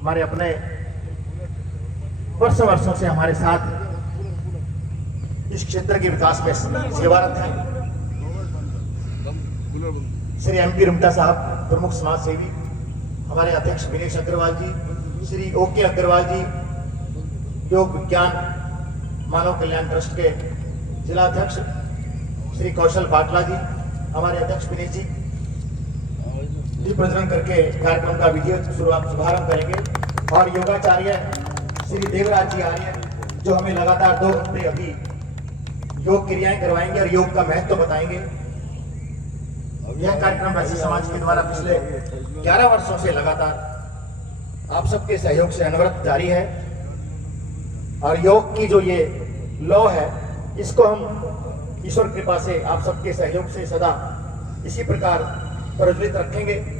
हमारे अपने वर्षों वर्षों से हमारे साथ इस क्षेत्र के विकास में सेवारत हैं। श्री MP रुमटा साहब प्रमुख समाज सेवी, हमारे अध्यक्ष विनेश अग्रवाल जी, श्री OK अग्रवाल जी योग विज्ञान मानव कल्याण ट्रस्ट के जिला अध्यक्ष, श्री कौशल बाटला जी, हमारे अध्यक्ष विनेश जी दीप प्रज्वलन करके कार्यक्रम का वीडियो शुभारंभ करेंगे। और योगाचार्य श्री देवराज जी आर्य जो हमें लगातार 2 घंटे अभी योग क्रियाएं करवाएंगे और योग का महत्व बताएंगे। यह कार्यक्रम वैसे समाज के द्वारा पिछले 11 वर्षों से लगातार आप सबके सहयोग से अनवरत जारी है। और योग की जो ये लौ है, इसको हम ईश्वर कृपा से आप सबके सहयोग से सदा इसी प्रकार प्रज्वलित रखेंगे।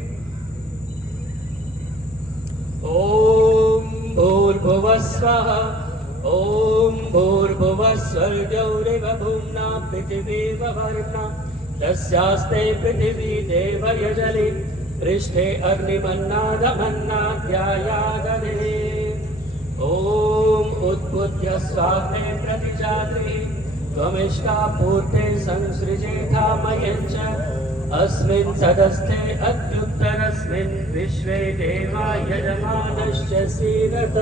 ओम भूर्भुवः स्वः, ओम भूर्भुवः स्वर्गौरिव भूम्ना पृथिवीव वर्णा तस्यास्ते पृथिवी देवयजले पृष्ठे अग्निमन्नादमन्नाद्यायादने। ओम उद्बुद्ध्य स्वाग्ने प्रतिजाते त्वमिष्टा पूर्ते संसृजेथा मयञ्च अस्मिन् सदस्थे अत्युत्तरस्मिन् विश्वे देवा यजमानश्च सीदत।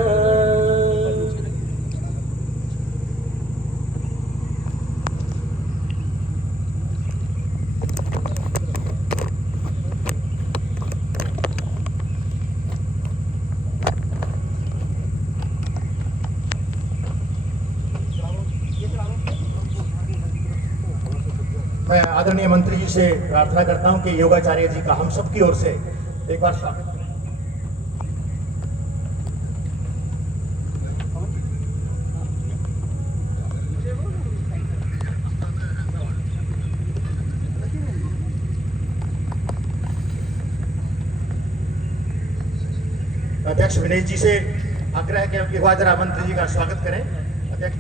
मैं आदरणीय मंत्री जी से प्रार्थना करता हूं कि योगाचार्य जी का हम सब की ओर से एक बार स्वागत करें। अध्यक्ष विनेश जी से आग्रह है कि एक बार जरा मंत्री जी का स्वागत करें। अध्यक्ष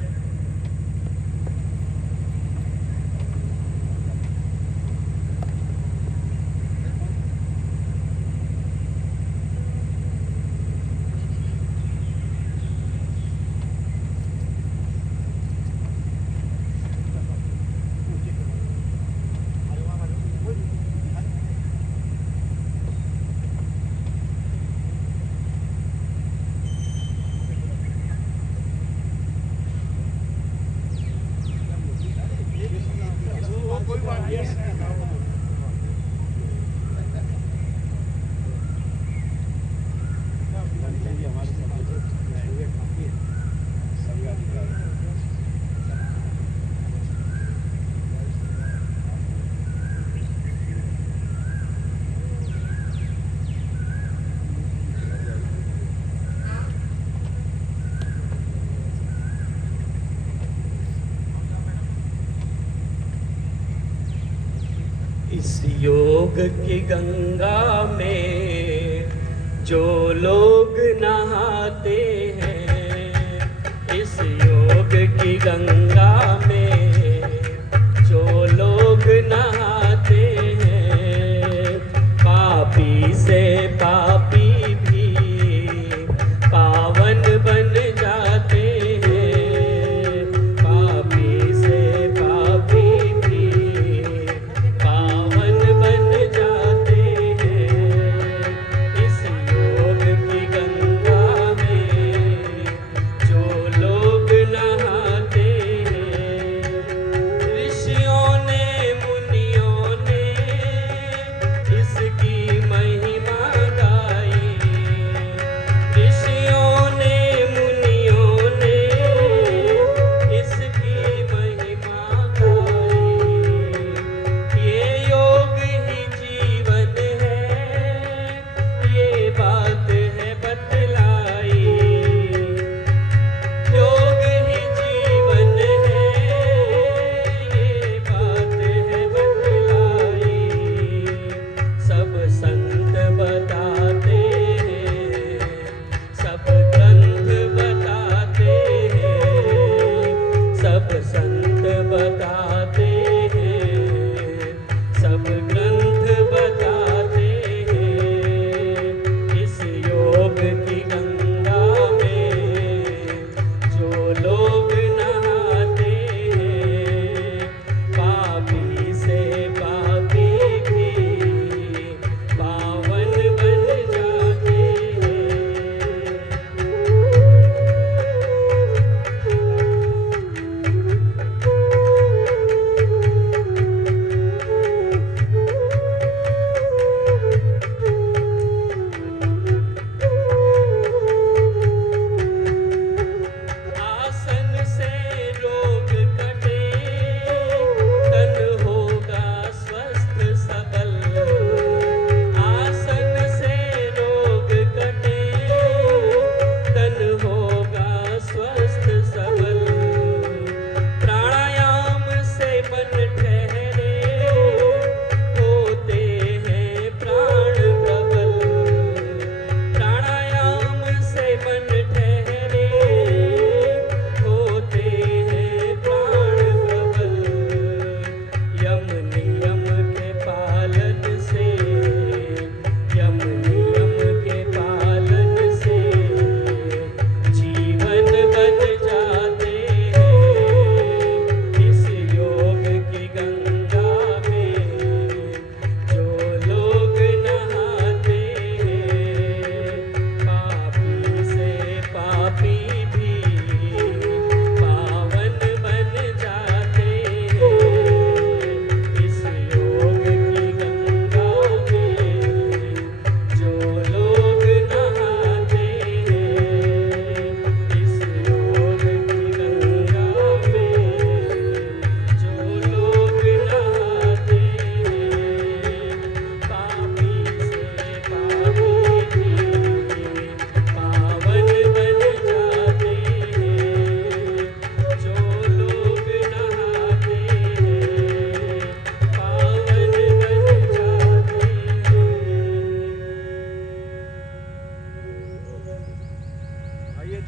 इस योग की गंगा में जो लोग नहाते हैं, इस योग की गंगा में जो लोग नहाते हैं, पापी से पापी भी पावन बन जाते हैं। पापी से पापी भी पावन बन जाते हैं। इस योग की गंगा में जो लोग नहाते हैं,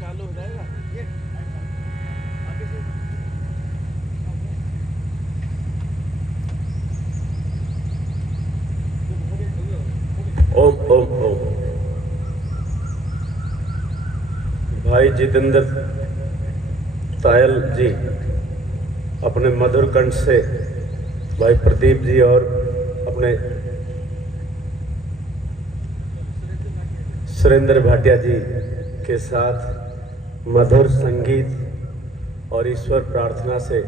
चालू हो जाएगा। ओम ओम ओम। भाई जितेंद्र तायल जी अपने मधुर कंठ से, भाई प्रदीप जी और अपने सुरेंद्र भाटिया जी के साथ मधुर संगीत और ईश्वर प्रार्थना से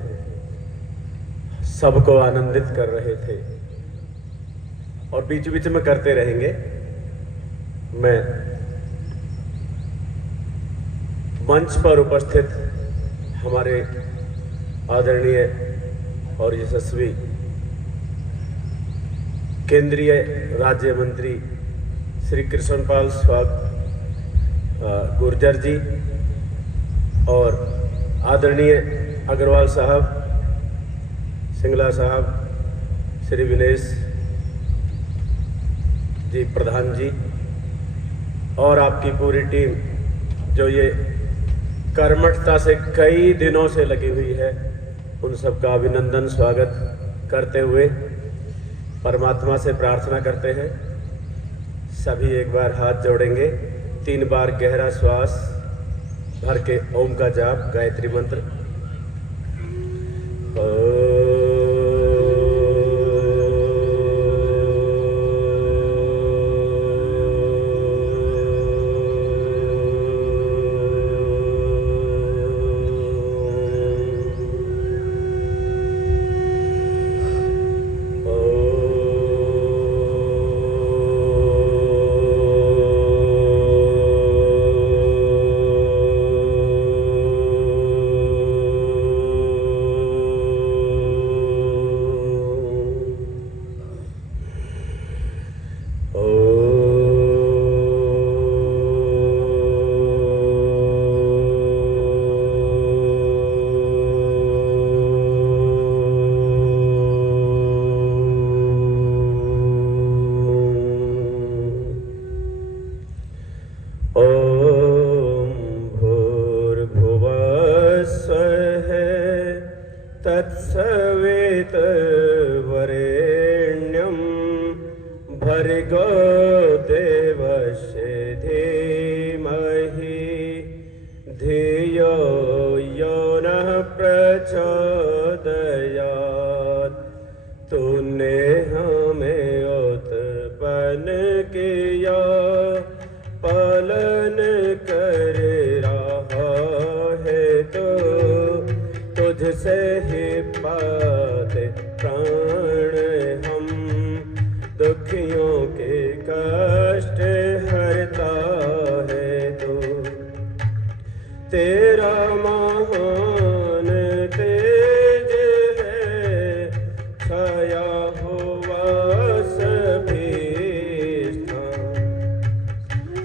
सबको आनंदित कर रहे थे और बीच बीच में करते रहेंगे। मैं मंच पर उपस्थित हमारे आदरणीय और यशस्वी केंद्रीय राज्य मंत्री श्री कृष्णपाल गुर्जर जी और आदरणीय अग्रवाल साहब, सिंगला साहब, श्री विनेश जी प्रधान जी और आपकी पूरी टीम जो ये कर्मठता से कई दिनों से लगी हुई है, उन सबका अभिनंदन स्वागत करते हुए परमात्मा से प्रार्थना करते हैं। सभी एक बार हाथ जोड़ेंगे, 3 बार गहरा श्वास भर के ओम का जाप, गायत्री मंत्र। तत्सवितुर्वरेण्यं भर्गो देवस्य धीमहि धियो यो नः प्रचोदयात्। तूने हमें उत्पन्न किया, पालन कर रहा है तो तुझसे ही पाते प्राण हम। दुखियों के कष्ट हरता है तो तेरा महान तेज है, छाया हुआ सभी स्थान।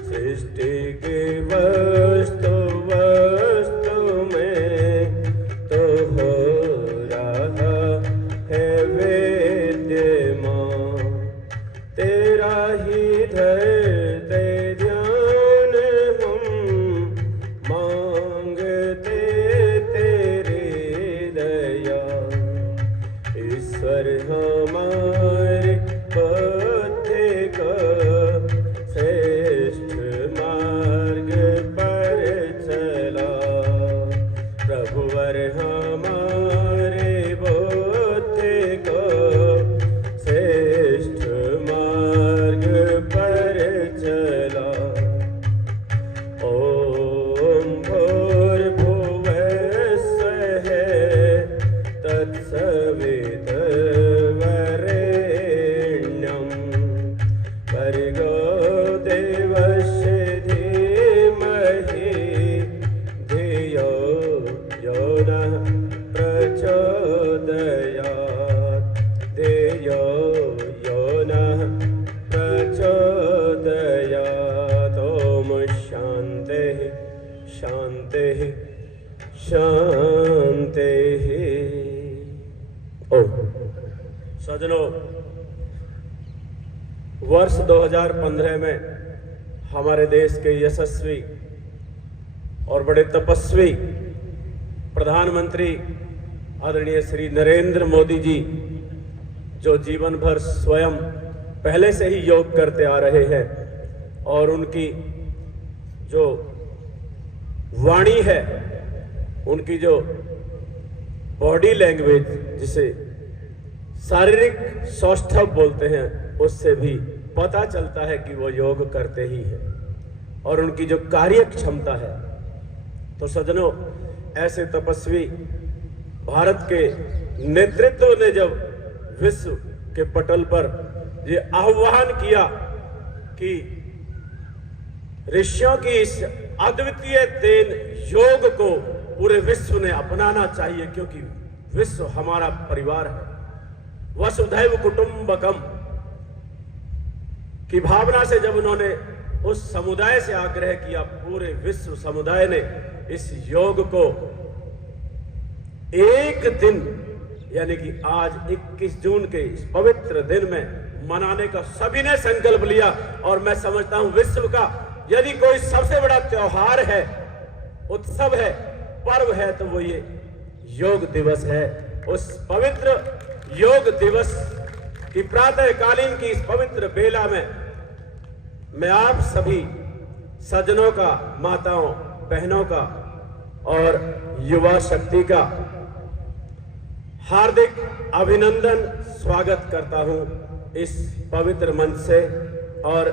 सृष्टि की वस्तु वस्तु में तो हो रहा है विद्यमान। तेरा ही धरते ध्यान हम, मांगते तेरी दया। ईश्वर हमारे पथे को श्रेष्ठ मार्ग पर चला। प्रभुवर हमारे बुद्धि को श्रेष्ठ मार्ग पर चला। ओम भूर्भुवस्सुः तत्सवितुर्वरेण्यं भर्गो देवस्य धीमहि धियो यो नः प्रचोदयात्। धियो यो नः प्रचोदयात्। ओम शान्तिः शान्तिः शान्तिः। ओम। सज्जनों, वर्ष 2015 में हमारे देश के यशस्वी और बड़े तपस्वी प्रधानमंत्री आदरणीय श्री नरेंद्र मोदी जी, जो जीवन भर स्वयं पहले से ही योग करते आ रहे हैं और उनकी जो वाणी है, उनकी जो बॉडी लैंग्वेज, जिसे शारीरिक सौष्ठव बोलते हैं, उससे भी पता चलता है कि वो योग करते ही हैं, और उनकी जो कार्य क्षमता है। तो सज्जनों, ऐसे तपस्वी भारत के नेतृत्व ने जब विश्व के पटल पर ये आह्वान किया कि ऋषियों की इस अद्वितीय देन योग को पूरे विश्व ने अपनाना चाहिए, क्योंकि विश्व हमारा परिवार है, वसुधैव कुटुंबकम की भावना से जब उन्होंने उस समुदाय से आग्रह किया, पूरे विश्व समुदाय ने इस योग को एक दिन, यानी कि आज 21 जून के इस पवित्र दिन में मनाने का सभी ने संकल्प लिया। और मैं समझता हूं विश्व का यदि कोई सबसे बड़ा त्योहार है, उत्सव है, पर्व है, तो वो ये योग दिवस है। उस पवित्र योग दिवस की प्रातःकालीन की इस पवित्र बेला में मैं आप सभी सज्जनों का, माताओं, बहनों का और युवा शक्ति का हार्दिक अभिनंदन, स्वागत करता हूं इस पवित्र मंच से। और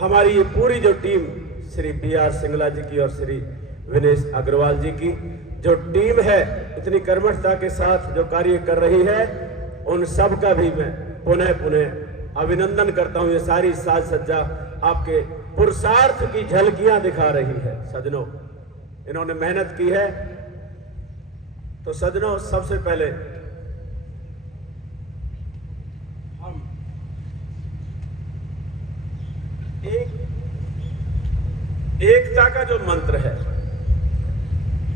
हमारी ये पूरी जो टीम, श्री PR सिंगला जी की और श्री विनेश अग्रवाल जी की जो टीम है, इतनी कर्मठता के साथ जो कार्य कर रही है, उन सब का भी मैं पुनः पुनः अभिनंदन करता हूं। ये सारी साज सज्जा आपके पुरुषार्थ की झलकियां दिखा रही है। सज्जनों, इन्होंने मेहनत की है। तो सज्जनों, सबसे पहले हम एकता का जो मंत्र है,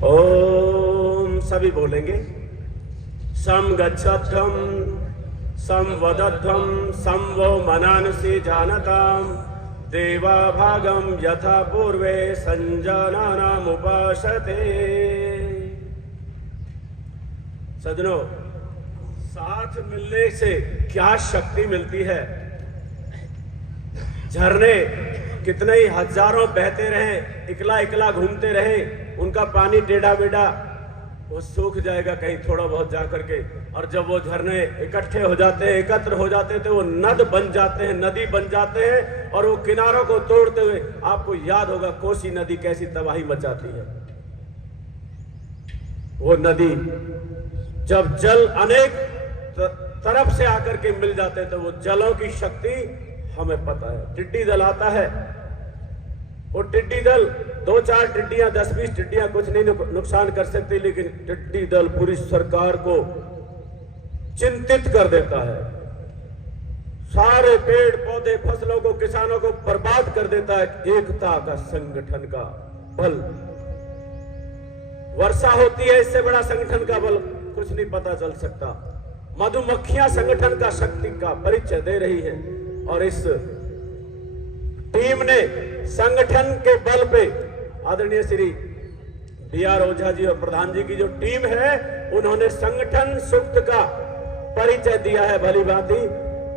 ओम, सभी बोलेंगे, सम गच्छध्वम सम वदध्वम सम वो मनानसि जानताम देवा भागम यथा पूर्वे संजानानाम उपासते। सज्जनों, साथ मिलने से क्या शक्ति मिलती है। झरने कितने ही हजारों बहते रहे, इकला इकला घूमते रहे, उनका पानी टेढ़ा मेढ़ा वो सूख जाएगा कहीं थोड़ा बहुत जा करके, और जब वो झरने इकट्ठे हो जाते हैं, एकत्र हो जाते हैं, तो वो नद बन जाते हैं, नदी बन जाते हैं, और वो किनारों को तोड़ते हुए, आपको याद होगा कोसी नदी कैसी तबाही मचाती है। वो नदी जब जल अनेक तरफ से आकर के मिल जाते हैं, तो वो जलों की शक्ति हमें पता है। टिड्डी दल आता है, वो टिड्डी दल 2-4 टिड्डियां, 10-20 टिड्डियां कुछ नहीं नुकसान कर सकती, लेकिन टिड्डी दल पूरी सरकार को चिंतित कर देता है, सारे पेड़ पौधे, फसलों को, किसानों को बर्बाद कर देता है। एकता का, संगठन का बल। वर्षा होती है, इससे बड़ा संगठन का बल कुछ नहीं पता चल सकता। मधुमक्खियां संगठन का, शक्ति का परिचय दे रही है, और इस टीम ने संगठन के बल पे, आदरणीय श्री BR ओझा जी और प्रधान जी की जो टीम है, उन्होंने संगठन सूक्त का परिचय दिया है भली भांति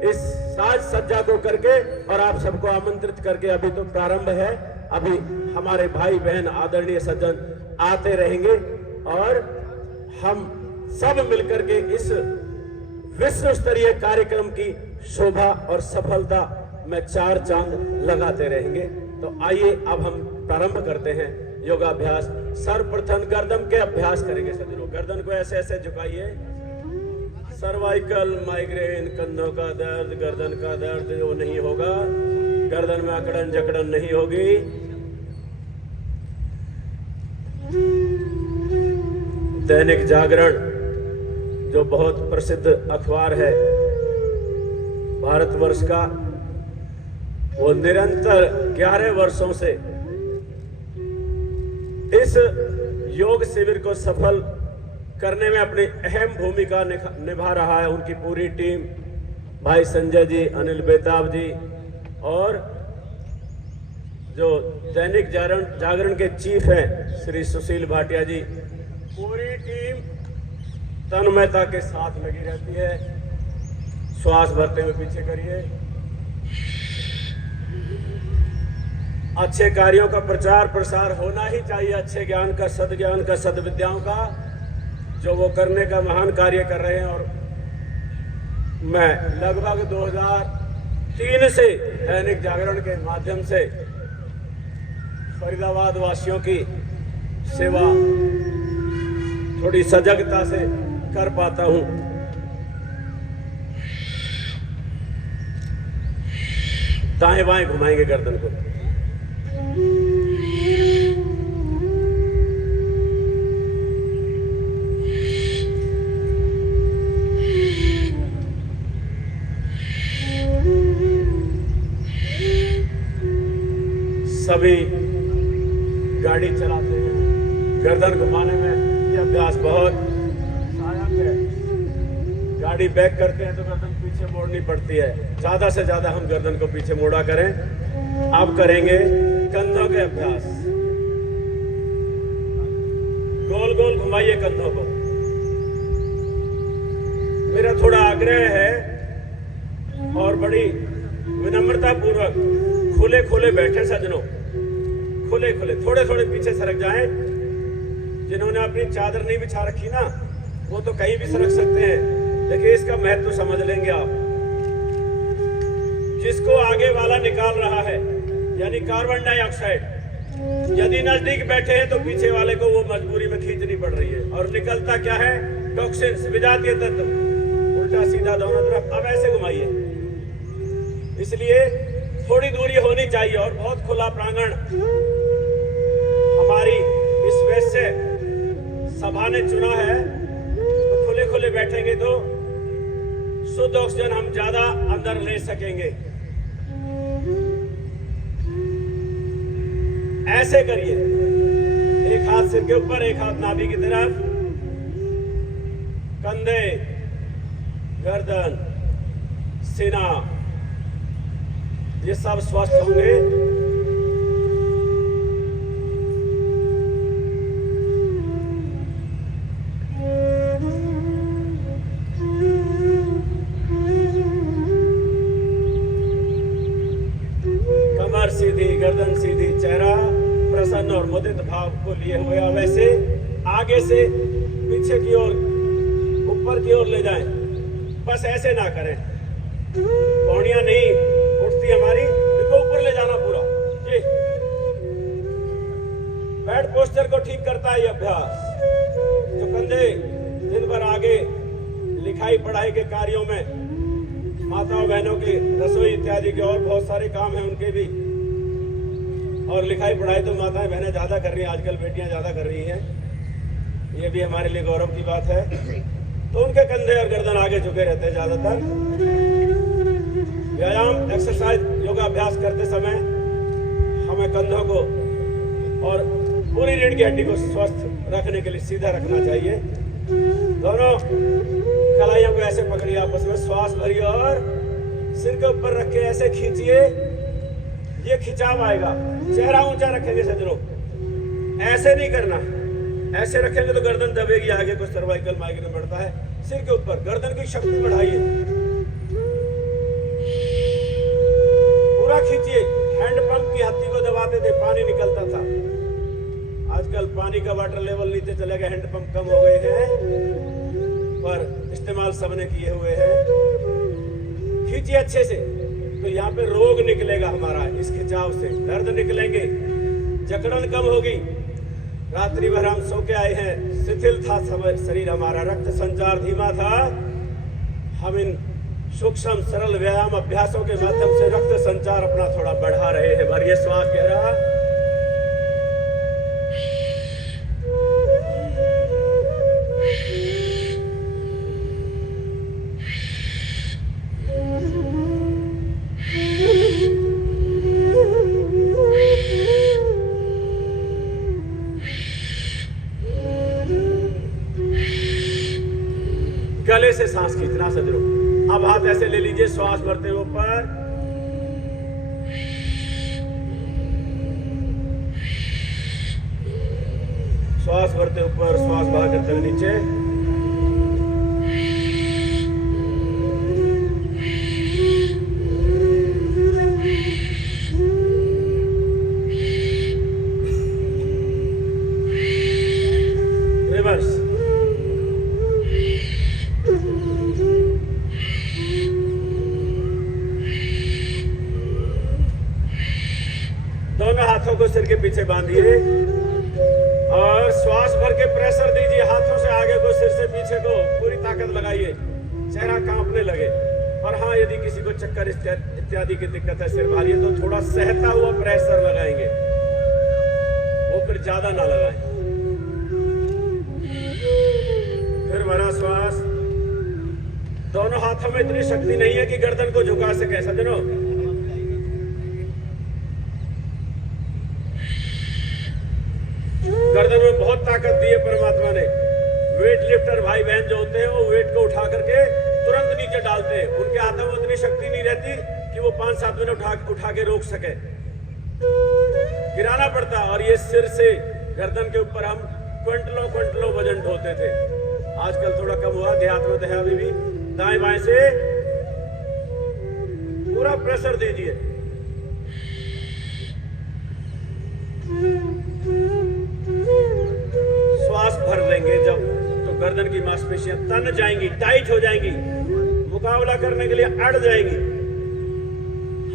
इस साज सज्जा को करके, और आप सबको आमंत्रित करके। अभी तो प्रारंभ है, अभी हमारे भाई बहन आदरणीय सज्जन आते रहेंगे, और हम सब मिलकर के इस विश्व स्तरीय कार्यक्रम की शोभा और सफलता में 4 चांद लगाते रहेंगे। तो आइए अब हम प्रारंभ करते हैं योगाभ्यास। सर्वप्रथम गर्दन के अभ्यास करेंगे। सज्जनों, गर्दन को ऐसे ऐसे झुकाइए। सर्वाइकल, माइग्रेन, कंधों का दर्द, गर्दन का दर्द वो नहीं होगा, गर्दन में अकड़न जकड़न नहीं होगी। दैनिक जागरण जो बहुत प्रसिद्ध अखबार है भारतवर्ष का, वो निरंतर 11 वर्षों से इस योग शिविर को सफल करने में अपनी अहम भूमिका निभा रहा है। उनकी पूरी टीम, भाई संजय जी, अनिल बेताब जी और जो दैनिक जागरण के चीफ हैं श्री सुशील भाटिया जी, पूरी टीम तन्मयता के साथ लगी रहती है। श्वास भरते हुए पीछे करिए। अच्छे कार्यों का प्रचार प्रसार होना ही चाहिए, अच्छे ज्ञान का, सद्ज्ञान का, सद्विद्याओं का, जो वो करने का महान कार्य कर रहे हैं। और मैं लगभग 2003 से दैनिक जागरण के माध्यम से फरीदाबाद वासियों की सेवा थोड़ी सजगता से कर पाता हूं। दाएं बाएं घुमाएंगे गर्दन को। सभी गाड़ी चलाते हैं, गर्दन घुमाने में ये अभ्यास बहुत सहायक है। गाड़ी बैक करते हैं तो गर्दन पीछे मोड़नी पड़ती है। ज्यादा से ज्यादा हम गर्दन को पीछे मोड़ा करें। अब करेंगे कंधों के अभ्यास। गोल गोल घुमाइए कंधों को। मेरा थोड़ा आग्रह है और बड़ी विनम्रता पूर्वक खुले खुले बैठे सजनों, खुले खुले, थोड़े थोड़े पीछे सरक जाएं। जिन्होंने अपनी चादर नहीं बिछा रखी ना, वो तो कहीं भी सरक सकते हैं, लेकिन इसका महत्व समझ लेंगे आप। जिसको आगे वाला निकाल रहा है, यानी कार्बन डाइऑक्साइड, यदि नजदीक बैठे हैं तो पीछे वाले को वो मजबूरी में खींचनी पड़ रही है। और निकलता क्या है? टॉक्सिन्स, विजातीय तत्व, उल्टा सीधा दोनों तरफ। अब ऐसे घुमाइए। इसलिए थोड़ी दूरी होनी चाहिए और बहुत खुला प्रांगण। हमारी इस वैश्य सभा ने चुना है, तो खुले खुले बैठेंगे तो शुद्ध ऑक्सीजन हम ज्यादा अंदर ले सकेंगे। ऐसे करिए, एक हाथ सिर के ऊपर, एक हाथ नाभि की तरफ, कंधे, गर्दन, सीना, ये सब स्वस्थ होंगे। कमर सीधी, गर्दन सीधी, चेहरा प्रसन्न और मुदित भाव को लिए हुए। अब ऐसे आगे से पीछे की ओर, ऊपर की ओर ले जाएं। बस ऐसे ना करें, पौड़ियां नहीं उठती हमारी, इनको ऊपर ले जाना पूरा। ये बैठ पोस्चर को ठीक करता है ये अभ्यास। तो कंधे दिन भर आगे लिखाई पढ़ाई के कार्यों में, माताओं बहनों की रसोई इत्यादि के और बहुत सारे काम हैं उनके भी। और लिखाई पढ़ाई तो माताएं बहनें ज्यादा कर रही हैं आजकल, बेटियां ज्यादा कर रही हैं, ये भी हमारे लिए गौरव की बात है। तो उनके कंधे और गर्दन आगे झुके रहते हैं ज्यादातर। व्यायाम, एक्सरसाइज, योगाभ्यास करते समय हमें कंधों को और पूरी रीढ़ की हड्डी को स्वस्थ रखने के लिए सीधा रखना चाहिए। दोनों कलाइयों को ऐसे पकड़िए आपस में, श्वास भरिए और सिर के ऊपर रख के ऐसे खींचिए। ये खिंचाव आएगा। चेहरा ऊंचा रखेंगे सजनों, ऐसे नहीं करना। ऐसे रखेंगे तो गर्दन दबेगी, आगे को सर्वाइकल माइग्रेन बढ़ता है। सिर के ऊपर गर्दन की शक्ति बढ़ाइए, पूरा खींचिए। हैंडपंप की हत्ती को दबाते थे, पानी निकलता था। आजकल पानी का वाटर लेवल नीचे चले गए, हैंडपंप कम हो गए हैं, पर इस्तेमाल सबने किए हुए हैं। खींचिए अच्छे से, तो यहाँ पे रोग निकलेगा हमारा इस खिंचाव से, दर्द निकलेंगे, जकड़न कम होगी। रात्रि भर हम सो के आए हैं, शिथिल था शरीर हमारा, रक्त संचार धीमा था। हम इन सूक्ष्म सरल व्यायाम अभ्यासों के माध्यम से रक्त संचार अपना थोड़ा बढ़ा रहे हैं। भरिए श्वास गहरा। गले से सांस खींचना सजरो। अब हाथ ऐसे ले लीजिए, श्वास भरते हुए ऊपर, श्वास भरते ऊपर, श्वास बाहर करते हुए नीचे। रिवर्स। दोनों हाथों को सिर के पीछे बांधिए और श्वास भर के प्रेशर दीजिए हाथों से आगे को, सिर से पीछे को पूरी ताकत लगाइए, चेहरा कांपने लगे। और हाँ, यदि किसी को चक्कर इत्यादि की दिक्कत है, सिर भारी है, तो थोड़ा सहता हुआ प्रेशर लगाएंगे, वो फिर ज्यादा ना लगाएं। फिर भरा श्वास। दोनों हाथों में इतनी शक्ति नहीं है कि गर्दन को झुका सके सज्जनों। गर्दन में बहुत ताकत दी है परमात्मा ने। वेट लिफ्टर भाई बहन जो होते हैं वो वेट को उठा करके तुरंत नीचे डालते हैं, उनके हाथों में उतनी शक्ति नहीं रहती कि वो 5-7 मिनट उठा के रोक सके, गिराना पड़ता। और ये सिर से गर्दन के ऊपर हम क्विंटलों वजन ढोते थे, आजकल थोड़ा कम हुआ, देहात में तो है अभी भी। दाएं बाएं से पूरा प्रेशर दीजिए। श्वास भर लेंगे जब, तो गर्दन की मांसपेशियां तन जाएंगी, टाइट हो जाएंगी, मुकाबला करने के लिए अड़ जाएंगी,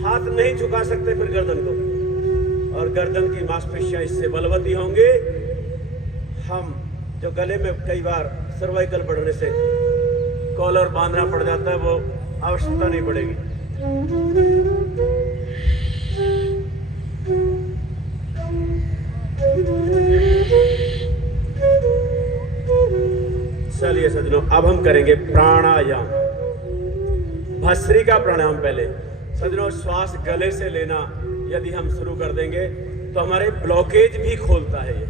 हाथ नहीं झुका सकते फिर गर्दन को, और गर्दन की मांसपेशियां इससे बलवती होंगी। हम जो गले में कई बार सर्वाइकल बढ़ने से कॉलर बांधना पड़ जाता है, वो आवश्यकता नहीं पड़ेगी। चलिए सज्जनों, अब हम करेंगे प्राणायाम, भस्त्रिका प्राणायाम। पहले सज्जनों, श्वास गले से लेना यदि हम शुरू कर देंगे तो हमारे ब्लॉकेज भी खोलता है ये।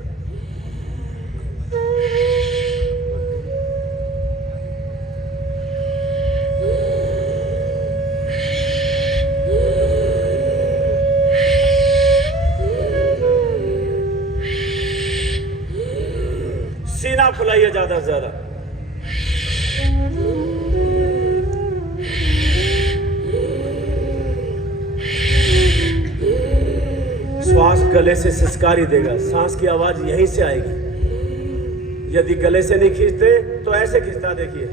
सीना फुलाइए ज्यादा से ज्यादा। श्वास गले से सिसकारी देगा, सांस की आवाज यहीं से आएगी। यदि गले से नहीं खींचते तो ऐसे खींचता, देखिए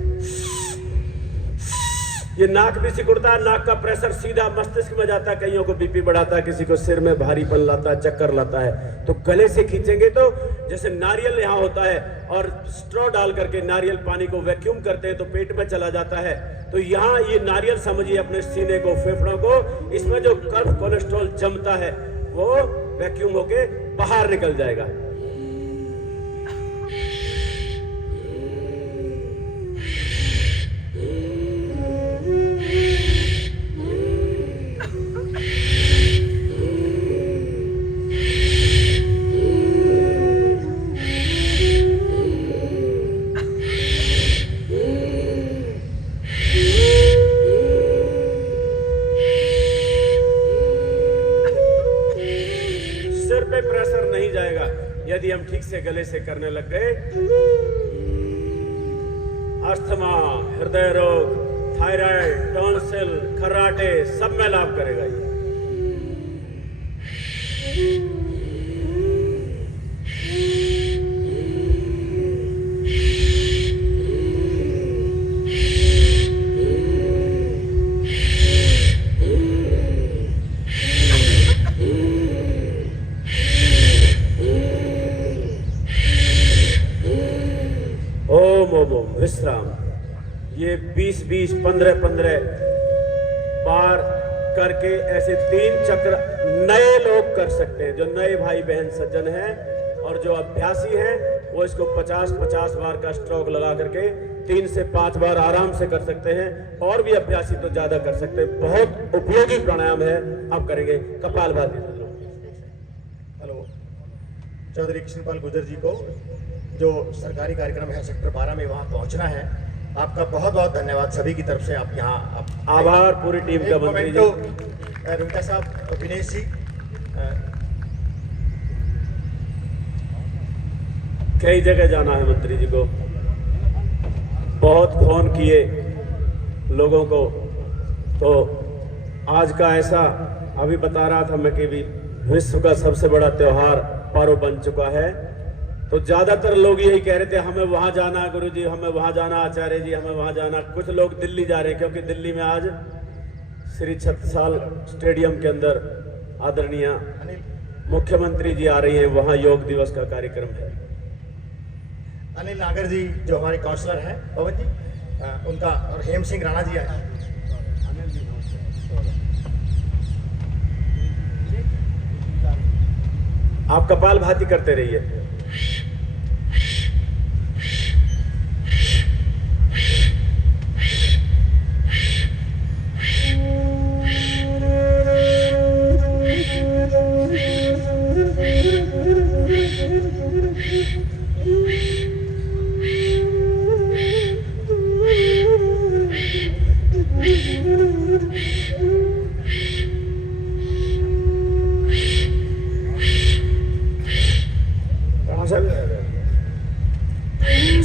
ये नाक भी सिकुड़ता है, नाक का प्रेशर सीधा मस्तिष्क में जाता है, कईयों को बीपी बढ़ाता है, किसी को सिर में भारीपन लाता है, चक्कर लाता है। तो गले से खींचेंगे तो जैसे नारियल यहाँ होता है और स्ट्रॉ डाल करके नारियल पानी को वैक्यूम करते हैं तो पेट में चला जाता है, तो यहाँ ये नारियल समझिए अपने सीने को, फेफड़ों को, इसमें जो कर्व कोलेस्ट्रॉल जमता है वो वैक्यूम होके बाहर निकल जाएगा। प्रेशर नहीं जाएगा यदि हम ठीक से गले से करने लग गए। अस्थमा, हृदय रोग, थायराइड, टॉन्सिल, खर्राटे सब में लाभ करेगा ये। विश्राम, ये 20-20, 15-15 बार करके ऐसे 3 चक्र नए लोग कर सकते हैं। जो नए भाई बहन सज्जन हैं और जो अभ्यासी हैं वो इसको 50-50 बार का स्ट्रोक लगा करके 3 से 5 बार आराम से कर सकते हैं, और भी अभ्यासी तो ज्यादा कर सकते हैं। बहुत उपयोगी प्राणायाम है। अब करेंगे कपालभाति। हेलो, चौधरी कृष्णपाल गुर्जर जी को जो सरकारी कार्यक्रम है सेक्टर 12 में वहाँ पहुँचना है, आपका बहुत बहुत धन्यवाद सभी की तरफ से। आप यहाँ आभार पूरी टीम का। मंत्री जी, रुंगटा साहब, विनेश जी, कई जगह जाना है मंत्री जी को, बहुत फोन किए लोगों को। तो आज का ऐसा अभी बता रहा था मैं कि भी विश्व का सबसे बड़ा त्योहार पर्व बन चुका है। तो ज्यादातर लोग यही कह रहे थे हमें वहां जाना गुरु जी, हमें वहां जाना आचार्य जी, हमें वहां जाना। कुछ लोग दिल्ली जा रहे हैं क्योंकि दिल्ली में आज श्री छत्रसाल स्टेडियम के अंदर आदरणीय मुख्यमंत्री जी आ रही हैं, वहां योग दिवस का कार्यक्रम है। अनिल नागर जी जो हमारे काउंसलर हैं पवन जी, उनका और हेम सिंह राणा जी आए। आप कपाल भाती करते रहिए।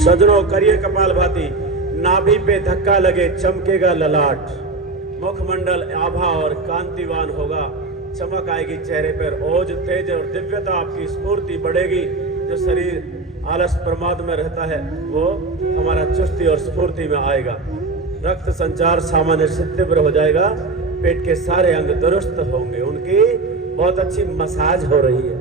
सजनों करिए कपाल भाती, नाभि पे धक्का लगे चमकेगा ललाट, मुखमंडल आभा और कांतिवान होगा, चमक आएगी चेहरे पर, ओज तेज और दिव्यता आपकी, स्फूर्ति बढ़ेगी। जो शरीर आलस प्रमाद में रहता है वो हमारा चुस्ती और स्फूर्ति में आएगा, रक्त संचार सामान्य से तीव्र हो जाएगा, पेट के सारे अंग दुरुस्त होंगे। उनकी बहुत अच्छी मसाज हो रही है।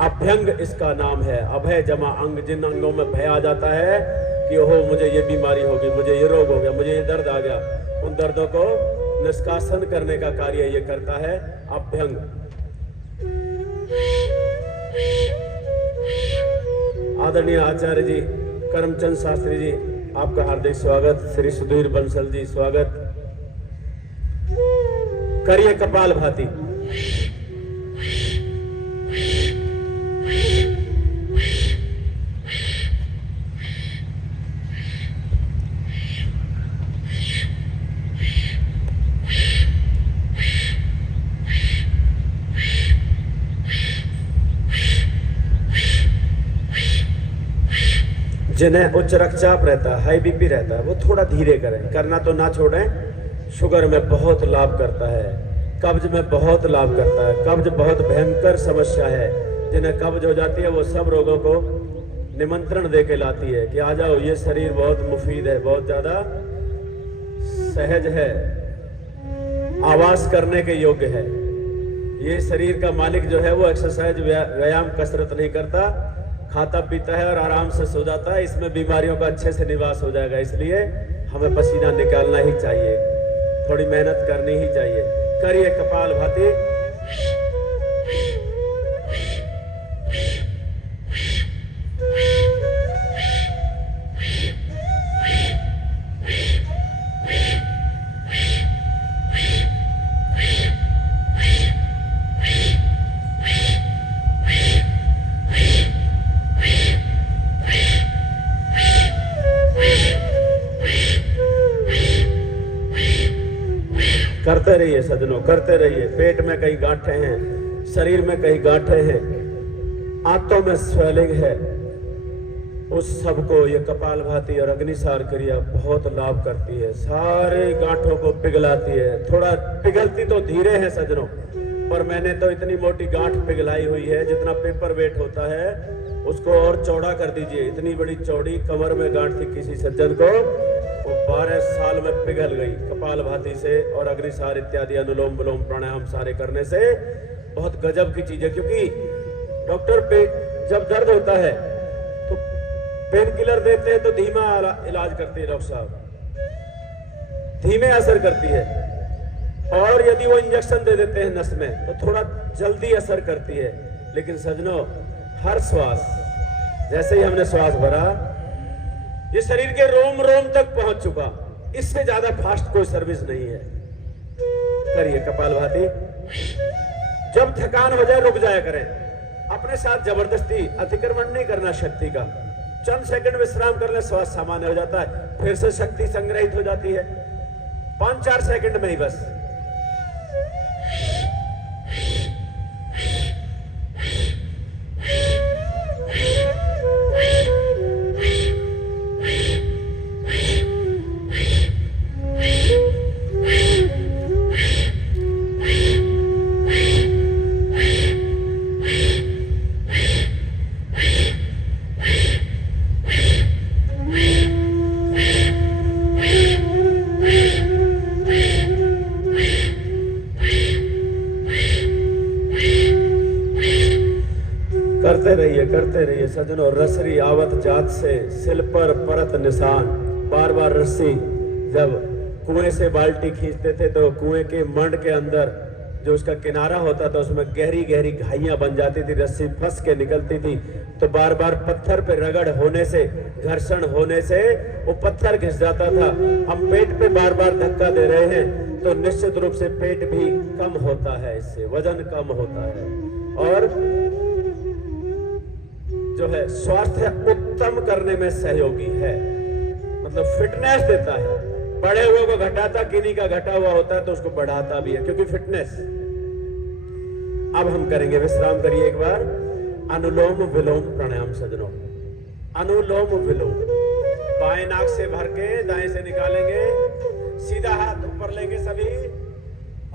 अभ्यंग इसका नाम है, अभय जमा अंग। जिन अंगों में भय आ जाता है कि ओहो मुझे ये बीमारी होगी, मुझे ये रोग हो गया, मुझे ये दर्द आ गया, उन दर्दों को निष्कासन करने का कार्य ये करता है अभ्यंग। आदरणीय आचार्य जी करमचंद शास्त्री जी, आपका हार्दिक स्वागत। श्री सुधीर बंसल जी स्वागत। करिए कपाल भाती। जिन्हें उच्च रक्तचाप रहता है, हाई बीपी रहता है, वो थोड़ा धीरे करें, करना तो ना छोड़ें। शुगर में बहुत लाभ करता है, कब्ज में बहुत लाभ करता है। कब्ज बहुत भयंकर समस्या है, जिन्हें कब्ज हो जाती है वो सब रोगों को निमंत्रण दे के लाती है कि आ जाओ, ये शरीर बहुत मुफीद है, बहुत ज्यादा सहज है, आवास करने के योग्य है। ये शरीर का मालिक जो है वो एक्सरसाइज व्यायाम कसरत नहीं करता, खाता पीता है और आराम से सो जाता है। इसमें बीमारियों का अच्छे से निवास हो जाएगा। इसलिए हमें पसीना निकालना ही चाहिए, थोड़ी मेहनत करनी ही चाहिए। करिए कपाल भाती। करते रहिए सजनों, करते रहिए। पेट में कई गांठें हैं, शरीर में कई गांठें हैं, आंतों में स्वेलिंग है, उस सबको ये कपालभाति और अग्निसार क्रिया बहुत लाभ करती है, सारे गांठों को पिघलाती है। थोड़ा पिघलती तो धीरे है सजनों, पर मैंने तो इतनी मोटी गांठ पिघलाई हुई है, जितना पेपर वेट होता है उसको और चौड़ा कर दीजिए। इतनी बड़ी चौड़ी कमर में गांठ थी किसी सज्जन को, वो 12 साल में पिघल गई कपालभाति से और अग्निसार इत्यादि अनुलोम विलोम प्राणायाम सारे करने से। बहुत गजब की चीज है, क्योंकि डॉक्टर पे जब दर्द होता है तो पेन किलर देते हैं तो धीमा इलाज करते हैं डॉक्टर साहब, धीमे असर करती है। और यदि वो इंजेक्शन दे देते हैं नस में तो थोड़ा जल्दी असर करती है। लेकिन सजनों, हर श्वास, जैसे ही हमने श्वास भरा, ये शरीर के रोम रोम तक पहुंच चुका। इससे ज्यादा फास्ट कोई सर्विस नहीं है। करिए कपालभाति। जब थकान हो जाए रुक जाया करें, अपने साथ जबरदस्ती अतिक्रमण नहीं करना शक्ति का। चंद सेकंड विश्राम करने श्वास सामान्य हो जाता है, फिर से शक्ति संग्रहित हो जाती है 5-4 सेकंड में ही बस। करते रहिए सजनों। रसरी आवत जात से सिल पर परत निशान। बार बार रस्सी जब कुएं से बाल्टी खींचते थे तो कुएं के मंड के अंदर जो उसका किनारा होता था उसमें गहरी गहरी घाइयां बन जाती थी, रस्सी फंस के निकलती थी। तो बार बार पत्थर पे रगड़ होने से, घर्षण होने से वो पत्थर घिस जाता था। हम पेट पे बार बार धक्का दे रहे हैं तो निश्चित रूप से पेट भी कम होता है, इससे वजन कम होता है और जो है स्वास्थ्य उत्तम करने में सहयोगी है, मतलब फिटनेस देता है। बढ़े हुए को घटाता, किन्हीं का घटा हुआ होता है तो उसको बढ़ाता भी है, क्योंकि फिटनेस। अब हम करेंगे, विश्राम करिए एक बार। अनुलोम विलोम प्राणायाम सजनों। अनुलोम विलोम, बाएं नाक से भर के दाएं से निकालेंगे, सीधा हाथ ऊपर लेंगे सभी,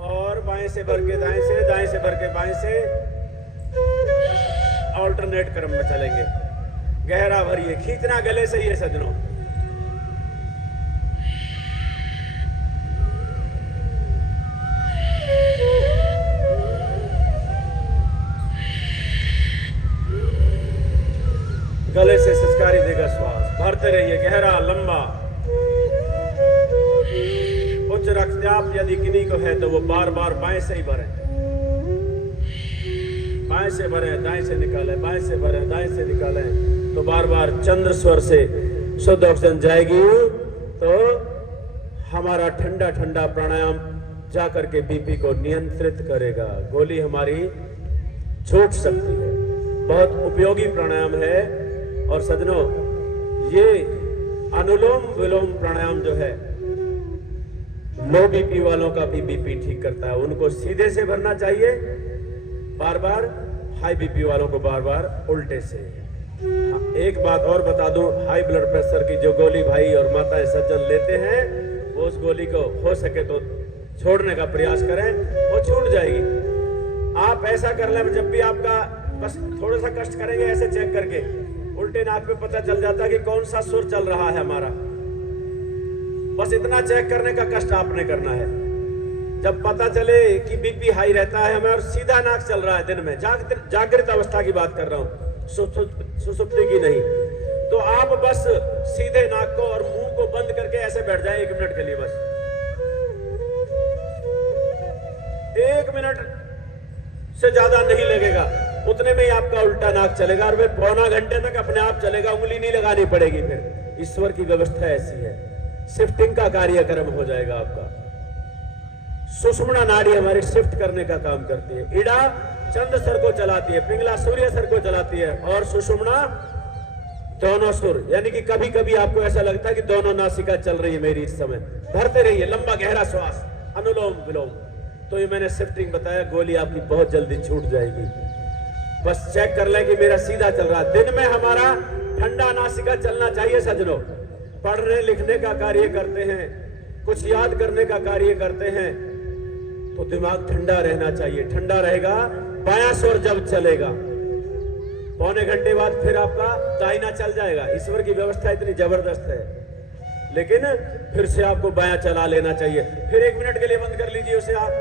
और बाएं से भर के दाएं से, दाएं से भर के बाएं से, ऑल्टरनेट क्रम में चलेंगे। गहरा भरिए, खींचना गले से ही है सजनों। गले से सिसकारी देगा श्वास। भरते रहिए गहरा लंबा। उच्च रक्तचाप यदि किन्हीं को है तो वो बार बार बाएं से ही भरें, बाएं से भरें, दाएं से निकालें, बाएं से भरें, दाएं से निकालें। तो बार बार चंद्र स्वर से शुद्ध ऑक्सीजन जाएगी तो हमारा ठंडा ठंडा प्राणायाम जाकर के बीपी को नियंत्रित करेगा। गोली हमारी छूट सकती है। बहुत उपयोगी प्राणायाम है। और सजनों, ये अनुलोम विलोम प्राणायाम जो है लो बीपी वालों का भी बीपी ठीक करता है। उनको सीधे से भरना चाहिए बार बार, हाई बीपी वालों को बार बार उल्टे से। एक बात और बता दूं, हाई ब्लड प्रेशर की जो गोली भाई और माताएं सज्जन लेते हैं वो उस गोली को हो सके तो छोड़ने का प्रयास करें, वो छूट जाएगी। आप ऐसा कर लें, जब भी आपका बस थोड़ा सा कष्ट करेंगे ऐसे चेक करके, उल्टे नाक पे पता चल जाता है कि कौन सा सुर चल रहा है हमारा। बस इतना चेक करने का कष्ट आपने करना है। जब पता चले कि बीपी हाई रहता है हमें और सीधा नाक चल रहा है दिन में, जागृत अवस्था की बात कर रहा हूं, सुसुप्ति की नहीं, तो आप बस सीधे नाक को और मुंह को बंद करके ऐसे बैठ जाए 1 मिनट के लिए। बस 1 मिनट से ज्यादा नहीं लगेगा, उतने में ही आपका उल्टा नाक चलेगा और वे पौना घंटे तक अपने आप चलेगा, उंगली नहीं लगानी पड़ेगी। फिर ईश्वर की व्यवस्था ऐसी है, शिफ्टिंग का कार्यक्रम हो जाएगा आपका। सुषुम्ना नाड़ी हमारी शिफ्ट करने का काम करती है। इड़ा चंद्र सर को चलाती है, पिंगला सूर्य सर को चलाती है और सुषुम्ना दोनों सुर, यानी कि कभी कभी आपको ऐसा लगता है कि दोनों नासिका चल रही है मेरी इस समय। भरते रहिए लंबा गहरा श्वास, अनुलोम विलोम। तो ये मैंने शिफ्टिंग बताया, गोली आपकी बहुत जल्दी छूट जाएगी। बस चेक कर लें कि मेरा सीधा चल रहा है। दिन में हमारा ठंडा नासिका चलना चाहिए सजनों। पढ़ने लिखने का कार्य करते हैं, कुछ याद करने का कार्य करते हैं तो दिमाग ठंडा रहना चाहिए। ठंडा रहेगा, बायां स्वर जब चलेगा पौने घंटे बाद फिर आपका दाहिना चल जाएगा। ईश्वर की व्यवस्था इतनी जबरदस्त है, लेकिन फिर से आपको बायां चला लेना चाहिए। फिर 1 मिनट के लिए बंद कर लीजिए उसे, आप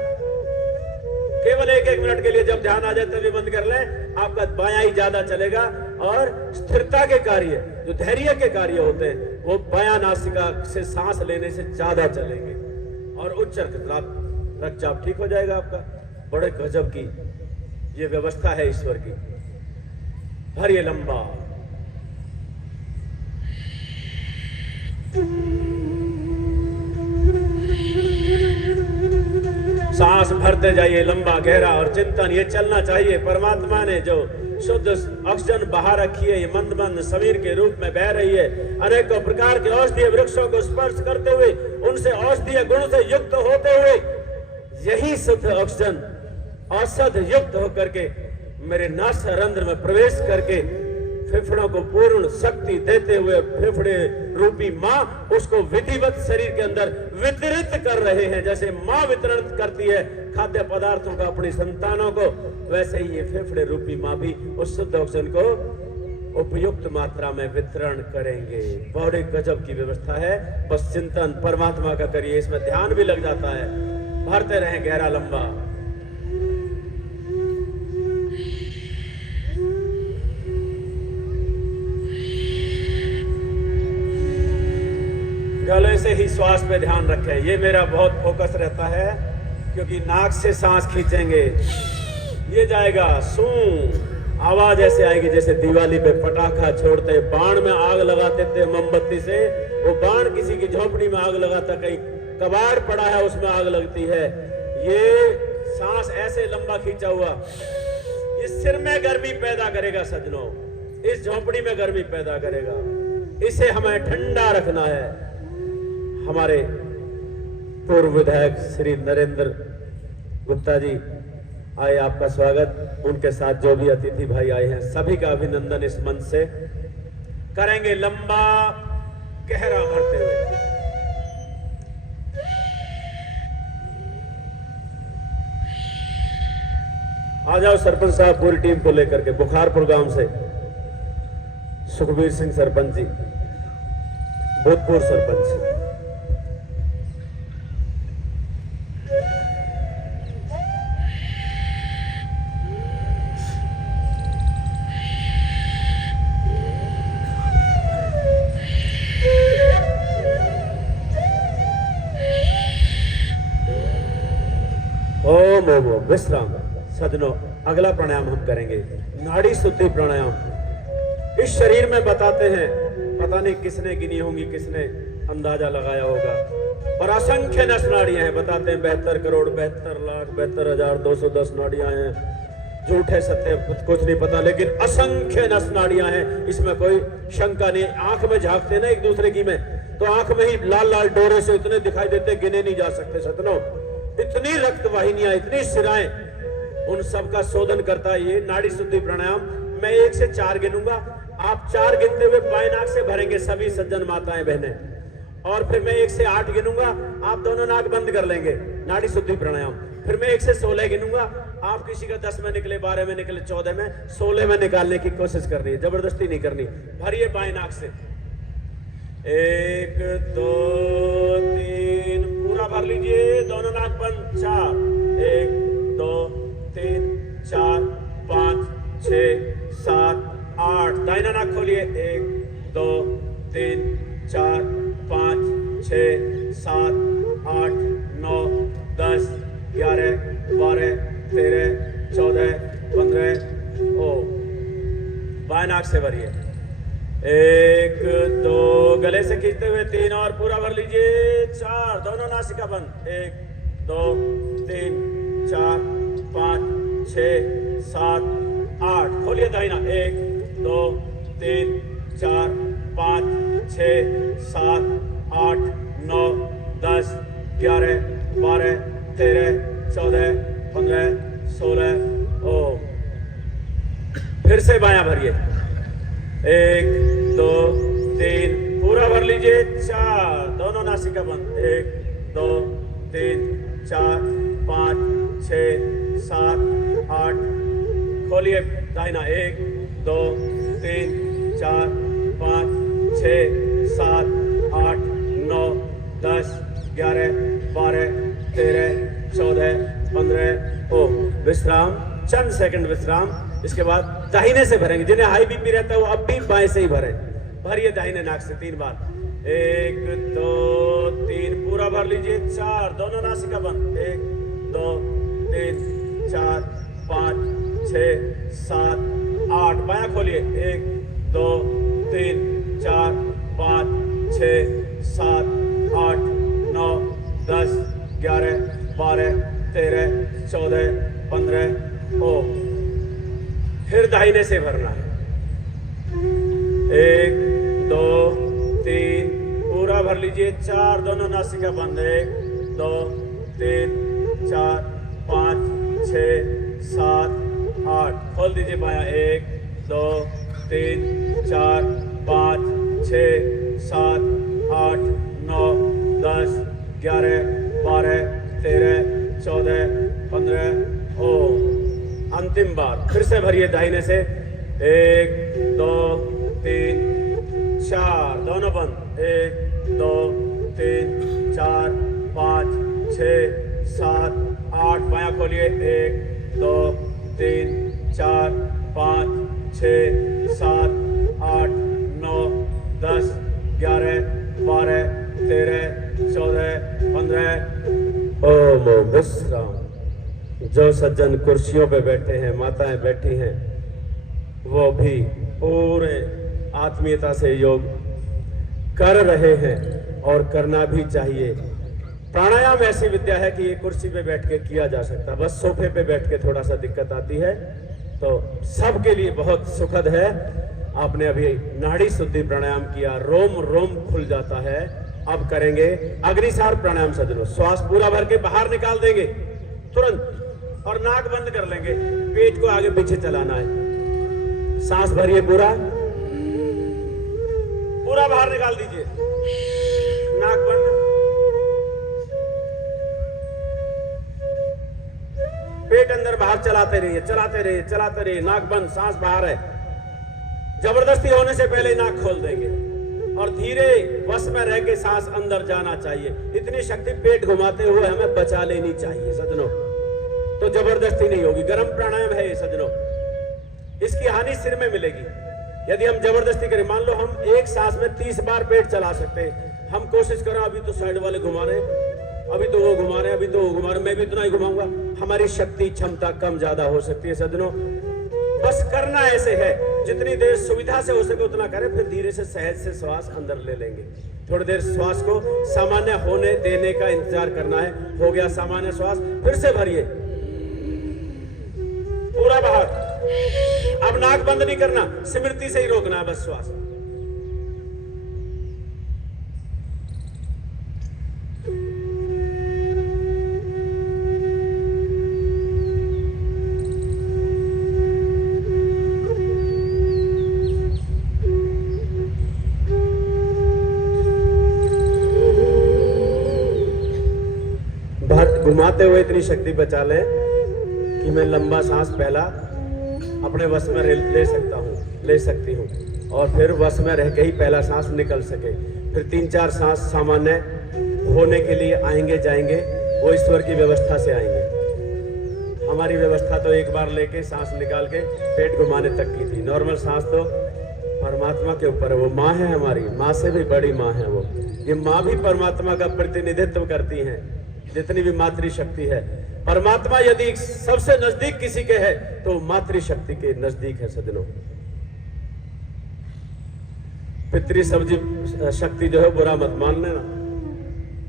केवल 1 मिनट के लिए जब ध्यान आ जाए तभी बंद कर लें। आपका बायां ही ज्यादा चलेगा और स्थिरता के कार्य, जो धैर्य के कार्य होते हैं, वो बायां नासिका से सांस लेने से ज्यादा चलेंगे और उच्च रक्तचाप ठीक हो जाएगा आपका। बड़े गजब की ये व्यवस्था है ईश्वर की। भरिए लंबा, सांस भरते जाइए लंबा गहरा और चिंतन ये चलना चाहिए। परमात्मा ने जो शुद्ध ऑक्सीजन बाहर रखी है, ये मंद मंद समीर के रूप में बह रही है। अनेकों प्रकार के औषधीय वृक्षों को स्पर्श करते हुए, उनसे औषधीय गुण से युक्त होते हुए, यही शुद्ध ऑक्सीजन औषध युक्त होकर के मेरे नासा रंध्र में प्रवेश करके फेफड़ों को पूर्ण शक्ति देते हुए फेफड़े रूपी माँ उसको विधिवत शरीर के अंदर वितरित कर रहे हैं। जैसे माँ वितरण करती है खाद्य पदार्थों का अपनी संतानों को, वैसे ही ये फेफड़े रूपी माँ भी उस शुद्ध ऑक्सीजन को उपयुक्त मात्रा में वितरण करेंगे। बड़े गजब की व्यवस्था है। बस चिंतन परमात्मा का करिए, इसमें ध्यान भी लग जाता है। भरते रहें गहरा लंबा। गले से ही श्वास पे ध्यान रखें। ये मेरा बहुत फोकस रहता है, क्योंकि नाक से सांस खींचेंगे, ये जाएगा सू, आवाज ऐसे आएगी जैसे दिवाली पे पटाखा छोड़ते, बाण में आग लगाते थे मोमबत्ती से, वो बाण किसी की झोपड़ी में आग लगाता, कहीं कबाड़ पड़ा है उसमें आग लगती है। ये सांस ऐसे लंबा खींचा हुआ, इस सिर में गर्मी पैदा करेगा सजनों, इस झोपड़ी में गर्मी पैदा करेगा। इसे हमें ठंडा रखना है। हमारे पूर्व विधायक श्री नरेंद्र गुप्ता जी आए, आपका स्वागत। उनके साथ जो भी अतिथि भाई आए हैं सभी का अभिनंदन इस मंच से करेंगे, लंबा गहरा भरते हुए। आ जाओ सरपंच साहब पूरी टीम को लेकर के, बुखारपुर गांव से सुखबीर सिंह सरपंच जी, भूतपूर्व सरपंच। ओम ओम ओम विश्राम। सजनों, अगला प्राणायाम हम करेंगे नाड़ी शुद्धि प्राणायाम। इस शरीर में बताते हैं, पता नहीं किसने गिनी होंगी, किसने अंदाजा लगाया होगा, पर असंख्य नस नाड़ियां हैं। बताते हैं 72 करोड़ 72 लाख 72,210 नाड़ियां हैं। झूठे सत्य कुछ नहीं पता, लेकिन असंख्य नस नाड़ियां हैं, इसमें कोई शंका नहीं। आंख में झांकते ना एक दूसरे की में, तो आंख में ही लाल लाल डोरे से इतने दिखाई देते, गिने नहीं जा सकते सजनों। इतनी रक्त वाहिनियां, इतनी शिराएं, उन सब का शोधन करता है ये नाड़ी शुद्धि प्राणायाम। मैं 1 से 4 गिनूंगा, आप 4 गिनते हुए बाएं नाक से भरेंगे सभी सज्जन माताएं बहनें, और फिर मैं 1 से 8 गिनूंगा, आप दोनों नाक बंद कर लेंगे, नाड़ी शुद्धि प्राणायाम। फिर मैं 1 से 16 गिनूंगा, आप किसी का 10 में निकले, 12 में निकले, 14 में, 16 में निकालने की कोशिश करनी है, जबरदस्ती नहीं करनी। भरिए बाएं नाक से, 1 2 3, पूरा भर लीजिए, दोनों नाक बंद, 4 1 2 3 4 5 6 7 8, दाहिना नाक खोलिए, 1 2 3 4 5 6 7 8 9 10 11 12 13 14 15। ओ बाएं नाक से भरिए, 1 2, गले से खींचते हुए 3, और पूरा भर लीजिए, 4, दोनों नासिका बंद, 1 2 3 4 5 6 7 8, खोलिए दाहिना, 1 2 3 4 5 6 7 8 9 10 11 12 13 14 15 16। ओ फिर से बायां भरिए, 1 2 3, पूरा भर लीजिए, 4, दोनों नासिका बंद, 1 2 3 4 5 6 7 8, खोलिए दाहिना, 1 2 3 4 5 6 7 8 9 10 11 12 13 14 15। ओ विश्राम, चंद सेकंड विश्राम। इसके बाद दाहिने से भरेंगे, जिन्हें हाई बीपी रहता है वो अब भी बाएं से ही भरे। भरिए दाहिने नाक से 3 बार, 1 2 3, पूरा भर लीजिए, 4, दोनों नासिका बंद, 1 2 3 4 5 6 7 8, बायां खोलिए, 1 2 3 4 5 6 7 8 9 10 11 12 13 14 15। ओ फिर दाहिने से भरना है, 1 2 3, पूरा भर लीजिए, 4, दोनों नासिका बंद, 1 2 3 4 5 6 7 8, खोल दीजिए बायां, 1 2 3 4 5 6 7 8 9 10 11 12 13 14 15। ओ अंतिम बार, फिर से भरिए दाहिने से, 1 2 3 4, दोनों बंद, 1 2 3 4 5 6 7 8, बायां खोलिए, 1 2 3 4 5 6 7 8 9 10 11 12 13, 14, 15। ओम विश्राम। जो सज्जन कुर्सियों पे बैठे हैं, माताएं बैठी हैं, वो भी पूरे आत्मीयता से योग कर रहे हैं और करना भी चाहिए। प्राणायाम ऐसी विद्या है कि ये कुर्सी पे बैठ के किया जा सकता, बस सोफे पे बैठ के थोड़ा सा दिक्कत आती है, तो सबके लिए बहुत सुखद है। आपने अभी नाड़ी शुद्धि प्राणायाम किया, रोम रोम खुल जाता है। अब करेंगे अग्निसार प्राणायाम सज्जनों। श्वास पूरा भर के बाहर निकाल देंगे तुरंत और नाक बंद कर लेंगे, पेट को आगे पीछे चलाना है। सांस भरिए, पूरा पूरा बाहर निकाल दीजिए, नाक बंद, पेट अंदर बाहर चलाते रहिए, चलाते रहिए, चलाते रहिए, नाक बंद, सांस बाहर है। जबरदस्ती होने से पहले नाक खोल देंगे और धीरे वश में रह के सांस अंदर जाना चाहिए। इतनी शक्ति पेट घुमाते हुए हमें बचा लेनी चाहिए सज्जनों, तो जबरदस्ती नहीं होगी। गर्म प्राणायाम है ये सज्जनों, इसकी हानि सिर में मिलेगी यदि हम जबरदस्ती करें। मान लो हम एक सांस में 30 बार पेट चला सकते हैं, हम कोशिश करें अभी तो साइड वाले घुमा रहे, अभी तो वो घुमा रहे, अभी तो वो घुमा रहे, मैं भी इतना ही घुमाऊंगा, हमारी शक्ति क्षमता कम ज्यादा हो सकती है सज्जनों। बस करना ऐसे है, जितनी देर सुविधा से हो सके उतना करें, फिर धीरे से सहज से श्वास अंदर ले लेंगे। थोड़ी देर श्वास को सामान्य होने देने का इंतजार करना है। हो गया सामान्य श्वास, फिर से भरिए पूरा बाहर। अब नाक बंद नहीं करना, स्मृति से ही रोकना है बस श्वास। घुमाते हुए इतनी शक्ति बचा लें कि मैं लंबा सांस पहला अपने वश में ले सकता हूँ, ले सकती हूँ, और फिर वश में रह के ही पहला सांस निकल सके। फिर 3-4 सांस सामान्य होने के लिए आएंगे जाएंगे, वो ईश्वर की व्यवस्था से आएंगे। हमारी व्यवस्था तो एक बार लेके सांस निकाल के पेट घुमाने तक की थी। नॉर्मल सांस तो परमात्मा के ऊपर है, वो माँ है हमारी, माँ से भी बड़ी माँ है वो। ये माँ भी परमात्मा का प्रतिनिधित्व करती है, जितनी भी मातृशक्ति है। परमात्मा यदि सबसे नजदीक किसी के है तो मातृशक्ति के नजदीक है सज्जनों। पितृ सब्जी शक्ति जो है बुरा मत मान लेना,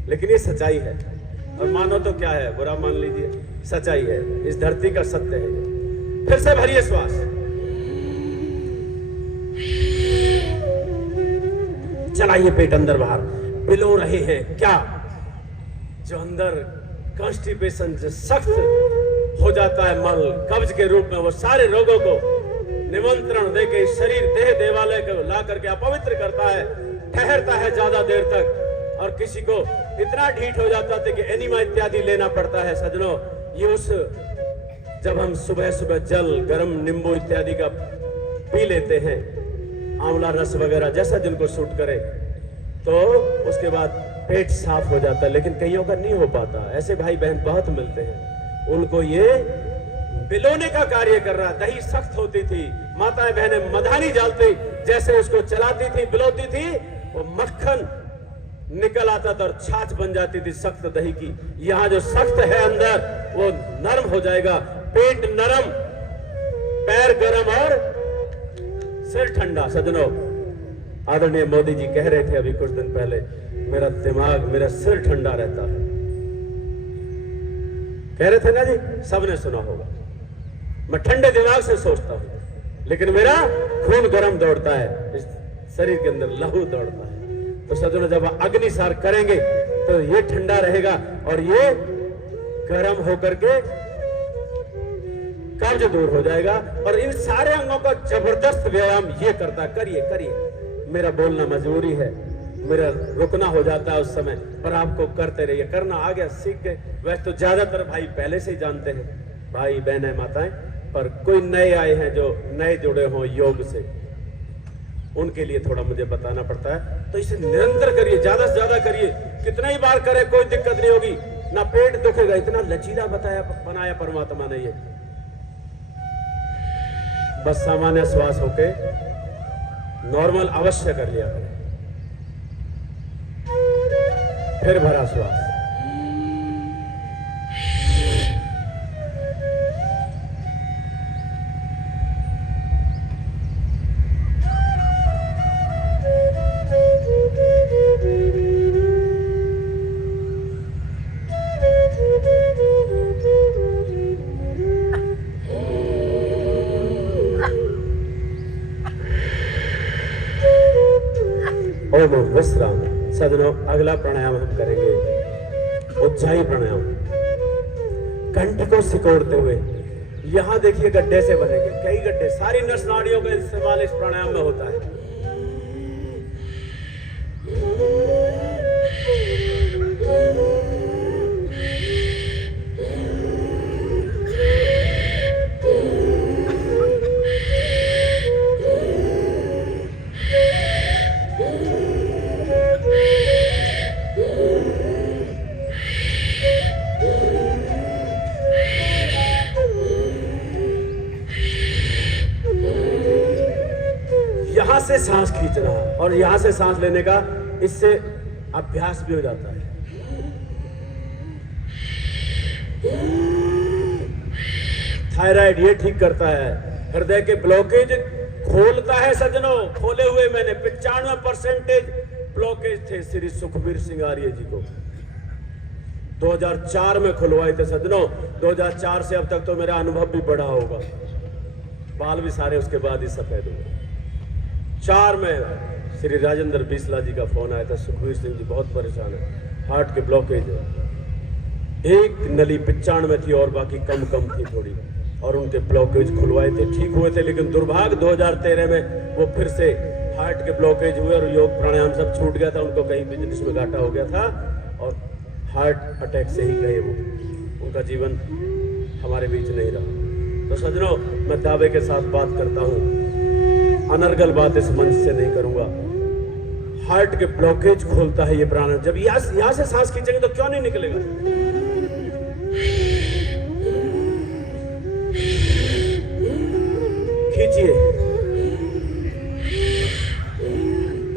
लेकिन ये सच्चाई है, और मानो तो क्या है, बुरा मान लीजिए, सच्चाई है, इस धरती का सत्य है। फिर से भरिए श्वास, चलाइए पेट अंदर बाहर। बिलो रहे हैं क्या, जो अंदर कॉन्स्टिपेशन जो सख्त हो जाता है, मल कब्ज के रूप में, वो सारे रोगों को निमंत्रण देके शरीर देह देवालय को ला करके अपवित्र करता है, ठहरता है ज्यादा देर तक, और किसी को इतना ढीठ हो जाता है कि एनिमा इत्यादि लेना पड़ता है सज्जनों। ये उस जब हम सुबह सुबह जल गर्म नींबू इत्यादि का पी लेते हैं, आंवला रस वगैरह जैसा जिनको सूट करे, तो उसके बाद पेट साफ हो जाता है। लेकिन कईयों का नहीं हो पाता, ऐसे भाई बहन बहुत मिलते हैं, उनको ये बिलोने का कार्य कर रहा। दही सख्त होती थी, माताएं बहनें मधानी डालती, जैसे उसको चलाती थी बिलोती थी, वो मक्खन निकल आता था और छाछ बन जाती थी सख्त दही की। यहाँ जो सख्त है अंदर वो नरम हो जाएगा, पेट नरम, पैर गरम और सिर ठंडा सज्जनों। आदरणीय मोदी जी कह रहे थे अभी कुछ दिन पहले, मेरा दिमाग, मेरा सिर ठंडा रहता है, कह रहे थे ना जी, सबने सुना होगा। मैं ठंडे दिमाग से सोचता हूं, लेकिन मेरा खून गर्म दौड़ता है, इस शरीर के अंदर लहू दौड़ता है। तो सज्जनों जब अग्निसार करेंगे तो ये ठंडा रहेगा और ये गर्म होकर के कब्ज दूर हो जाएगा, और इन सारे अंगों का जबरदस्त व्यायाम ये करता। करिए करिए, मेरा बोलना मजबूरी है, मेरा रुकना हो जाता है उस समय, पर आपको करते रहिए। करना आ गया, सीख गए। वैसे तो ज्यादातर भाई पहले से ही जानते हैं, भाई बहनें माताएं, पर कोई नए आए हैं जो नए जुड़े हों योग से, उनके लिए थोड़ा मुझे बताना पड़ता है। तो इसे निरंतर करिए, ज्यादा से ज्यादा करिए, कितना ही बार करें कोई दिक्कत नहीं होगी, ना पेट दुखेगा। इतना लचीला बनाया परमात्मा ने ये। बस सामान्य श्वास होके नॉर्मल अवश्य कर लिया करें। फिर भरा श्वास। ओम विश्राम। सदनों, अगला प्राणायाम हम करेंगे उज्जाई प्राणायाम। कंठ को सिकोड़ते हुए, यहां देखिए गड्ढे से बनेंगे कई गड्ढे, सारी नस नाड़ियों का इस्तेमाल इस प्राणायाम में होता है। यहां से सांस खींचना और यहां से सांस लेने का, इससे अभ्यास भी हो जाता है। थायराइड ये ठीक करता है, हृदय के ब्लॉकेज खोलता है। सज्जनों, खोले हुए मैंने 95% ब्लॉकेज थे श्री सुखबीर सिंह आर्य जी को 2004 में खुलवाए थे। सज्जनों, 2004 से अब तक तो मेरा अनुभव भी बढ़ा होगा, बाल भी सारे उसके बाद ही सफेद हुए। 4 में श्री राजेंद्र बीसला जी का फोन आया था, सुखबीर सिंह जी बहुत परेशान है, हार्ट के ब्लॉकेज है। एक नली 95 में थी और बाकी कम थी थोड़ी, और उनके ब्लॉकेज खुलवाए थे, ठीक हुए थे। लेकिन दुर्भाग्य 2013 में वो फिर से हार्ट के ब्लॉकेज हुए और योग प्राणायाम सब छूट गया था, उनको कहीं बिजनेस में घाटा हो गया था और हार्ट अटैक से ही गए वो। उनका जीवन हमारे बीच नहीं रहा। तो सज्जनों, मैं दावे के साथ बात करता हूं, अनर्गल बात इस मंच से नहीं करूंगा। हार्ट के ब्लॉकेज खोलता है ये प्राणायाम। जब यहां से सांस खींचेंगे तो क्यों नहीं निकलेगा? खींचिए।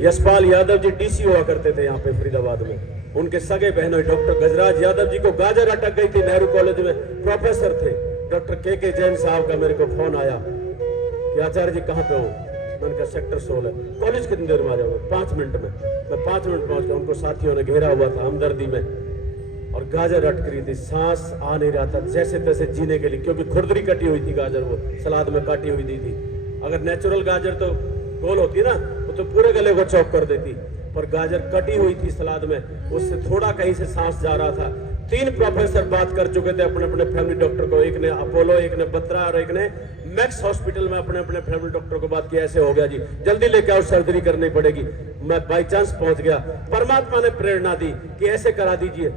यशपाल यादव जी डीसी हुआ करते थे यहाँ पे फरीदाबाद में, उनके सगे बहनों डॉक्टर गजराज यादव जी को गाजर अटक गई थी, नेहरू कॉलेज में प्रोफेसर थे। डॉक्टर के जैन साहब का मेरे को फोन आया कि आचार्य जी कहाँ पे हो? मैंने कहा सेक्टर 16 है। कॉलेज कितनी देर में आ जाओगे? 5 मिनट में। मैं 5 मिनट पहुंच गया। उनको साथियों ने घेरा हुआ था हमदर्दी में और गाजर अटक रही थी, सांस आ नहीं रहा था जैसे तैसे जीने के लिए, क्योंकि खुरदरी कटी हुई थी गाजर, वो सलाद में काटी हुई दी थी। अगर नेचुरल गाजर तो गोल होती ना, वो तो पूरे गले को चौक कर देती, पर गाजर कटी हुई थी सलाद में, उससे थोड़ा कहीं से सांस जा रहा था। 3 प्रोफेसर बात कर चुके थे अपने अपने फैमिली डॉक्टर को, एक ने अपोलो, एक ने बत्रा और एक ने मैक्स हॉस्पिटल में अपने अपने फैमिली डॉक्टर को बात किया, ऐसे हो गया जी, जल्दी लेके आओ, सर्जरी करनी पड़ेगी। मैं बाई चांस पहुंच गया, परमात्मा ने प्रेरणा दी कि ऐसे करा दीजिए।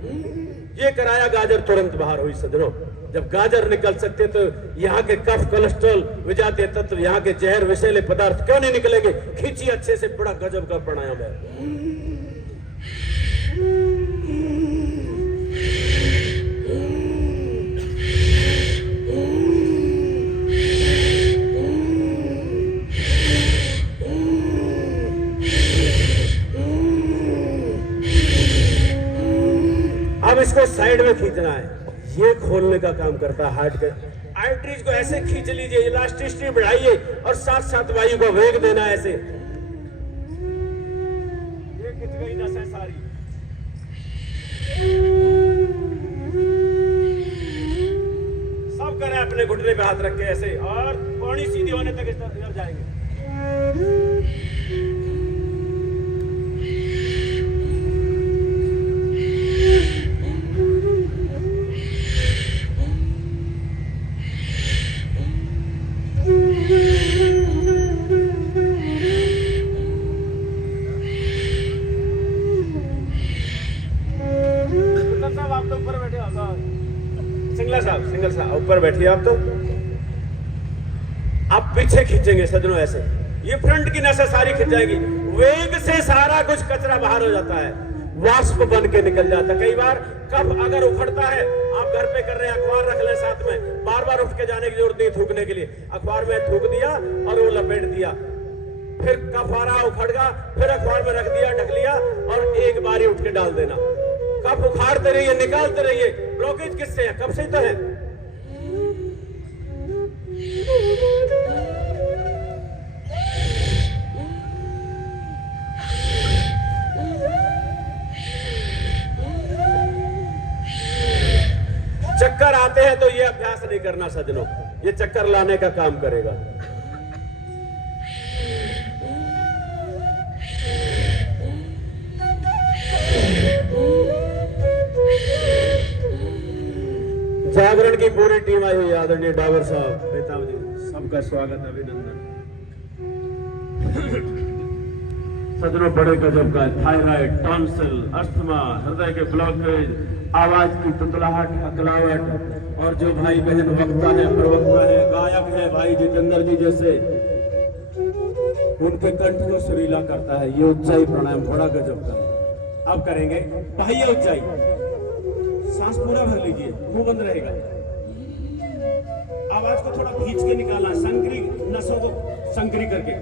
ये कराया, गाजर तुरंत बाहर हुई। सज्जनों, जब गाजर निकल सकते तो यहाँ के कफ, कोलेस्ट्रॉल, विजातीय तत्व, यहाँ के जहर, विषैले पदार्थ क्यों नहीं निकलेंगे? खींची अच्छे से, बड़ा गजब का प्राणायाम है। अब इसको साइड में खींचना है, ये खोलने का काम करता है हार्ट के। आर्टरीज को ऐसे खींच लीजिए, इलास्टिसिटी बढ़ाइए और साथ साथ वायु को वेग देना ऐसे। ये खिंच गई नसें सारी। सब करें अपने घुटने पे हाथ रख के ऐसे, और पौड़ी सीधी होने तक इधर जाएंगे। सिंगल साहब ऊपर बैठिए आप। तो आप पीछे खींचेंगे सज्जनों ऐसे, ये फ्रंट की नसें सारी खिंच जाएगी, वेग से सारा कुछ कचरा बाहर हो जाता है, वाष्प बन के निकल जाता है। कई बार कब अगर उखड़ता है, आप घर पे कर रहे हैं, अखबार रख लें साथ में, बार बार उठ के जाने की जरूरत नहीं थूकने के लिए। अखबार में थूक दिया और वो लपेट दिया, फिर कफ आ रहा उखड़ गया, फिर अखबार में रख दिया, ढक लिया और एक बार ही उठ के डाल देना। कप उखाड़ते रहिए, निकालते रहिए। ब्लॉकेज किससे है, कब से तो है। चक्कर आते हैं तो ये अभ्यास नहीं करना सज्जनों, ये चक्कर लाने का काम करेगा। जागरण की पूरी टीम आई हुई है। आदरणीय डावर साहब, पेताब जी, सबका स्वागत, अभिनंदन। सदनों बड़े गजब का थायराइड, टॉन्सिल, अस्थमा, हृदय के ब्लॉकेज, आवाज की तुतलाहट, हकलावट, और जो भाई बहन वक्ता है, प्रवक्ता है, गायक है, भाई जितेंद्र जी जैसे, उनके कंठ को सुरीला करता है। ये उज्जाई प्राणायाम बड़ा गजब का है। अब करेंगे बाह्य उज्जाई। सांस पूरा भर लीजिए, मुंह बंद रहेगा। आवाज को थोड़ा खींच के निकालना, संक्री नसों को संक्री करके।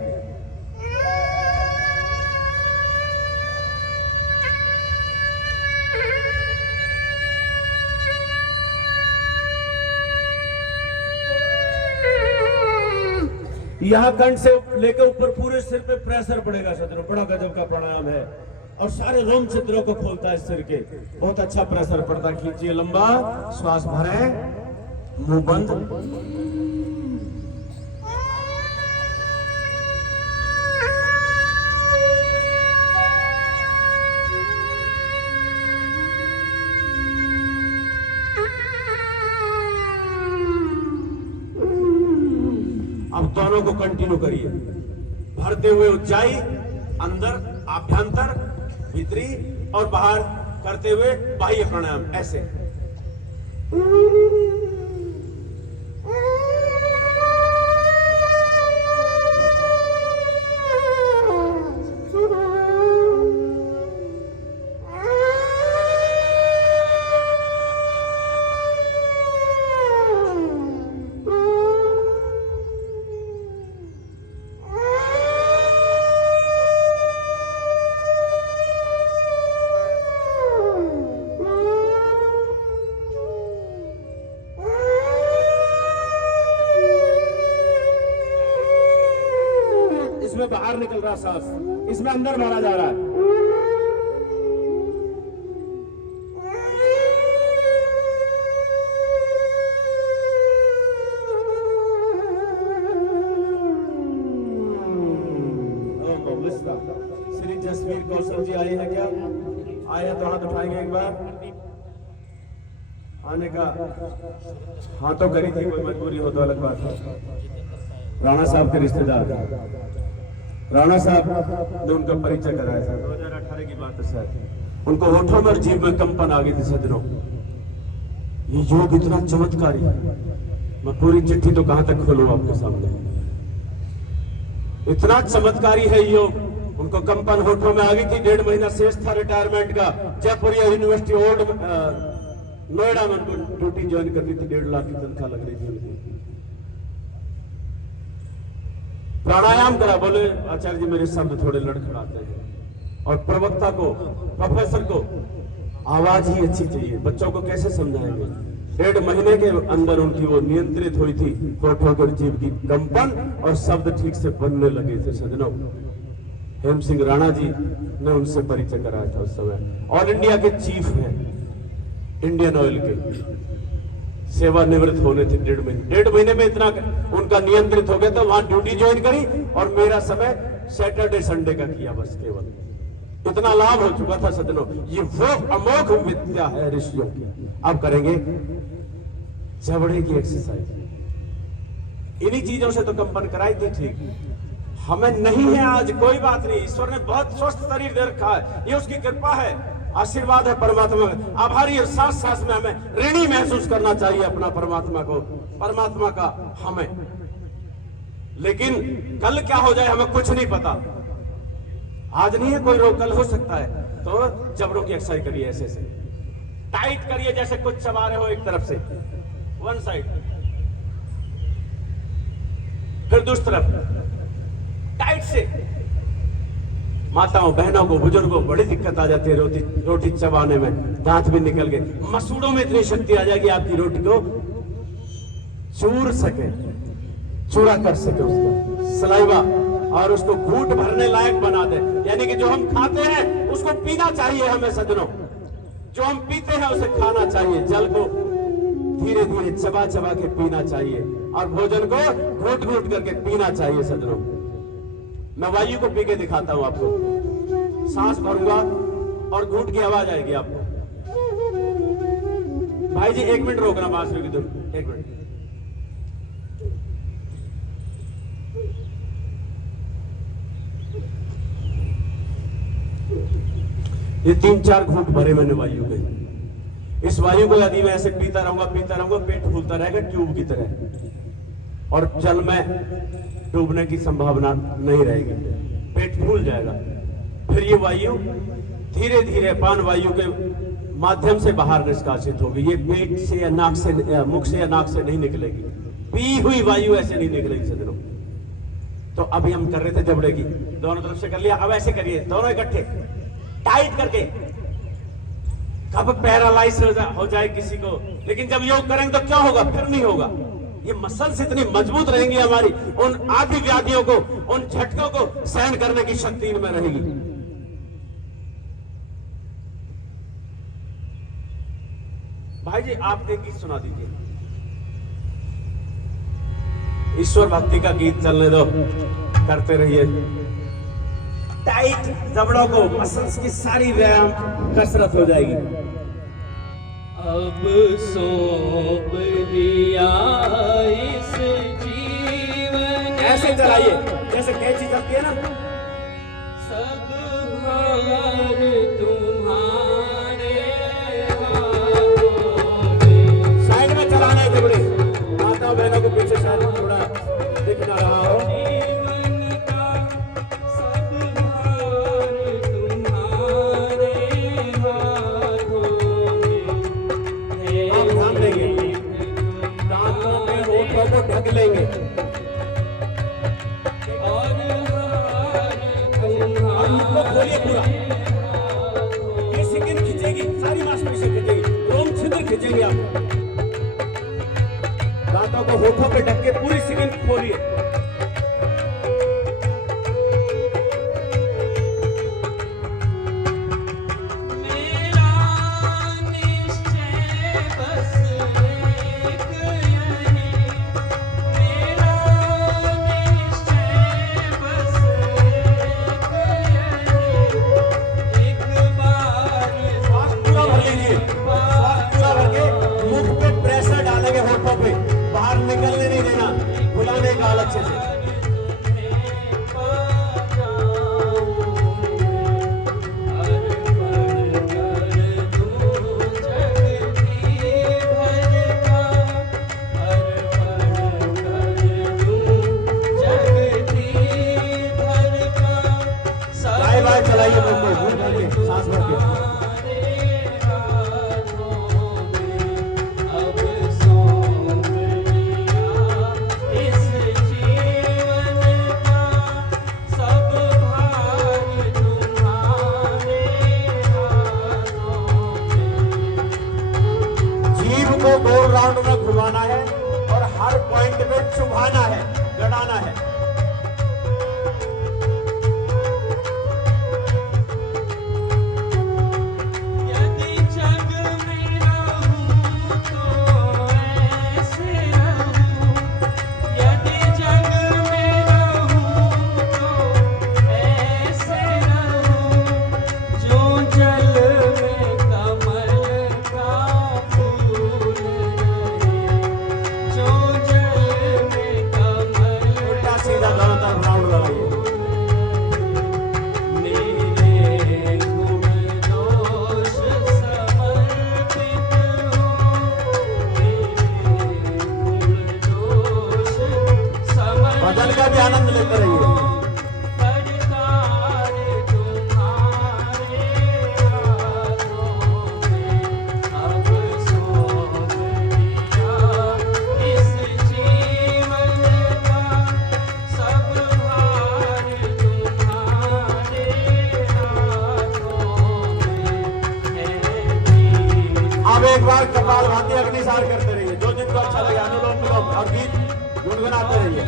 यहां कंठ से लेकर ऊपर पूरे सिर पे प्रेशर पड़ेगा सज्जनों, बड़ा गजब का प्राणायाम है और सारे रोम छिद्रों को खोलता है सिर के। बहुत अच्छा प्रेशर पड़ता है। खींचिए लंबा, श्वास भरे, मुंह बंद। अब दोनों को कंटिन्यू करिए, भरते हुए उज्जाई, अंदर, आभ्यंतर, भीतरी और बाहर करते हुए बाह्य प्राणायाम, ऐसे। इसमें बाहर निकल रहा सांस, इसमें अंदर भरा जा रहा है। श्री जसवीर कौशल जी आए हैं क्या? आए हैं तो हाथ उठाएंगे एक बार। आने का हाँ तो करी थी, कोई मजबूरी हो तो अलग बात है। राणा साहब के रिश्तेदार, राणा साहब ने उनका परिचय कराया था, 2018 की बात है शायद। उनको होठों में जीभ में कंपन आ गई थी सज्जनों। ये योग इतना चमत्कारी है, मैं पूरी चिट्ठी तो कहां तक खोलूं आपके सामने। इतना चमत्कारी है योग। उनको कंपन होठों में आ गई थी। 1.5 महीना शेष था रिटायरमेंट का। जयपुरिया यूनिवर्सिटी ओल्ड नोएडा में उनको ड्यूटी ज्वाइन करनी थी। 1.5 लाख की तनख्वाह लग रही थी उनकी। प्राणायाम करा, बोले आचार्य जी मेरे शब्द थोड़े लड़खड़ाते हैं, और प्रवक्ता को, प्रोफेसर को आवाज ही अच्छी चाहिए। बच्चों को कैसे समझाएंगे? 1.5 महीने के अंदर उनकी वो नियंत्रित हुई थी होठों और जीभ की कंपन, और शब्द ठीक से बनने लगे थे सज्जनों। हेम सिंह राणा जी ने उनसे परिचय कराया था उस समय। ऑल इंडिया के चीफ हैं, इंडियन ऑयल के, सेवानिवृत्त होने थे 1.5 महीने। 1.5 महीने में इतना उनका नियंत्रित हो गया था। वहां ड्यूटी ज्वाइन करी और मेरा समय सैटरडे संडे का किया बस, केवल इतना लाभ हो चुका था सज्जनों। ये वो अमोघ विद्या है ऋषियों की। अब करेंगे जबड़े की एक्सरसाइज। इन्हीं चीजों से तो कंपन कराई थी ठीक। हमें नहीं है आज, कोई बात नहीं, ईश्वर ने बहुत स्वस्थ शरीर दे रखा है, ये उसकी कृपा है, आशीर्वाद है परमात्मा का। आभारी और साथ साथ में हमें ऋणी महसूस करना चाहिए अपना परमात्मा को, परमात्मा का हमें। लेकिन कल क्या हो जाए हमें कुछ नहीं पता। आज नहीं है कोई रोग, कल हो सकता है। तो जबड़ों की एक्सरसाइज करिए, ऐसे से टाइट करिए जैसे कुछ चबा रहे हो एक तरफ से, वन साइड, फिर दूसरी तरफ टाइट से। माताओं बहनों को बुजुर्गों को बड़ी दिक्कत आ जाती है रोटी चबाने में, दांत भी निकल गए। मसूड़ों में इतनी शक्ति आ जाएगी आपकी रोटी को चूर सके, चूड़ा कर सके उसका सलाइवा, और उसको घूंट भरने लायक बना दे। यानी कि जो हम खाते हैं उसको पीना चाहिए हमें सज्जनों, जो हम पीते हैं उसे खाना चाहिए। जल को धीरे धीरे चबा चबा के पीना चाहिए और भोजन को घूट घूट करके पीना चाहिए सज्जनों। मैं वायु को पी के दिखाता हूं आपको, सांस भरूंगा और घूट की आवाज आएगी आपको। भाई जी 1 मिनट रोकना बांसुरी की धुन, 1 मिनट। ये 3-4 घूंट भरे मैंने वायु के। इस वायु को यदि मैं ऐसे पीता रहूंगा पेट फूलता रहेगा ट्यूब की तरह, और जल में डूबने की संभावना नहीं रहेगी, पेट फूल जाएगा। फिर ये वायु धीरे धीरे अपान वायु के माध्यम से बाहर निष्कासित होगी। ये पेट से या नाक से, मुख से या नाक से नहीं निकलेगी। पी हुई वायु ऐसे नहीं निकलेगी सज्जनों। तो अभी हम कर रहे थे जबड़े की, दोनों तरफ से कर लिया, अब ऐसे करिए दोनों इकट्ठे टाइट करके। कब पैरालाइज हो जाए किसी को, लेकिन जब योग करेंगे तो क्या होगा, फिर नहीं होगा। ये मसल्स इतनी मजबूत रहेंगी हमारी, उन आदि व्याधियों को, उन झटकों को सहन करने की शक्ति इनमें रहेगी। भाई जी आप एक गीत सुना दीजिए, ईश्वर भक्ति का गीत चलने दो, करते रहिए। टाइट जबड़ों को, मसल्स की सारी व्यायाम कसरत हो जाएगी। अब सौंप दिया इस जीवन, ऐसे चलाइए जैसे कैंची चलती है ना। सब भार तुम्हारे हाथों में। साइड में चलाना है जबड़े, माता बहनों को पीछे शायद थोड़ा दिख ना रहा हो। जीवन का सब भार तुम्हारे हाथों में। आप ध्यान देंगे, दांतों पे होठों को ढक लेंगे और और मुख को खोलिए पूरा। ये स्किन खींचेगी, सारी मांसपेशी खींचेगी, रोम छिद्र खींचेंगे आप। दांतों को होठों पे ढक के पूरी स्किन खोलिए। मेरा निश्चय बस एक यही, मेरा निश्चय बस एक यही। एक बार श्वास पूरा भर लीजिए, श्वास पूरा भर के मुख पे प्रेशर डालेंगे, होठों पे बाहर निकलने नहीं देना, बुलाने का अलग से। बाय बाय चलाइए मुख को, घूम भर के, सांस भर के। जीभ को गोल राउंड में घुमाना है और हर पॉइंट पे चुभाना है, गड़ाना है। एक बार कपाल भाती अग्निसार करते रहिए। जो जिनको अच्छा लगे अनुलोम विलोम और गीत गुनगुनाते रहिए।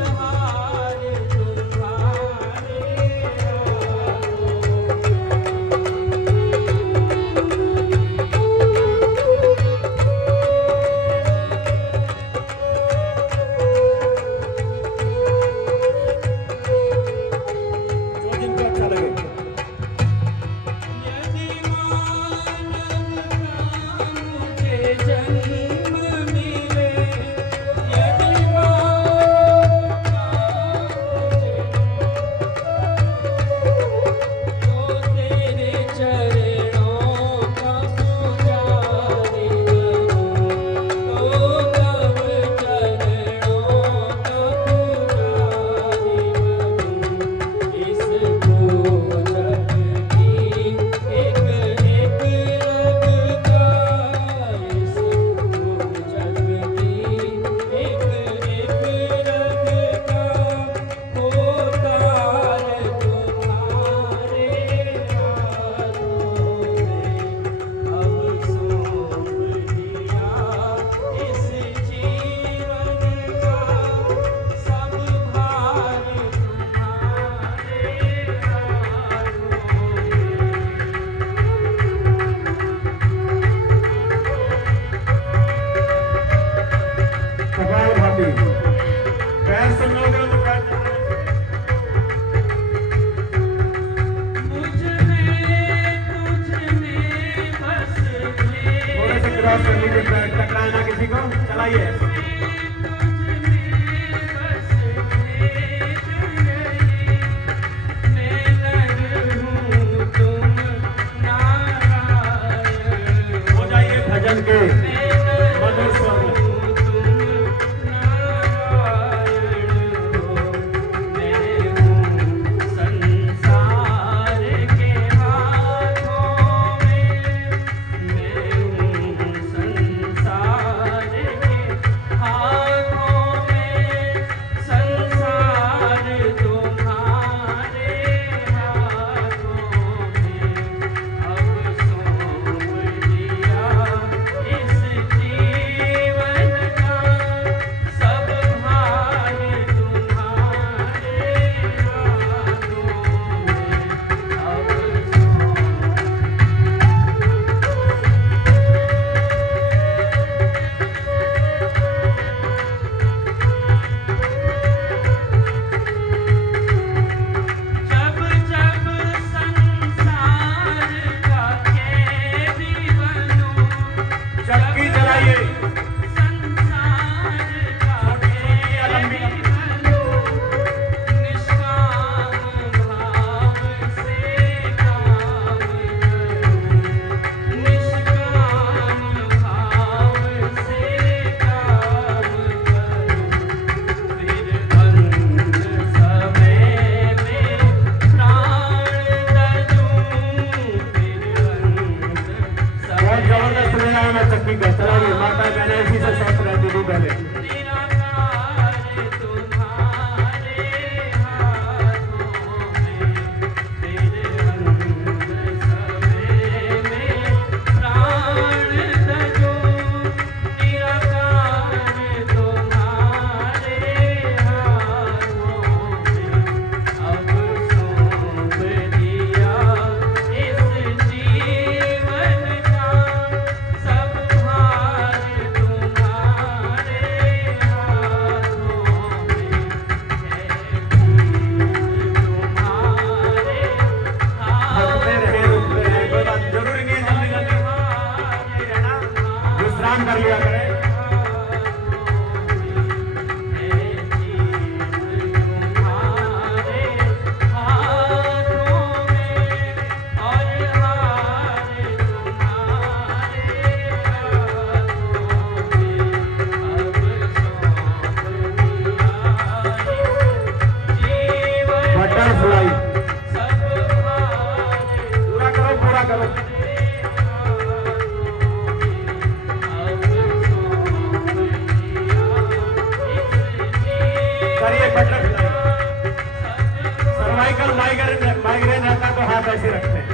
जो जिनको अच्छा लगे। यदि मानव का मुझे जन्म मिले, यदि मानव का मुझे, तो तेरे चरणों का पुजारी बनूं, तो तब चरणों का पुजारी बनूं। इसको जग की एक एक रग का, इसको जग की एक एक रग का उतार तुम्हारे हाथों में अब सौंप दिया इस जीवन का सब भार तुम्हारे कपाल भाती पैर संयोगे तो पैर मुझ में तुझ में बस थोड़े से क्रॉस कर लीजिए, पैर टकराए ना किसी को। चलाइए। हो जाइए भजन के मधुर स्वर में। संसार के हाथों में, मैं हूँ संसार के हाथों में, संसार तुम्हारे हाथों में अब सौंप दिया इस जीवन का सब भार तुम्हारे हाथों में अब जब जब संसार का कैदी बनूं, चक्की चलाइए। संसार का कैदी बनूं, निष्काम भाव से काम करूं, निष्काम भाव से काम करूं। फिर अंत समय में प्राण तजूं, फिर अंत बहुत जबरदस्त बजा है मैं चक्की का। चलाइए। माता बहने इसी से स्वस्थ रहती थी पहले। निराकार तुम्हारे हाथों में, तेरे अंत समय में प्राण तजूं, निराकार तुम्हारे हाथों में अब सौंप दिया इस जीवन का सब भार तुम्हारे ऐसे रखते हैं।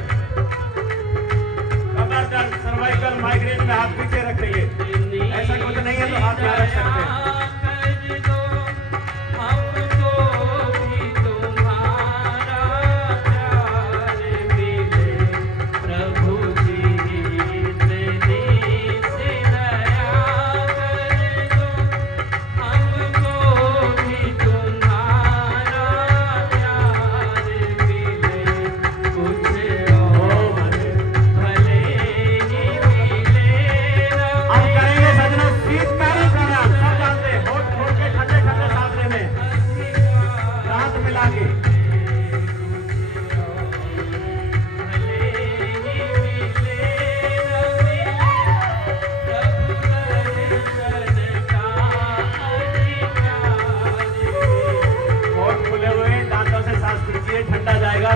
कमर दर्द, सर्वाइकल, माइग्रेन शरीर में हाथ पीछे रख लिए, ऐसा कुछ नहीं है तो हाथ यहाँ रख सकते हैं।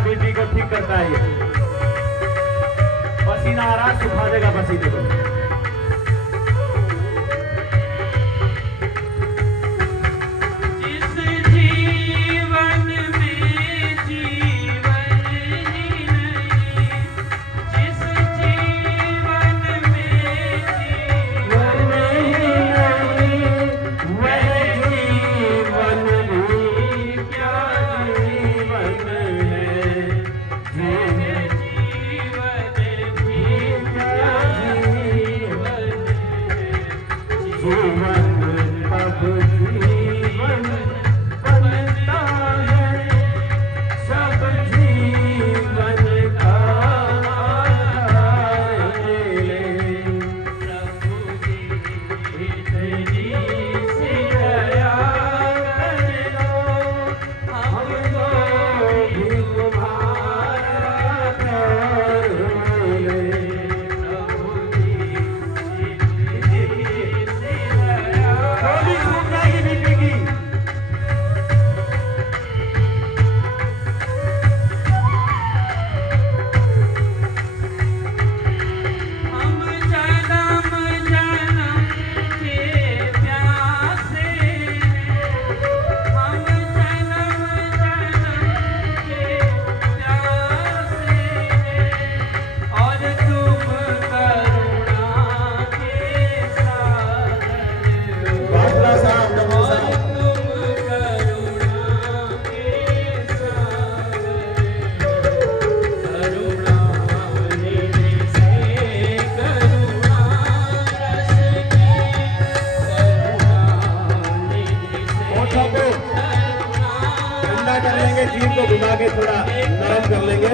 बीपी को ठीक करता है ये। पसीना आ रहा है, सुखा देगा पसीने को। जीभ को घुमा के थोड़ा नरम कर लेंगे,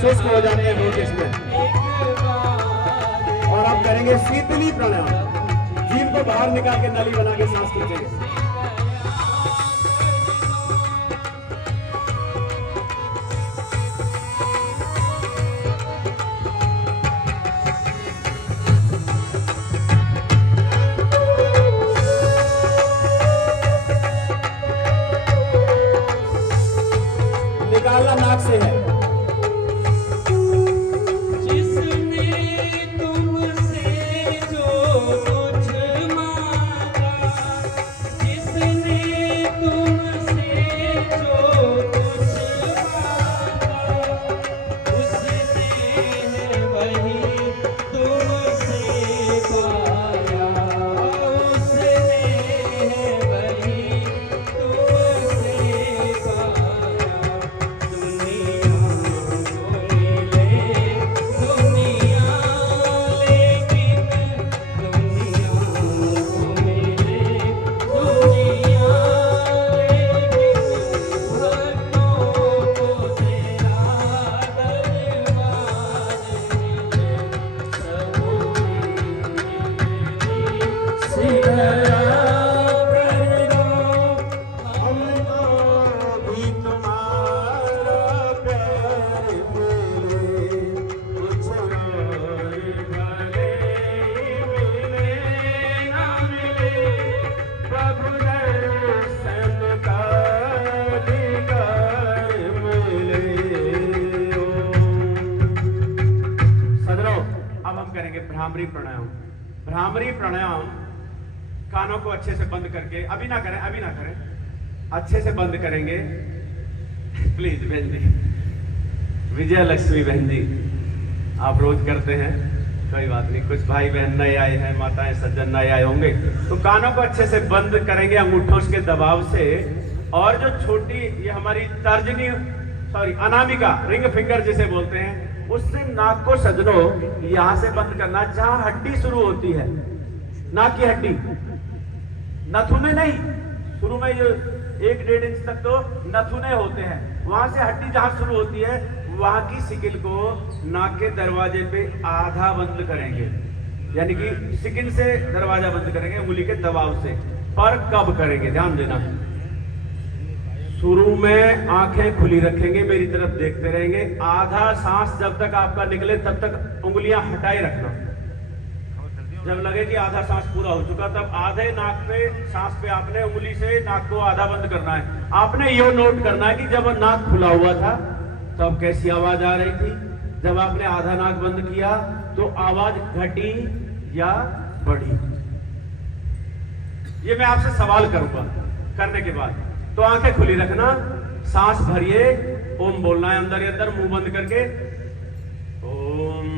शुष्क हो जाते हैं होंठ इसमें। और अब करेंगे शीतली प्राणायाम। जीभ को बाहर निकाल के नली बना के सांस खींचेंगे। निकालना नाक से है। भ्रामरी प्राणायाम। भ्रामरी प्राणायाम कानों को अच्छे से बंद करके, अभी ना करें, अच्छे से बंद करेंगे। प्लीज बहन जी, विजय लक्ष्मी बहन जी, आप रोज करते हैं तो कोई बात नहीं, कुछ भाई बहन नए आए हैं, माताएं सज्जन नए आए होंगे, तो कानों को अच्छे से बंद करेंगे अंगूठों के दबाव से। और जो छोटी ये हमारी तर्जनी अनामिका रिंग फिंगर जिसे बोलते हैं, उससे नाक को सजनों यहां से बंद करना, जहां हड्डी शुरू होती है, नाक की हड्डी, नथुने नहीं, शुरू में जो 1-1.5 इंच तक तो नथुने होते हैं, वहां से हड्डी जहां शुरू होती है वहां की सिकिल को नाक के दरवाजे पे आधा बंद करेंगे, यानी कि सिकिल से दरवाजा बंद करेंगे उंगली के दबाव से। पर कब करेंगे ध्यान देना, शुरू में आंखें खुली रखेंगे, मेरी तरफ देखते रहेंगे, आधा सांस जब तक आपका निकले तब तक उंगलियां हटाए रखना। जब लगे कि आधा सांस पूरा हो चुका तब आधे नाक पे सांस पे आपने उंगली से नाक को आधा बंद करना है। आपने ये नोट करना है कि जब नाक खुला हुआ था तब कैसी आवाज आ रही थी, जब आपने आधा नाक बंद किया तो आवाज घटी या बढ़ी। ये मैं आपसे सवाल करूंगा, करने के बाद तो आंखें खुली रखना, सांस भरिए, ओम बोलना है अंदर ही अंदर मुंह बंद करके, ओम।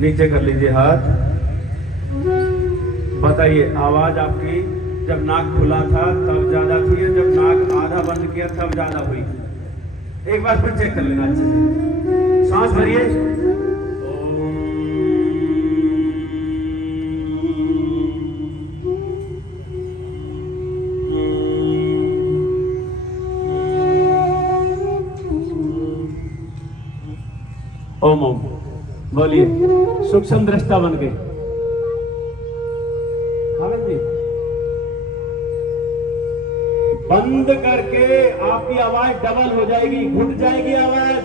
नीचे कर लीजिए हाथ। बताइए आवाज आपकी जब नाक खुला था तब ज्यादा थी, जब नाक आधा बंद किया तब ज्यादा हुई? एक बार फिर चेक कर लेना अच्छे से। सांस भरिए, ओम ओम बोलिए, सूक्ष्म दृष्टा बन गए। बंद करके आपकी आवाज डबल हो जाएगी, घुट जाएगी आवाज,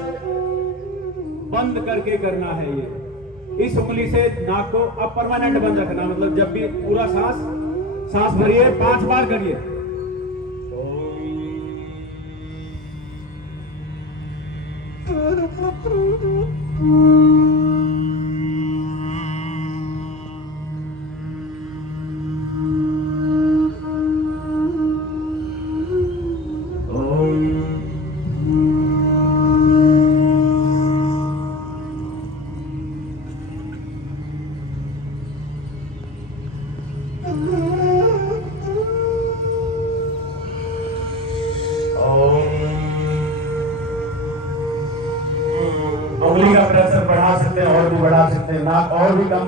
बंद करके करना है ये। इस उंगली से नाक को अब परमानेंट बंद रखना, मतलब जब भी पूरा सांस भरिए, 5 बार करिए। उंगली का प्रेशर बढ़ा सकते हैं और भी बढ़ा सकते हैं, नाक और भी कम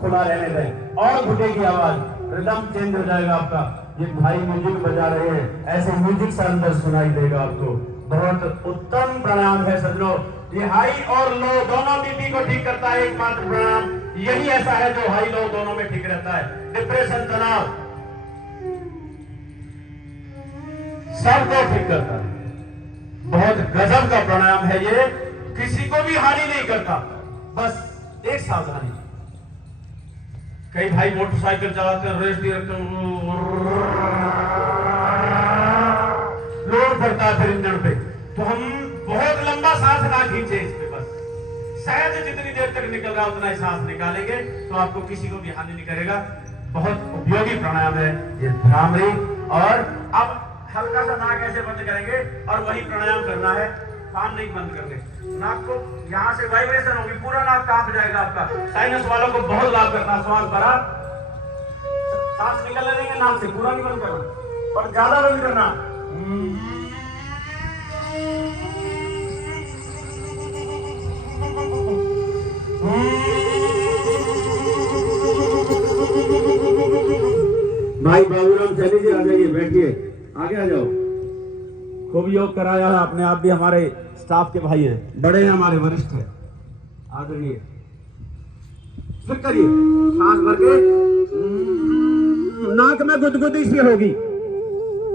खुला रहने दें, और घुटे की आवाज, रिदम चेंज हो जाएगा आपका। ये भाई म्यूजिक बजा रहे हैं, ऐसे म्यूजिक से अंदर सुनाई देगा आपको। बहुत उत्तम प्राणायाम है सज्जनों, ये हाई और लो दोनों बीपी को ठीक करता है। एकमात्र प्राणायाम यही ऐसा है जो हाई लो दोनों में ठीक रहता है। डिप्रेशन, तनाव सबको ठीक करता है। बहुत गजब का प्राणायाम है ये, किसी को भी हानि नहीं करता। बस एक सावधानी, कई भाई मोटरसाइकिल चलाते हैं, रेस भी रखते हैं, लोड पड़ता है फिर इंजन पे, तो हम बहुत लंबा सांस ना खींचे इस पे, बस सहज जितनी देर तक निकल रहा है उतना ही सांस निकालेंगे, तो आपको किसी को भी हानि नहीं करेगा। बहुत उपयोगी प्राणायाम है ये भ्रामरी। और अब हल्का सा नाक ऐसे बंद करेंगे और वही प्राणायाम करना है, कान नहीं बंद करने। नाक को यहाँ से वाइब्रेशन होगी, पूरा नाक कांप जाएगा आपका। साइनस वालों को बहुत लाभ करना, श्वास भरा, सांस निकलने देंगे नाक से, पूरा नहीं बंद करना और ज्यादा बंद करना। भाई बाबूराम चली जी, आ जाइए, बैठिए, आगे आ जाओ। खूब योग कराया है आपने, आप भी हमारे स्टाफ के भाई हैं, बड़े हैं हमारे, वरिष्ठ हैं, आदरणीय। फिर करिए, सांस भर के, नाक में गुदगुदी सी होगी,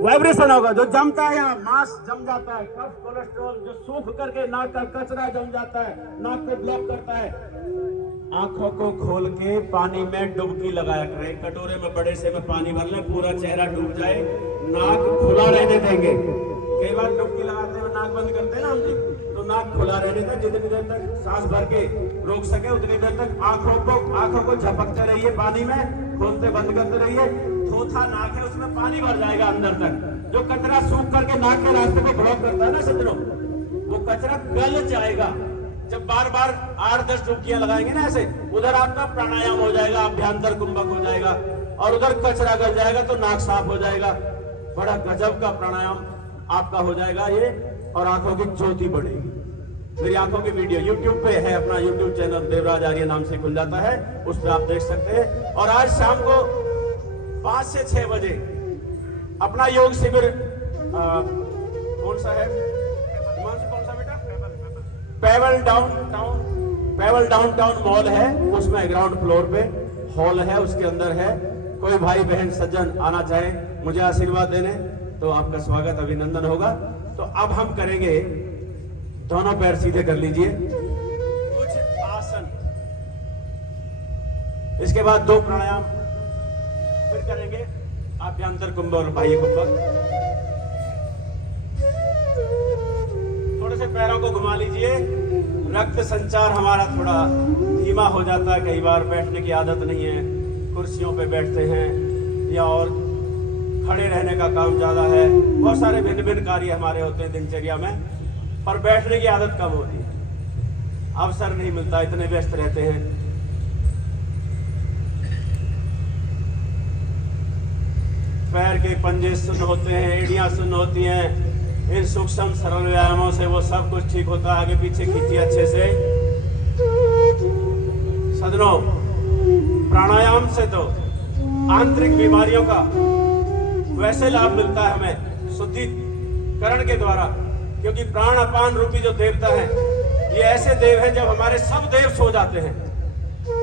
वाइब्रेशन होगा, जो जमता है यहाँ मांस जम जाता है, कफ कोलेस्ट्रॉल जो सूख करके नाक का कचरा जम जाता है, नाक को ब्लॉक करता है। आंखों को खोल के पानी में डुबकी लगाया करें, कटोरे में बड़े से में पानी भर ले, पूरा चेहरा डूब जाए, नाक खुला रहने देंगे। कई बार डुबकी लगाते हुए नाक बंद करते हैं ना हम जी, तो तो नाक खुला रहने का, जितनी देर तक सांस भर के रोक सके उतनी देर तक आंखों को झपकते रहिए, पानी में खोलते बंद करते रहिए। थोथा नाक है, उसमें पानी भर जाएगा अंदर तक। जो कचरा सूख करके नाक के रास्ते को ब्लॉक करता है ना सज्जनों, वो कचरा गल जाएगा। जब बार बार 8-10 डुबकियां लगाएंगे ना ऐसे, उधर आपका प्राणायाम हो जाएगा, अभ्यंतर कुंभक हो जाएगा, और उधर कचरा गल जाएगा तो नाक साफ हो जाएगा। बड़ा गजब का प्राणायाम आपका हो जाएगा ये, और आंखों की ज्योति बढ़ेगी। मेरी आंखों की वीडियो YouTube पे है, अपना YouTube चैनल देवराज आर्य नाम से खुल जाता है, उस पर आप देख सकते हैं। और आज शाम को 5 से 6 बजे अपना योग शिविर कौन सा है, कौन सा बेटा, पेवल डाउनटाउन मॉल है, उसमें ग्राउंड फ्लोर पे हॉल है, उसके अंदर है। कोई भाई बहन सज्जन आना चाहे मुझे आशीर्वाद देने तो आपका स्वागत अभिनंदन होगा। तो अब हम करेंगे, दोनों पैर सीधे कर लीजिए, कुछ आसन, इसके बाद 2 प्राणायाम फिर करेंगे, आभ्यंतर कुंभ और बाह्य कुंभ। थोड़े से पैरों को घुमा लीजिए, रक्त संचार हमारा थोड़ा धीमा हो जाता है, कई बार बैठने की आदत नहीं है, कुर्सियों पे बैठते हैं या और खड़े रहने का काम ज्यादा है, बहुत सारे भिन्न भिन्न कार्य हमारे होते हैं दिनचर्या में, पर बैठने की आदत कम होती है, अवसर नहीं मिलता, इतने व्यस्त रहते हैं। पैर के पंजे सुन्न होते हैं, एड़ियां सुन्न होती हैं, इन सूक्ष्म सरल व्यायामों से वो सब कुछ ठीक होता है। आगे पीछे खींचिए अच्छे से सदनों। प्राणायाम से तो आंतरिक बीमारियों का वैसे लाभ मिलता है हमें शुद्धिकरण के द्वारा, क्योंकि प्राण अपान रूपी जो देवता है, ये ऐसे देव है जब हमारे सब देव सो जाते हैं,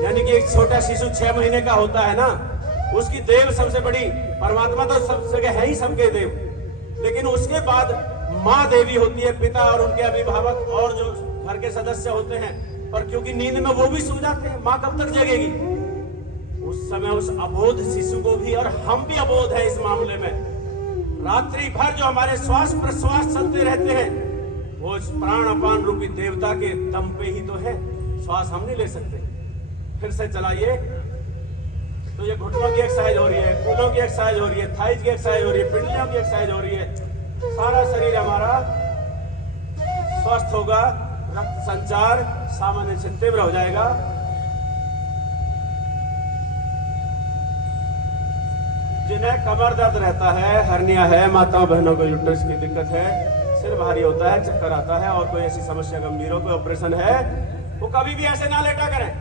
यानी कि एक छोटा शिशु 6 महीने का होता है ना, उसकी देव सबसे बड़ी, परमात्मा तो सब जगह है ही सबके देव, लेकिन उसके बाद माँ देवी होती है, पिता और उनके अभिभावक और जो घर के सदस्य होते हैं, पर क्योंकि नींद में वो भी सो जाते हैं, माँ कब तक जगेगी? उस समय उस अबोध शिशु को भी, और हम भी अबोध है इस मामले में, रात्रि भर जो हमारे श्वास प्रश्वास चलते रहते हैं, वो प्राण अपान रूपी देवता के दम पे ही तो है, श्वास हम नहीं ले सकते। फिर से चलाइए। तो ये घुटनों की एक्सरसाइज हो रही है, कूल्हों की एक्सरसाइज हो रही है, थाइज की एक्सरसाइज हो रही है, पिंडलियों की एक्सरसाइज हो रही है, सारा शरीर हमारा स्वस्थ होगा, रक्त संचार सामान्य से तीव्र हो जाएगा। जिन्हें कमर दर्द रहता है, हर्निया है, माताओं बहनों को यूट्रस की दिक्कत है, सिर भारी होता है, चक्कर आता है, और कोई ऐसी समस्या गंभीर हो, कोई ऑपरेशन है, वो कभी भी ऐसे ना लेटा करें,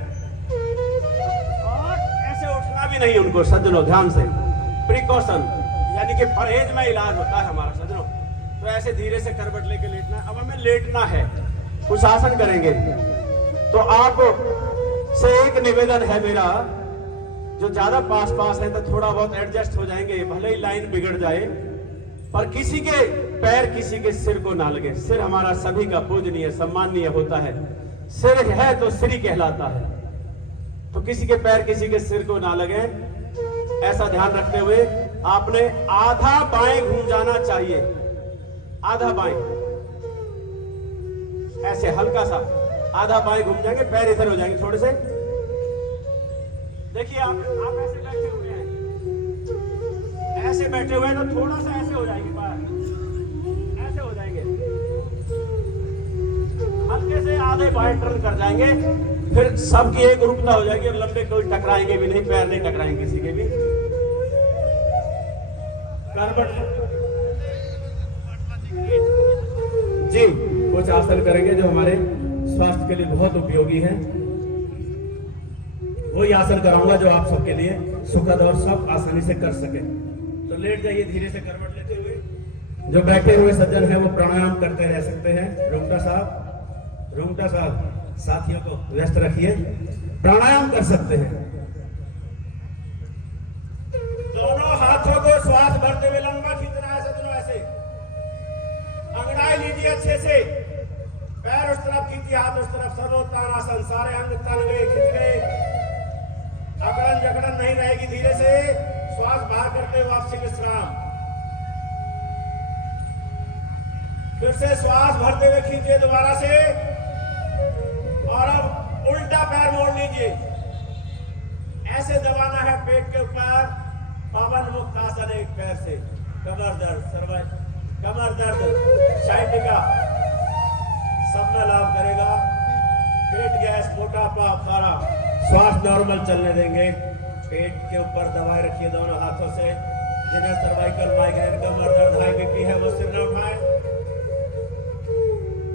और ऐसे उठना भी नहीं उनको सज्जनों, ध्यान से। प्रिकॉशन यानी कि परहेज में इलाज होता है हमारा सज्जनों। तो ऐसे धीरे से करवट लेके लेटना है। अब हमें लेटना है, कुछ आसन करेंगे। तो आप से एक निवेदन है मेरा, जो ज्यादा पास है तो थोड़ा बहुत एडजस्ट हो जाएंगे, भले ही लाइन बिगड़ जाए, पर किसी के पैर किसी के सिर को ना लगे। सिर हमारा सभी का पूजनीय सम्माननीय होता है, सिर है तो श्री कहलाता है, तो किसी के पैर किसी के सिर को ना लगे, ऐसा ध्यान रखते हुए आपने आधा बाएं घूम जाना चाहिए, आधा बाएं, ऐसे हल्का सा आधा बाएं घूम जाएंगे, पैर इधर हो जाएंगे थोड़े से। देखिए आप ऐसे बैठे हुए हैं, ऐसे बैठे हुए हैं तो थोड़ा सा ऐसे हो जाएंगे, बाहर ऐसे हो जाएंगे, हल्के से आधे बाएं टर्न कर जाएंगे, फिर सबकी एक रूपता हो जाएगी और लंबे कोई टकराएंगे भी नहीं, पैर नहीं टकराएंगे किसी के भी। जी कुछ आसन करेंगे जो हमारे स्वास्थ्य के लिए बहुत उपयोगी हैं। वही आसन कराऊंगा जो आप सबके लिए सुखद और सब आसानी से कर सके। तो लेट जाइए धीरे से करवट लेते हुए। जो बैठे हुए सज्जन हैं वो प्राणायाम करते रह सकते हैं। रुंगटा साहब साथियों को व्यस्त रखिए, प्राणायाम कर सकते हैं। दोनों हाथों को श्वास भरते हुए लंबा खींचना है सज्जनों, ऐसे अंगड़ाई लीजिए अच्छे से, पैर उस तरफ खींचिए, हाथ उस तरफ, सर्वोत्तानासन, सारे अंग तन गए, खिंच गए, अकड़न जकड़न नहीं रहेगी। धीरे से श्वास बाहर करते हुए वापसी विश्राम। फिर से श्वास भरते हुए खींचिए दोबारा से, और अब उल्टा पैर मोड़ लीजिए। ऐसे दबाना है पेट के ऊपर, पवन मुक्त आसन एक पैर से। कमर दर्द, कमर दर्द, साइटिका सब में लाभ करेगा। पेट गैस, मोटापा, खारा, श्वास नॉर्मल चलने देंगे। पेट के ऊपर दबाए रखिए दोनों हाथों से। जिन्हें सर्वाइकल, माइग्रेन, कमर दर्द, हाई बीपी है वो सिर न उठाए,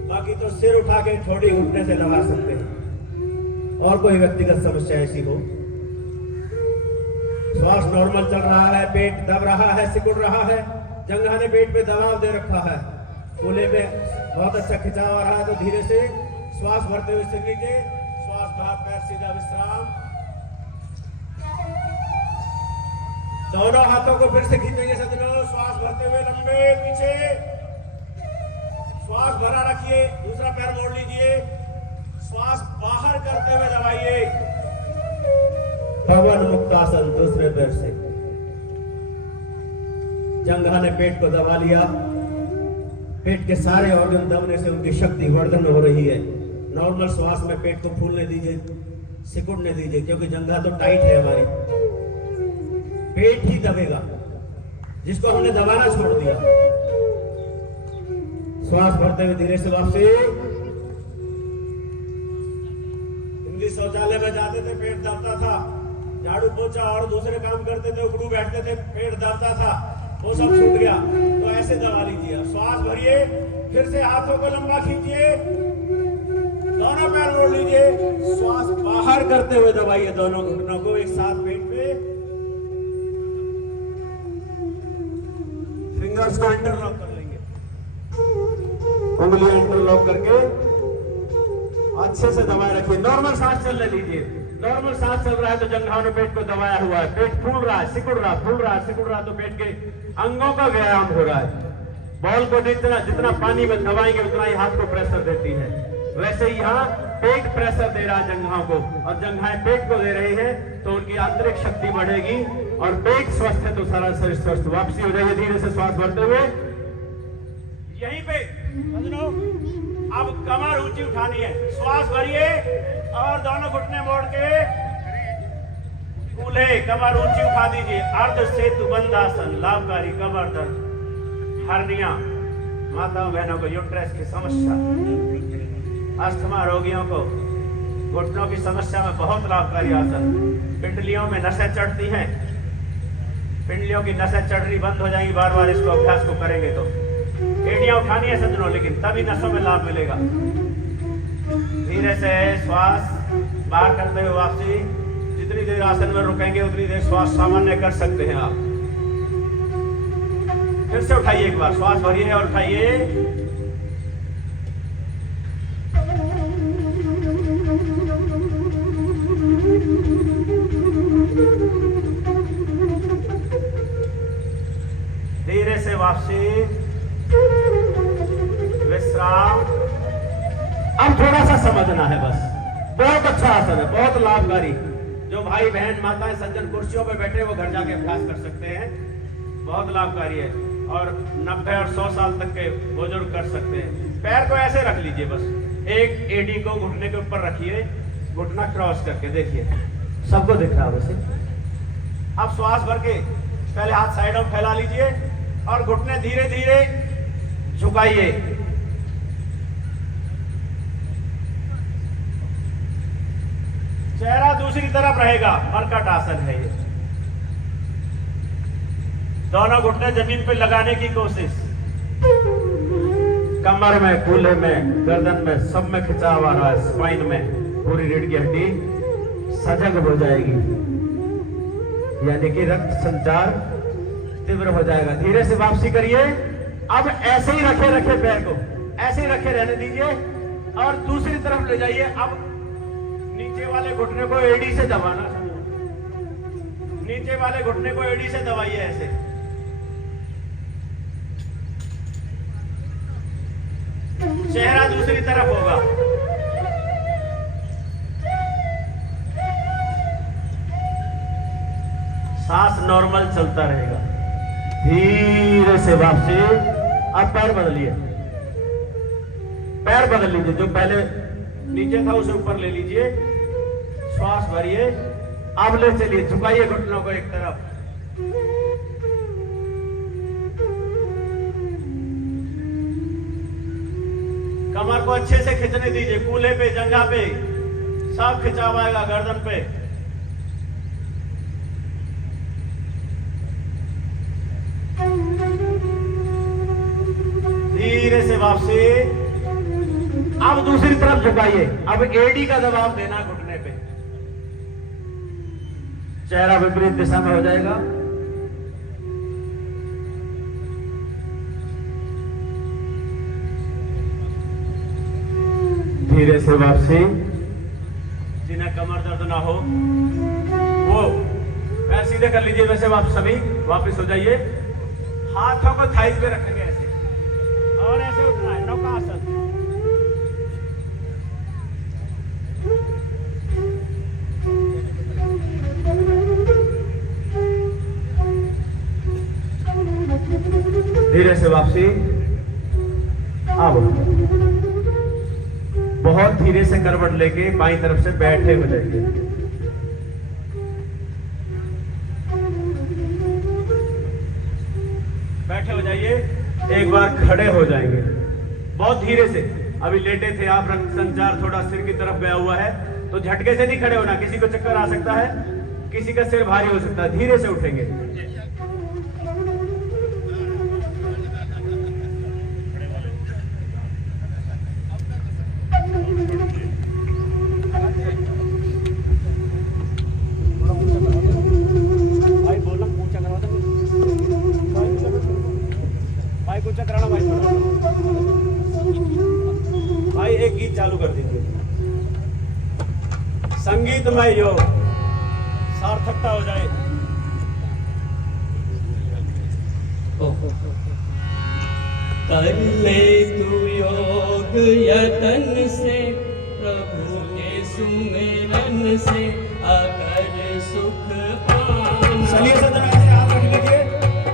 बाकी तो सिर उठा के थोड़ी घुटने से दबा सकते हैं। और कोई व्यक्तिगत समस्या ऐसी हो, श्वास नॉर्मल चल रहा है, पेट दब रहा है, सिकुड़ रहा है, जंघा ने पेट पे दबाव दे रखा है, कूल्हे में बहुत अच्छा खिंचाव आ रहा है, तो धीरे से श्वास भरते हुए सिर नीचे, श्वास बाहर, पैर सीधा, विश्राम। दोनों हाथों को फिर से खींचेंगे सज्जनों, श्वास भरते हुए लंबे पीछे, श्वास भरा रखिए, दूसरा पैर मोड़ लीजिए, श्वास बाहर करते हुए दबाइए। पवन मुक्त आसन दूसरे पैर से। जंघा ने पेट को दबा लिया, पेट के सारे ऑर्गन दबने से उनकी शक्ति वर्धन हो रही है। नॉर्मल श्वास में पेट को फूलने दीजिए, सिकुड़ने दीजिए, क्योंकि जंघा तो टाइट है हमारी, पेट ही दबेगा जिसको हमने दबाना छोड़ दिया। श्वास भरते हुए धीरे से वापसी। इंग्लिश शौचालय में जाते थे, पेट दबता था, झाड़ू पोछा और दूसरे काम करते थे, उखड़ू बैठते थे, पेट दबता था, वो सब छूट गया। तो ऐसे दबा लीजिए, श्वास भरिए, फिर से हाथों को लंबा खींचिए, दोनों पैर मोड़ लीजिए, श्वास बाहर करते हुए दबाइए दोनों घुटनों को एक साथ पेट पे। फिंगर्स को इंटरलॉक कर लेंगे, उंगलियां इंटरलॉक करके अच्छे से दबाए रखिए। नॉर्मल सांस चलने दीजिए। नॉर्मल सांस चल रहा है तो जंघाओं ने पेट को दबाया हुआ है, पेट फूल रहा है, सिकुड़ रहा, फूल रहा है, सिकुड़ रहा, तो पेट के अंगों का व्यायाम हो रहा है। बॉल को जितना पानी में दबाएंगे उतना ही हाथ को प्रेशर देती है, वैसे ही यहाँ पेट प्रेशर दे रहा है जंघाओं को, और जंघाएं पेट को दे रही है, तो उनकी आंतरिक शक्ति बढ़ेगी, और पेट स्वस्थ है तो सारा शरीर स्वस्थ। वापसी हो जाएगी धीरे से श्वास भरते हुए। यहीं पे अब कमर ऊंची उठानी है, श्वास भरिए और दोनों घुटने मोड़ के कूल्हे, कमर ऊंची उठा दीजिए। अर्ध सेतु बंधासन लाभकारी। कमर दर्द, हर्निया, माताओं बहनों को यूट्रस की समस्या, अस्थमा रोगियों को घुटनों की समस्या में बहुत लाभकारी आसन। पिंडलियों में नसें चढ़ती हैं, पिंडलियों की नसें चढ़नी बंद हो जाएंगी, बार बार इसको अभ्यास को करेंगे तो। एड़ियां उठानी है सज्जनों, लेकिन तभी नसों में लाभ मिलेगा। धीरे से श्वास बाहर करते हुए वापसी। जितनी देर आसन में रुकेंगे उतनी देर श्वास सामान्य कर सकते हैं आप। फिर से उठाइए, एक बार श्वास भरिए और उठाइए। धीरे से वापसी, विश्राम। अब थोड़ा सा समझना है बस। बहुत अच्छा आसन है, बहुत लाभकारी। जो भाई बहन माताएं सज्जन कुर्सियों पे बैठे वो घर जाके अभ्यास कर सकते हैं, बहुत लाभकारी है, और 90 और 100 साल तक के बुजुर्ग कर सकते हैं। पैर को ऐसे रख लीजिए, बस एक एडी को घुटने के ऊपर रखिए, घुटना क्रॉस करके देखिए, सबको दिख रहा है वैसे। अब श्वास भर के पहले हाथ साइडों में फैला लीजिए और घुटने धीरे धीरे झुकाइए। चेहरा दूसरी तरफ रहेगा, मरकट आसन है ये। दोनों घुटने जमीन पे लगाने की कोशिश। कमर में, कूल्हे में, गर्दन में, सब में खिंचाव आ रहा है, स्पाइन में पूरी रीढ़ की हड्डी सजग हो जाएगी, यानी कि रक्त संचार तीव्र हो जाएगा। धीरे से वापसी करिए। अब ऐसे ही रखे पैर को ऐसे ही रखे रहने दीजिए और दूसरी तरफ ले जाइए। अब नीचे वाले घुटने को एड़ी से दबाना, नीचे वाले घुटने को एड़ी से दबाइए ऐसे। चेहरा दूसरी तरफ होगा। सांस नॉर्मल चलता रहेगा। धीरे से वापसी। अब पैर बदलिए, पैर बदल लीजिए, जो पहले नीचे था उसे ऊपर ले लीजिए, श्वास भरिए, अब ले चलिए, झुकाइए घुटनों को एक तरफ, कमर को अच्छे से खींचने दीजिए, कूल्हे पे, जंघा पे सब खिंचाव आएगा, गर्दन पे। धीरे से वापसी। अब दूसरी तरफ झुकाइए, अब एडी का दबाव देना घुटने पे, चेहरा विपरीत दिशा में हो जाएगा। धीरे से वापसी। जिन्हें कमर दर्द ना हो वो पैर सीधे कर लीजिए, वैसे आप सभी वापस हो जाइए। हाथों को थाई पे रखेंगे ऐसे, और ऐसे उठना है, नौकासन। धीरे से वापसी। अब बहुत धीरे से करवट लेके बाईं तरफ से बैठे हो जाइए। बैठे हो जाइए, एक बार खड़े हो जाएंगे बहुत धीरे से। अभी लेटे थे आप, रक्त संचार थोड़ा सिर की तरफ गया हुआ है, तो झटके से नहीं खड़े होना। किसी को चक्कर आ सकता है, किसी का सिर भारी हो सकता है, धीरे से उठेंगे। भाई एक गीत चालू कर दीजिए, संगीतमय योग, सार्थकता हो जाए। कर ले तू योग यतन से, प्रभु के सुमिरन से अगर सुख पाना। चलिए सर, ऐसे हाथ रख लीजिए,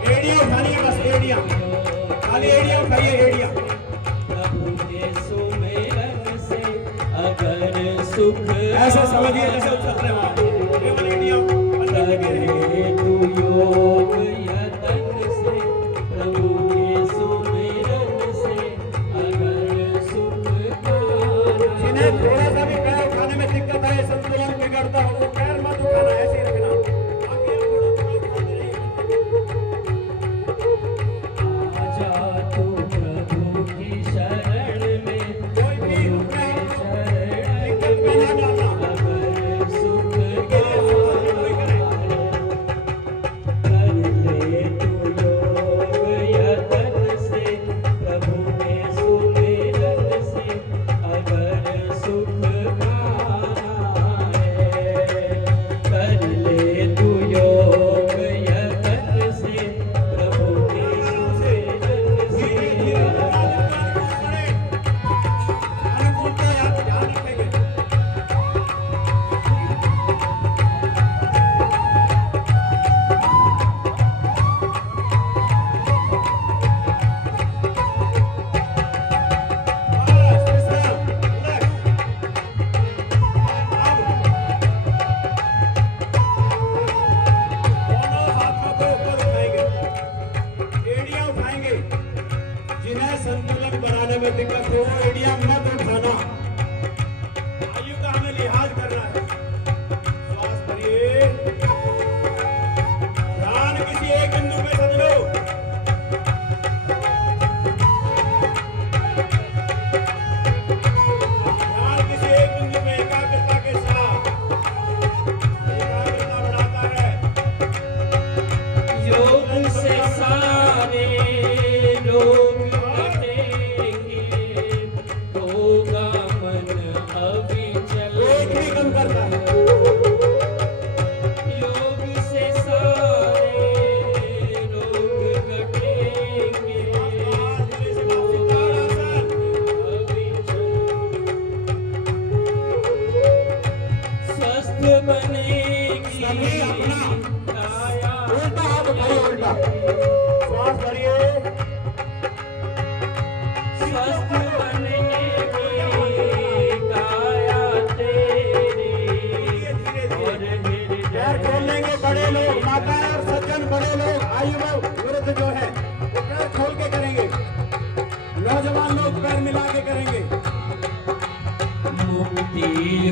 एड़ियां उठानी है, बस एड़ियां, खाली एड़ियां उठाइए, एड़ियां। प्रभु के सुमिरन से अगर सुख ऐसे समझिए जैसे उछल रहे वहां, केवल एड़ियां अंदर लगे रहिए। तू योग यतन से, प्रभु के सुमिरन से अगर सुख पाना। जिन्हें थोड़ा सा भी पैर उठाने में दिक्कत है, संतुलन बिगड़ता हो, वो पैर मत उठाना, ऐसे ही रखना। आगे थोड़ा उठाते रहिए। आजा तू प्रभु की शरण में, कोई भी रुकना दिक्कत में ना जाना। अगर सुख कोई करे। कर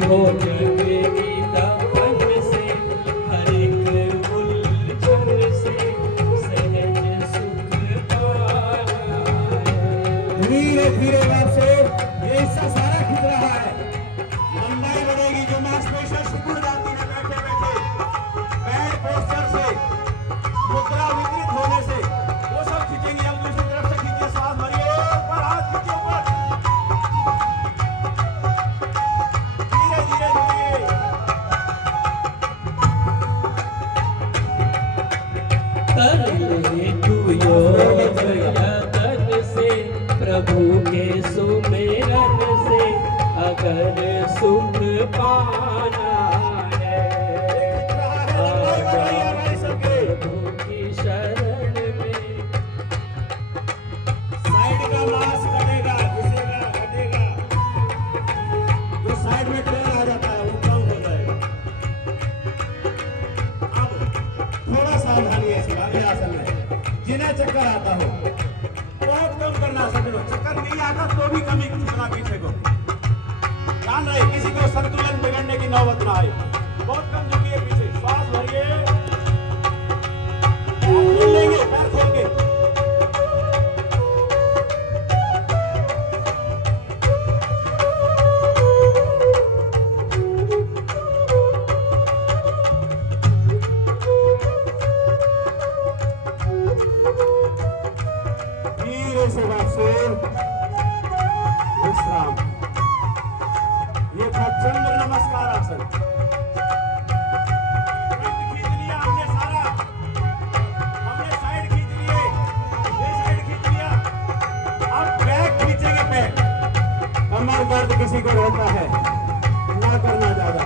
हो जग गीता फन से, हर एक उलझन से सहज सुख पाना है। धीरे धीरे से ये हिस्सा सारा खिंच रहा है, लंबाई बढ़ेगी। जो मांसपेशियां सिकुड़ जाती है बैठे बैठे, बैड पोस्चर से, मुद्रा विकृत होने से, वो सब खींचेंगे। अब दूसरी तरफ से खींचिए, सांस भरिए, ऊपर हाथ खींचिए, ऊपर धीरे धीरे धीरे। कर ले तू योग यतन से, प्रभु के सुमेरन से अगर सुख पाना है। आजा प्रभु की शरण में। साइड का मांस कटेगा, घिसेगा, घटेगा। जो साइड में ट्रेन आ जाता है वो कम हो जाएगा। अब थोड़ा सावधानी है इसमें, अगले आसन में जिन्हें चक्कर आता हो बहुत कम करना। समझो चक्कर नहीं आता तो भी कमी खींचना पीछे को। ध्यान रहे किसी को संतुलन बिगड़ने की नौबत ना आए। बहुत कम झुकिए पीछे, श्वास भरिए, पैर खोल लेंगे, पैर खोल के। धीरे से वापसी, विश्राम। ये था चंद्र नमस्कार आसन। खींच लिया हमने सारा, हमने साइड खींच लिए, ये साइड खींच लिया। अब बैक खींचेंगे, बैक। कमर दर्द किसी को रहता है ना करना ज्यादा।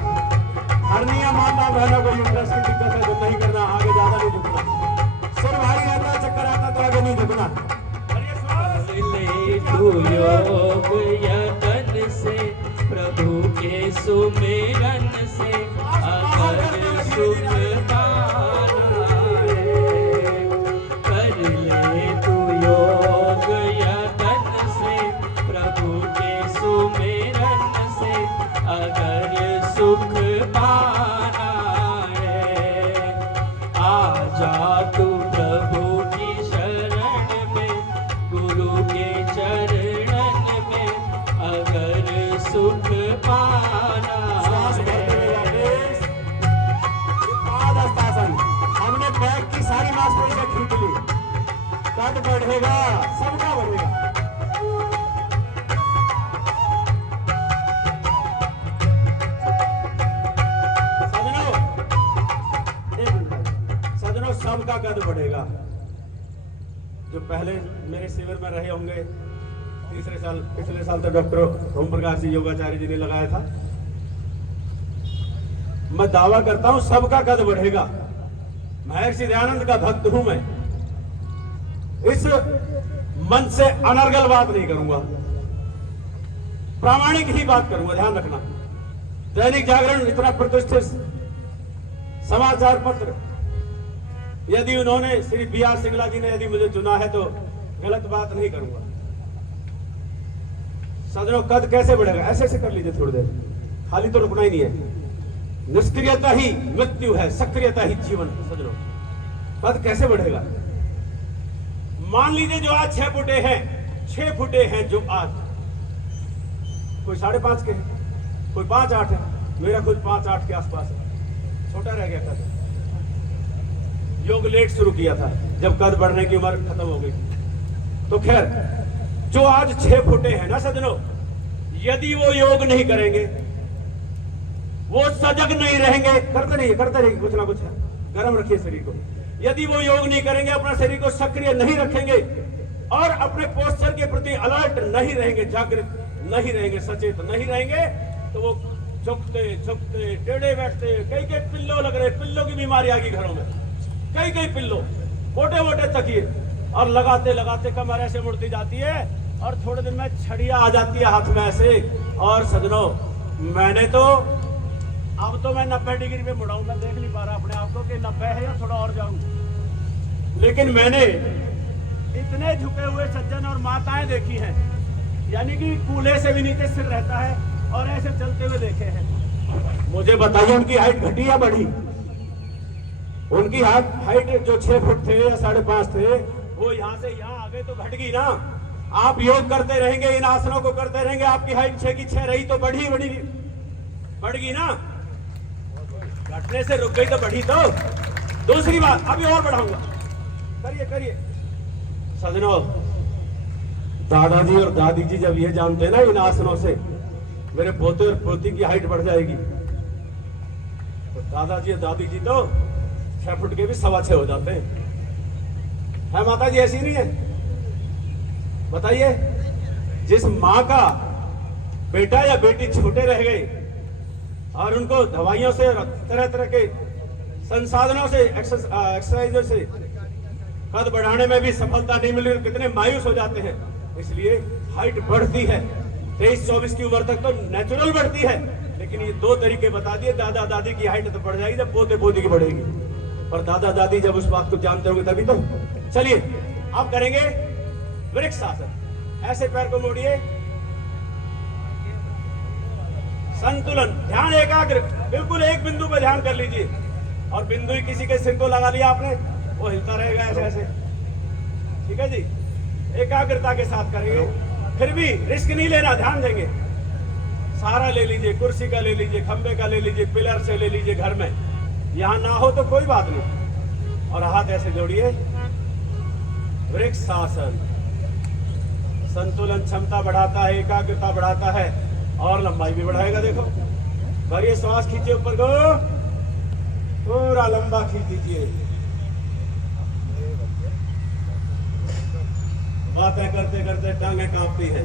हर्निया माता बहनों को यूट्रस की दिक्कत है तो नहीं करना, आगे ज्यादा नहीं झुकना। सिर भारी रहता है, चक्कर आता तो आगे नहीं झुकना। ले तू योग यतन से, प्रभु के सुमेरन से अगर सुख पाना है। कर ले तू योग यतन से, प्रभु के सुमेरन से अगर सुख पाना है। आजा तू प्रभु की शरण में, गुरु के चरणन में अगर सुख पाना है। पादहस्तासन, हमने बैक की सारी मांसपेशियां खींच ली। कद बढ़ेगा, सबका बढ़ेगा। सजनों, एक मिनट। सजनों, सबका कद बढ़ेगा। जो पहले मेरे शिविर में रहे होंगे, तीसरे साल, पिछले साल तो डॉक्टर ओम प्रकाश जी योगाचार्य जी ने लगाया था। मैं दावा करता हूं सबका कद बढ़ेगा। महर्षि दयानंद का भक्त हूं मैं। इस मन से अनर्गल बात नहीं करूंगा, प्रामाणिक ही बात करूंगा, ध्यान रखना। दैनिक जागरण इतना प्रतिष्ठित समाचार पत्र, यदि उन्होंने श्री बी.आर. सिंगला जी ने यदि मुझे चुना है तो गलत बात नहीं करूंगा। सजनों, कद कैसे बढ़ेगा? ऐसे ऐसे कर लीजिए थोड़ी देर, खाली तो रुकना ही नहीं है। निष्क्रियता ही मृत्यु है, सक्रियता ही जीवन। सजनों, कद कैसे बढ़ेगा? मान लीजिए जो आज 6 फुटे हैं, 6 फुटे हैं जो आज, कोई 5.5 के है, कोई 5-8 है, मेरा खुद 5-8 के आसपास है। छोटा रह गया कद। योग लेट शुरू किया था, जब कद बढ़ने की उम्र खत्म हो गई। तो खैर, जो आज 6 फुटे हैं ना सजनों, यदि वो योग नहीं करेंगे, वो सजग नहीं रहेंगे, करते रहिए कुछ ना कुछ है, गर्म रखिए शरीर को। यदि वो योग नहीं करेंगे, अपना शरीर को सक्रिय नहीं रखेंगे और अपने पोस्चर के प्रति अलर्ट नहीं रहेंगे, जागृत नहीं रहेंगे, सचेत नहीं रहेंगे, तो वो झुकते टेढ़े बैठते, कई पिल्लों लग रहे, पिल्लों की बीमारी आ गई घरों में, कई पिल्लों, मोटे तकिए, और लगाते लगाते कमर ऐसे मुड़ती जाती है और थोड़े दिन में छड़िया आ जाती है हाथ में ऐसे। और सजनों, मैंने तो अब तो मैं 90 डिग्री पे मुड़ा हूं, मैं देख नहीं पा रहा अपने आप को कि 90 है या थोड़ा और जाऊं, लेकिन मैंने इतने झुके हुए सज्जन और माताएं देखी हैं, यानी कि कूल्हे से भी नीचे सिर रहता है और ऐसे चलते हुए देखे हैं। मुझे बताइए उनकी हाइट घटी या बढ़ी? उनकी हाइट जो 6 फुट थे या 5.5 थे, वो यहाँ से यहाँ आ गए तो घट गई ना। आप योग करते रहेंगे, इन आसनों को करते रहेंगे, आपकी हाइट 6 की 6 रही तो बढ़ गई ना। घटने से रुक गई तो बढ़ी। तो दूसरी बात अभी और बढ़ाऊंगा, करिए सजनों। दादाजी और दादी जी जब ये जानते हैं ना इन आसनों से मेरे पोते और पोती की हाइट बढ़ जाएगी, तो दादाजी और दादी जी तो 6 फुट के भी 6.25 हो जाते हैं। है माता जी, ऐसी नहीं है? बताइए, जिस माँ का बेटा या बेटी छोटे रह गए और उनको दवाइयों से तरह तरह के संसाधनों से एक्सरसाइजों से कद बढ़ाने में भी सफलता नहीं मिली, कितने मायूस हो जाते हैं। इसलिए हाइट बढ़ती है 23-24 की उम्र तक तो नेचुरल बढ़ती है, लेकिन ये 2 तरीके बता दिए। दादा दादी की हाइट तो बढ़ जाएगी जब पोते पोती की बढ़ेगी, और दादा दादी जब उस बात को जानते होंगे तभी तो। चलिए अब करेंगे वृक्ष आसन। ऐसे पैर को मोड़िए, संतुलन, ध्यान एकाग्र, बिल्कुल एक बिंदु पर ध्यान कर लीजिए। और बिंदु ही किसी के सिर को लगा लिया आपने, वो हिलता रहेगा ऐसे ऐसे। ठीक है जी, एकाग्रता के साथ करेंगे, फिर भी रिस्क नहीं लेना, ध्यान देंगे। सहारा ले लीजिए, कुर्सी का ले लीजिए, खंबे का ले लीजिए, पिलर से ले लीजिए घर में। यहां ना हो तो कोई बात नहीं, और हाथ ऐसे जोड़िए। वृक्ष आसन संतुलन क्षमता बढ़ाता है, एकाग्रता बढ़ाता है और लंबाई भी बढ़ाएगा। देखो, भरिए श्वास, खींचिए ऊपर को, पूरा लंबा खींच दीजिए। बातें करते करते टांगें कांपती है।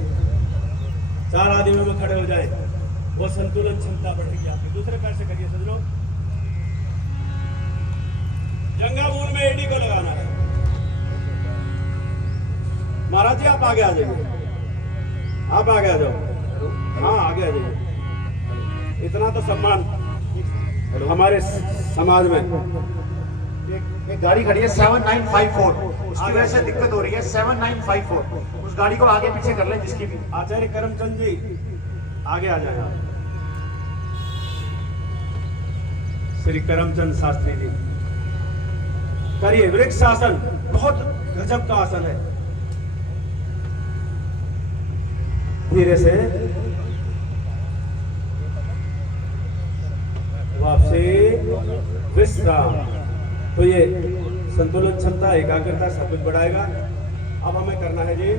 4 आदमियों में खड़े हो जाए, वो संतुलन क्षमता बढ़ेगी आपकी। दूसरे पैर से करिए सजनों। जंघामूल में एडी को लगाना है। महाराज जी आप आगे आ जाइए, आप आगे आ जाओ। हाँ आगे आ जाइए, इतना तो सम्मान हमारे समाज में। एक गाड़ी खड़ी है 7954, उसकी वजह से दिक्कत हो रही है। 7954, उस गाड़ी को आगे पीछे कर लें जिसकी भी। आचार्य करमचंद जी आगे आ जाए। श्री करमचंद शास्त्री जी करिए वृक्ष आसन, बहुत गजब का आसन है। धीरे से वापसी, विश्राम। तो ये संतुलन क्षमता, एकाग्रता सब कुछ बढ़ाएगा। अब हमें करना है जी,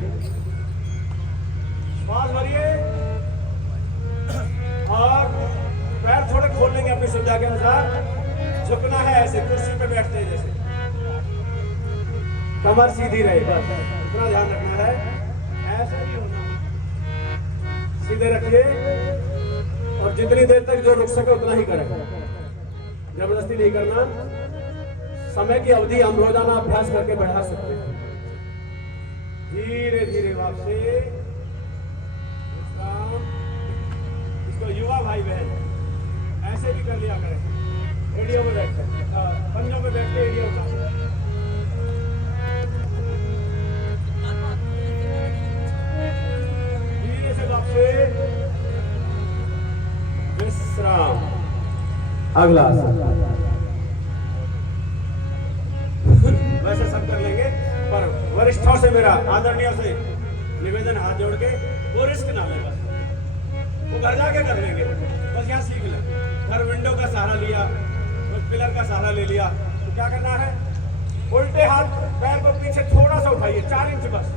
श्वास भरिए और पैर थोड़े खोल लेंगे अपनी सुविधा के अनुसार। झुकना है ऐसे, कुर्सी पे बैठते हैं जैसे, कमर सीधी रहे, बस इतना ध्यान रखना है। ऐसे नहीं होना, सीधे रखिए और जितनी देर तक जो रुक सके उतना ही करें, जबरदस्ती नहीं करना। समय की अवधि हम रोजाना अभ्यास करके बढ़ा सकते हैं। धीरे धीरे वापसी, इसको युवा भाई बहन ऐसे भी कर लिया करें। एडियो में बैठते, पंजों में बैठते एडियो उठा, धीरे से वापसी, विश्राम। अगला वैसे सब कर लेंगे, पर वरिष्ठों से मेरा, आदरणीयों से निवेदन, हाथ जोड़ के वो रिस्क ना ले, बस वो घर जाके कर लेंगे, बस यहाँ सीख लें। घर विंडो का सहारा लिया, बस पिलर का सहारा ले लिया, तो क्या करना है, उल्टे हाथ पैर को पीछे थोड़ा सा उठाइए, 4 इंच बस,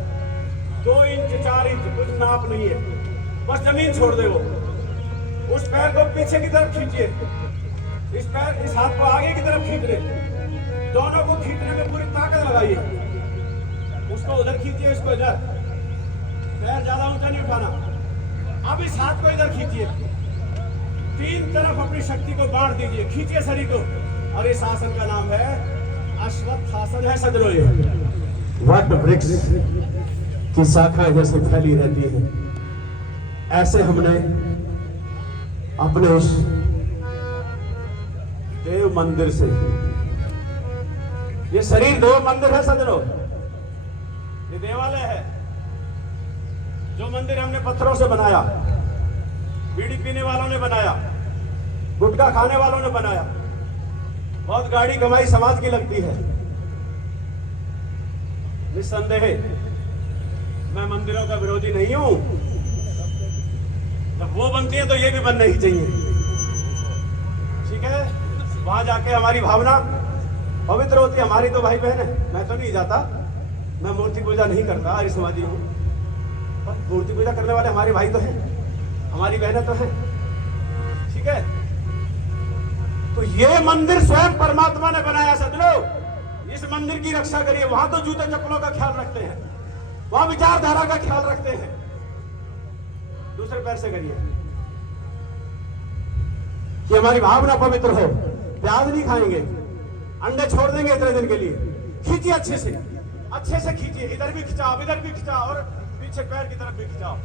2 इंच 4 इंच, कुछ नाप नहीं है, बस जमीन छोड़ दे। वो उस पैर को पीछे की तरफ खींचिए, इस हाथ को आगे की तरफ खींच ले, दोनों को खींचने में पूरी ताकत लगाइए। उसको उधर खींचिए, इसको इधर, पैर ज्यादा ऊंचा नहीं उठाना। अब इस हाथ को इधर खींचिए, 3 तरफ अपनी शक्ति को बांट दीजिए, खींचिए शरीर को। और इस आसन का नाम है अश्वत्थासन है सजनों। ये वट वृक्ष की शाखा जैसे फैली रहती है, ऐसे हमने अपने उस देव मंदिर से, ये शरीर देव मंदिर है सजनों, ये देवालय है। जो मंदिर हमने पत्थरों से बनाया, बीड़ी पीने वालों ने बनाया, गुटखा खाने वालों ने बनाया। बहुत गाड़ी कमाई समाज की लगती है। निस्संदेह मैं मंदिरों का विरोधी नहीं हूं। जब वो बनती है तो ये भी बनना ही चाहिए। ठीक है, वहां जाके हमारी भावना पवित्र होती है। हमारी तो भाई बहन है। मैं तो नहीं जाता, मैं मूर्ति पूजा नहीं करता, आर्यसमाजी हूं। पर मूर्ति पूजा करने वाले हमारे भाई तो हैं, हमारी बहनें तो हैं। ठीक है, तो ये मंदिर स्वयं परमात्मा ने बनाया। सज्जनों, इस मंदिर की रक्षा करिए। वहां तो जूते चप्पलों का ख्याल रखते हैं, वहां विचारधारा का ख्याल रखते हैं। दूसरे पैर से करिए कि हमारी भावना पवित्र हो। प्याज नहीं खाएंगे, अंडे छोड़ देंगे इतने दिन के लिए। खींचिए अच्छे से खींचिए। इधर भी खिंचाओ, इधर भी खिंचाओ और पीछे पैर की तरफ भी खिंचाओ।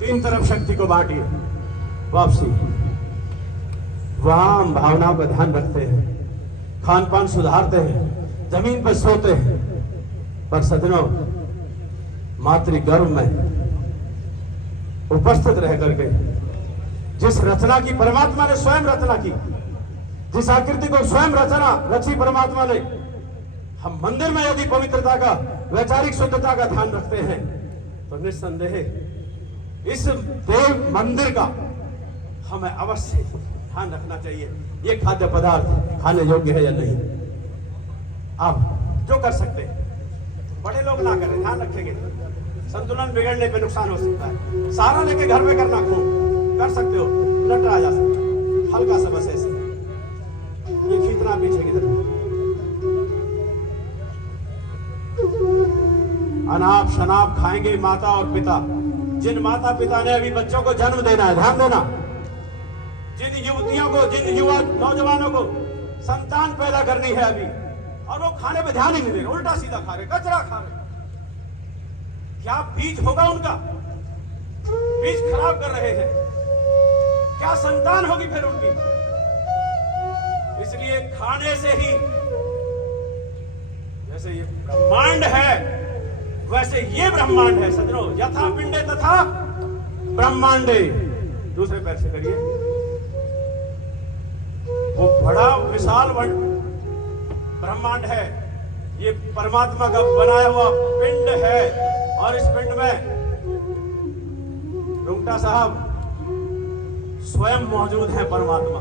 तीन तरफ शक्ति को बांटिए। वापसी वहां हम भावनाओं का ध्यान रखते हैं, खान पान सुधारते हैं, जमीन पर सोते हैं। पर सज्जनों, मातृ गर्भ में उपस्थित रह करके जिस रचना की परमात्मा ने स्वयं रचना की, जिस आकृति को स्वयं रची परमात्मा ने, हम मंदिर में यदि पवित्रता का, वैचारिक शुद्धता का ध्यान रखते हैं तो निस्संदेह इस देव मंदिर का हमें अवश्य ध्यान रखना चाहिए। ये खाद्य पदार्थ खाने योग्य है या नहीं। आप जो कर सकते हैं, बड़े लोग ना करें, ध्यान रखेंगे, संतुलन बिगड़ने पे नुकसान हो सकता है। सारा लेके घर में करना खून कर सकते हो, उलट आ जा सकता है, हल्का सा बस ऐसे ये खींचना पीछे की तरफ। अनाप शनाप खाएंगे माता और पिता। जिन माता पिता ने अभी बच्चों को जन्म देना है, ध्यान देना। जिन युवतियों को, जिन युवा नौजवानों को संतान पैदा करनी है अभी, और वो खाने पे ध्यान ही नहीं दे रहे, उल्टा सीधा खा रहे, कचरा खा रहे। क्या बीज होगा उनका? बीज खराब कर रहे हैं। क्या संतान होगी फिर उनकी? इसलिए खाने से ही, जैसे ये ब्रह्मांड है वैसे ये ब्रह्मांड है सज्जनों। यथा पिंडे तथा ब्रह्मांडे। दूसरे पैर से करिए। वो बड़ा विशाल ब्रह्मांड है, ये परमात्मा का बनाया हुआ पिंड है। और इस पिंड में रुंगटा साहब स्वयं मौजूद है। परमात्मा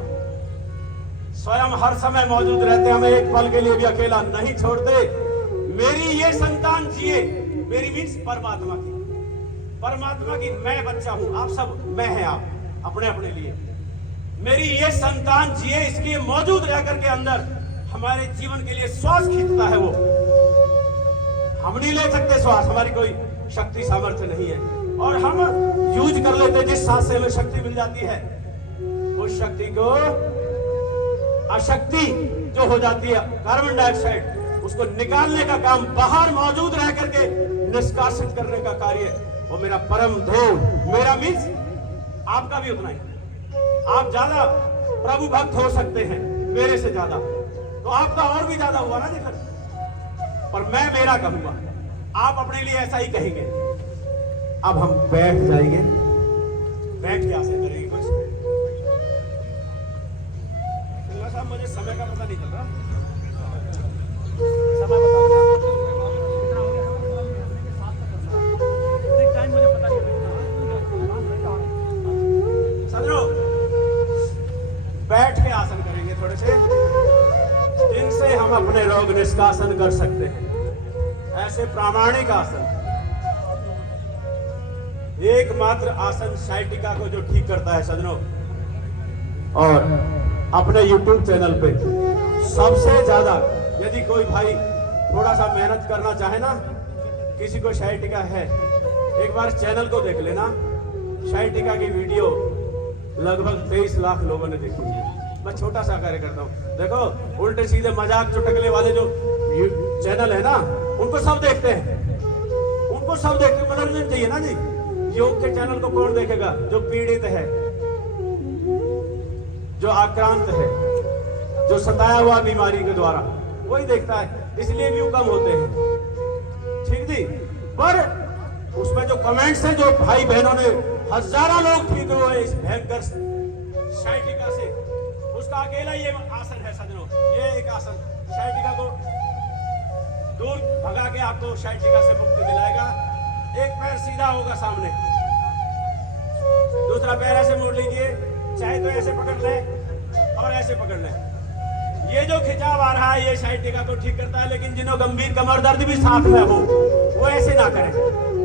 स्वयं हर समय मौजूद रहते हैं, हमें एक पल के लिए भी अकेला नहीं छोड़ते। मेरी ये संतान जिए, मेरी मीन्स परमात्मा की मैं बच्चा हूं, आप सब मैं है, आप अपने अपने लिए। मेरी ये संतान जिए, इसलिए मौजूद रह करके अंदर हमारे जीवन के लिए श्वास खींचता है। वो हम नहीं ले सकते श्वास, हमारी कोई शक्ति सामर्थ्य नहीं है, और हम यूज कर लेते जिस सांस से हमें शक्ति मिल जाती है, उस शक्ति को अशक्ति जो हो जाती है, कार्बन डाइऑक्साइड, उसको निकालने का काम, बाहर मौजूद रह करके निष्कासित करने का कार्य वो मेरा परम देव, मेरा मीन्स आपका भी उतना ही। आप ज्यादा प्रभु भक्त हो सकते हैं मेरे से ज्यादा, तो आपका और भी ज्यादा हुआ ना जी फिर। पर मैं मेरा कहूंगा, आप अपने लिए ऐसा ही कहेंगे। अब हम बैठ जाएंगे, बैठ के आसन करेंगे। कुछ साहब, मुझे समय का पता नहीं चल रहा, समय बता टाइम मुझे पता नहीं। समझो, बैठ के आसन करेंगे थोड़े से, जिनसे हम अपने रोग निष्कासन कर सकते हैं। ऐसे प्रामाणिक आसन, एकमात्र आसन साइटिका को जो ठीक करता है सज्जनों। और अपने YouTube चैनल पे सबसे ज्यादा, यदि कोई भाई थोड़ा सा मेहनत करना चाहे ना, किसी को साइटिका है, एक बार चैनल को देख लेना। साइटिका की वीडियो लगभग 23 लाख लोगों ने देखी है। मैं छोटा सा कार्य करता हूँ, देखो उल्टे सीधे मजाक चुटकले वाले जो चैनल है ना, उनको सब देखते हैं, उनको सब देखते, मनोरंजन चाहिए ना जी। योग के चैनल को कौन देखेगा? जो पीड़ित है, जो आक्रांत है, जो सताया हुआ बीमारी के द्वारा, वही देखता है, इसलिए व्यू कम होते हैं। ठीक जी। पर उसमें जो कमेंट्स हैं, जो भाई बहनों ने, हजारों लोग ठीक हुए इस भयंकर साइटिका से, उसका अकेला ये आसन है सजनों। ये एक आसन शैटिका को दूर भगा के आपको शैटिका से मुक्ति दिलाएगा। एक पैर सीधा होगा सामने, दूसरा पैर ऐसे मोड़ लीजिए, चाहे तो ऐसे पकड़ लें और ऐसे पकड़ लें। ये जो खिंचाव आ रहा है ये शैटिका को ठीक करता है, लेकिन जिन्हों गंभीर कमर दर्द भी साथ में हो वो ऐसे ना करें,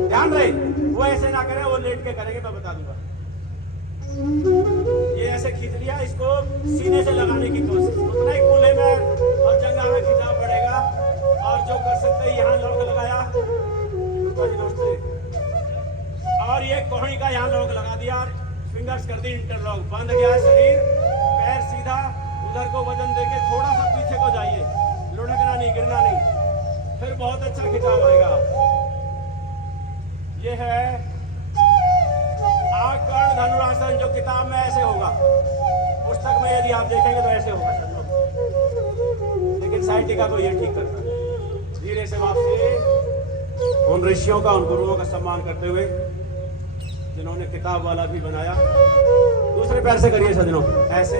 ध्यान रहे, वो ऐसे ना करें, वो लेट के करेंगे, मैं बता दूंगा। ये ऐसे खींच लिया, इसको सीने से लगाने की कोशिश, उतना ही कूल्हे में और जंघा में खिंचाव पड़ेगा। और जो कर सकते हैं यहाँ लॉक लगाया और ये कोहनी का यहाँ लॉक लगा दिया, फिंगर्स कर दी इंटरलॉक, बंद गया है शरीर, पैर सीधा, उधर को वजन देके थोड़ा सा पीछे को जाइए, लुढ़कना नहीं, गिरना नहीं, फिर बहुत अच्छा खिंचाव आएगा। ये है आकर्ण धनुरासन, जो किताब में ऐसे होगा, पुस्तक में यदि आप देखेंगे तो ऐसे होगा सर, लेकिन शैटिका को ये ठीक करता है। धीरे से वापसी, उन ऋषियों का, उन गुरुओं का सम्मान करते हुए जिन्होंने किताब वाला भी बनाया। दूसरे पैर से करिए सजनों, ऐसे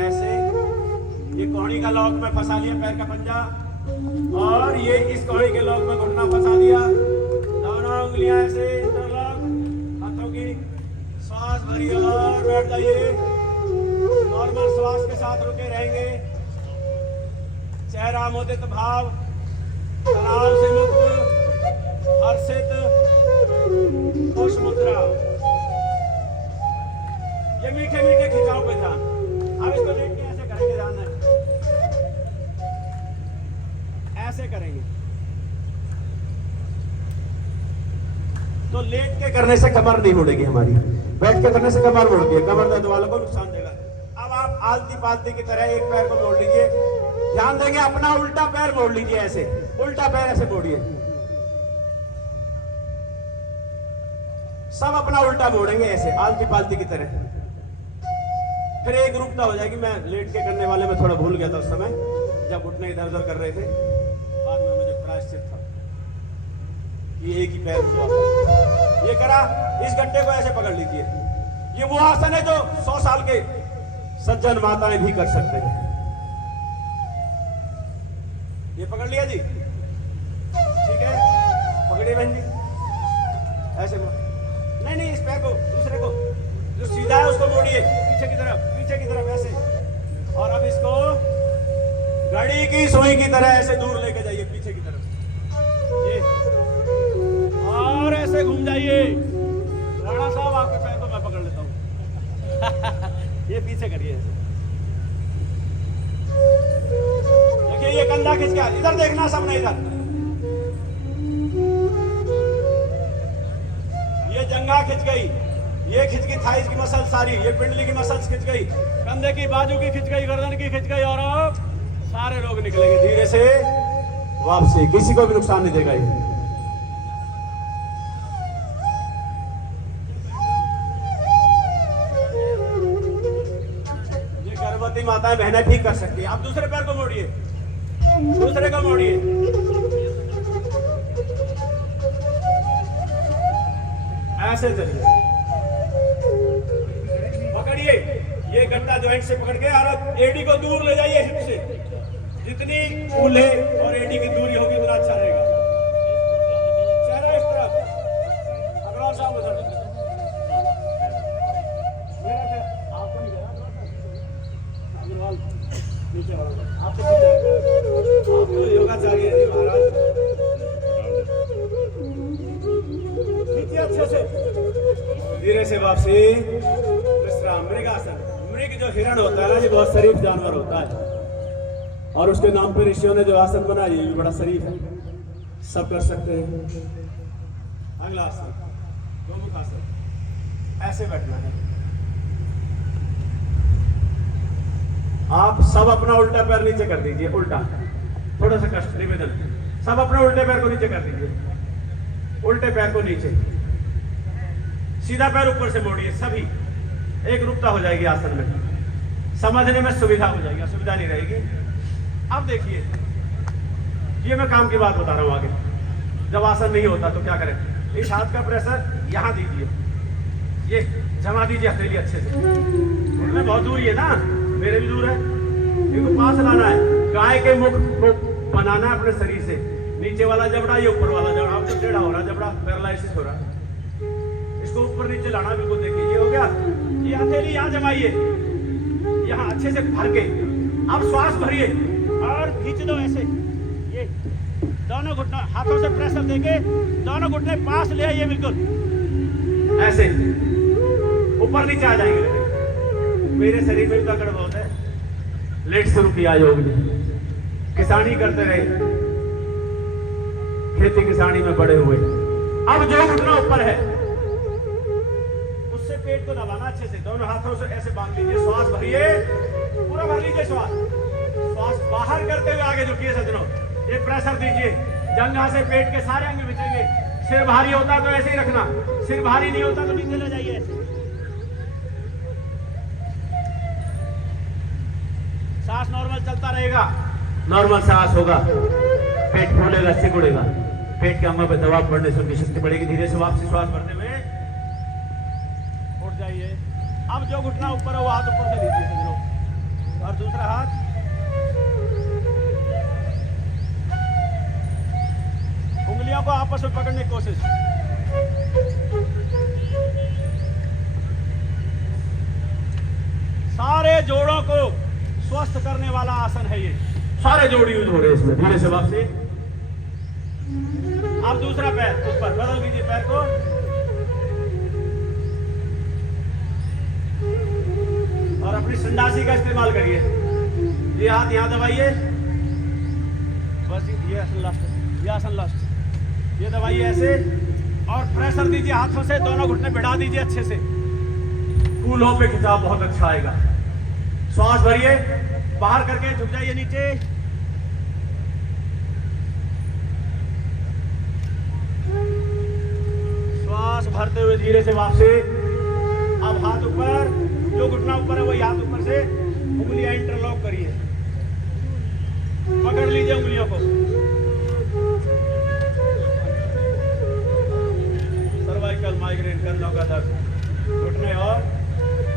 ऐसे, ये कोहनी का लॉक में फंसा लिया पैर का पंजा, और ये इस कोहनी के लॉक में घुटना फंसा दिया, दोनों उंगलियां ऐसे इंटरलॉक, हाथों की श्वास भरिए और बैठ जाइए, नॉर्मल श्वास के साथ रुके रहेंगे, चेहरा मुदित भाव, तनाव से मुक्त, हर्षित, खुश मुद्रा। ये मीठे मीठे खिंचाव पे ध्यान। अब इसको लेट के ऐसे करेंगे, ध्यान है, ऐसे करेंगे। तो लेट के करने से कमर नहीं मुड़ेगी हमारी, बैठ के करने से कमर मुड़ती है, कमर दर्द वालों को नुकसान देगा। अब आप आलती पालती की तरह एक पैर को मोड़ लीजिए, ध्यान देंगे अपना उल्टा पैर मोड़ लीजिए, ऐसे उल्टा पैर ऐसे मोड़िए, सब अपना उल्टा मोड़ेंगे ऐसे आलती पालती की तरह। फिर एक रूपता हो जाएगी। मैं लेट के करने वाले में थोड़ा भूल गया था उस समय, जब घुटने इधर उधर कर रहे थे, बाद में मुझे प्रायश्चित था। ये एक ही पैर हुआ, ये करा, इस गट्टे को ऐसे पकड़ लीजिए। ये वो आसन है जो 100 साल के सज्जन माताएं भी कर सकते हैं। ये पकड़ लिया जी, ठीक है, पकड़िए बहन जी, ऐसे नहीं नहीं, इस पैर को, दूसरे को, जो सीधा है उसको मोड़िए पीछे की तरफ ऐसे, और अब इसको घड़ी की सुई की तरह ऐसे दूर लेके जाइए पीछे की तरफ, ये, और ऐसे घूम जाइए। राणा साहब आपके पैर को मैं पकड़ लेता हूँ ये पीछे करिए, देखिए ये कंधा खिंच गया, इधर देखना सबने, इधर ये जंघा खिंच गई, ये खिंच गई थाइस की मसल सारी, ये पिंडली की मसल्स खिंच गई, कंधे की बाजू की खिंच गई, गर्दन की खिंच गई, और अब सारे लोग निकलेंगे धीरे से वापसी, किसी को भी नुकसान नहीं देगा ये गर्भवती माताएं बहनें ठीक कर सकती है। आप दूसरे पैर को मोड़िए, दूसरे को मोड़िए, ऐसे चलिए, पकड़िए ये गट्टा ज्वाइंट से पकड़ के, और एडी को दूर ले जाइए हिप से, जितनी कूल्हे और एडी की दूरी होगी उतना अच्छा रहेगा। चेहरा इस तरफ, अग्रवाल साहब उधर, आपको नहीं गया, अग्रवाल नीचे वाला, आपको योगा चाहिए महाराज, अच्छे से धीरे से वापसी, विश्राम, मृगासन। मृग जो हिरण होता है ना, ये बहुत शरीफ जानवर होता है, और उसके नाम पे ऋषियों ने जो आसन बनाया ये भी बड़ा शरीफ है, सब कर सकते हैं। अगला आसन गोमुख आसन, ऐसे बैठना है। आप सब अपना उल्टा पैर नीचे कर दीजिए, उल्टा, थोड़ा सा कष्ट निवेदन, सब अपने उल्टे पैर को नीचे कर दीजिए, उल्टे पैर को नीचे, सीधा पैर ऊपर से मोड़िए, सभी एक रूपता हो जाएगी आसन में, समझने में सुविधा हो जाएगी, असुविधा नहीं रहेगी। अब देखिए, ये मैं काम की बात बता रहा हूं आगे, जब आसन नहीं होता तो क्या करें, इस हाथ का प्रेशर यहां दीजिए, ये जमा दीजिए हथेली अच्छे से। घुटने बहुत दूर ही है ना, मेरे भी दूर है, इनको पास लाना है। गाय के मुख को बनाना है अपने शरीर से, नीचे वाला जबड़ा, ये ऊपर वाला जबड़ा, अब तो टेढ़ा हो रहा जबड़ा, पैरालाइसिस हो रहा, इसको ऊपर नीचे लाना। बिल्कुल देखिए, ये हो गया। ये हथेली यहाँ जमाइए, यहाँ अच्छे से भर के। अब श्वास भरिए और खींच दो ऐसे। ये दोनों घुटनों हाथों से प्रेशर देके दोनों घुटने पास ले आइए, बिल्कुल ऐसे ऊपर नीचे आ जाएंगे। मेरे शरीर में तगड़ बहुत है। लेट शुरू किया योग ने, किसानी करते रहे, खेती किसानी में बड़े हुए। अब जो घुटना ऊपर है उससे पेट को दबाना अच्छे से, दोनों हाथों से ऐसे बांध लीजिए। श्वास भरिए, पूरा भर लीजिए श्वास। श्वास बाहर करते हुए आगे झुकिए सज्जनों, ये प्रेशर दीजिए। जंघा से पेट के सारे अंग बिछेंगे। सिर भारी होता तो ऐसे ही रखना, सिर भारी नहीं होता तो नीचे ले जाइए ऐसे। सांस नॉर्मल चलता रहेगा, नॉर्मल सांस होगा, पेट फूलेगा, सिकुड़ेगा, पेट के अंगों पे दबाव पड़ने से उनकी शक्ति बढ़ेगी। धीरे से वापसी श्वास भरते हुए उठ जाइए। अब जो घुटना ऊपर है वो हाथ ऊपर से लीजिए सज्जनों, और दूसरा हाथ उंगलियों को आपस में पकड़ने की कोशिश। सारे जोड़ों को स्वस्थ करने वाला आसन है ये, सारे जोड़ यूज हो रहे हैं इसमें। धीरे से वापसी। अब दूसरा पैर ऊपर बदल दीजिए, पैर को और अपनी संडासी का इस्तेमाल करिए। ये हाथ यहां दबाइए, बस ये आसन लास्ट, ये आसन लास्ट, ये दबाइए ऐसे और प्रेशर दीजिए हाथों से। दोनों घुटने भिड़ा दीजिए अच्छे से, कूल्हों पे खिंचाव बहुत अच्छा आएगा। श्वास भरिए, बाहर करके झुक जाइए नीचे। श्वास भरते हुए धीरे से वापसी। अब हाथ ऊपर, जो घुटना ऊपर है वही हाथ ऊपर से, उंगलियां इंटरलॉक करिए, पकड़ लीजिए उंगलियों को। सर्वाइकल माइग्रेन, कंधों का दर्द, घुटने और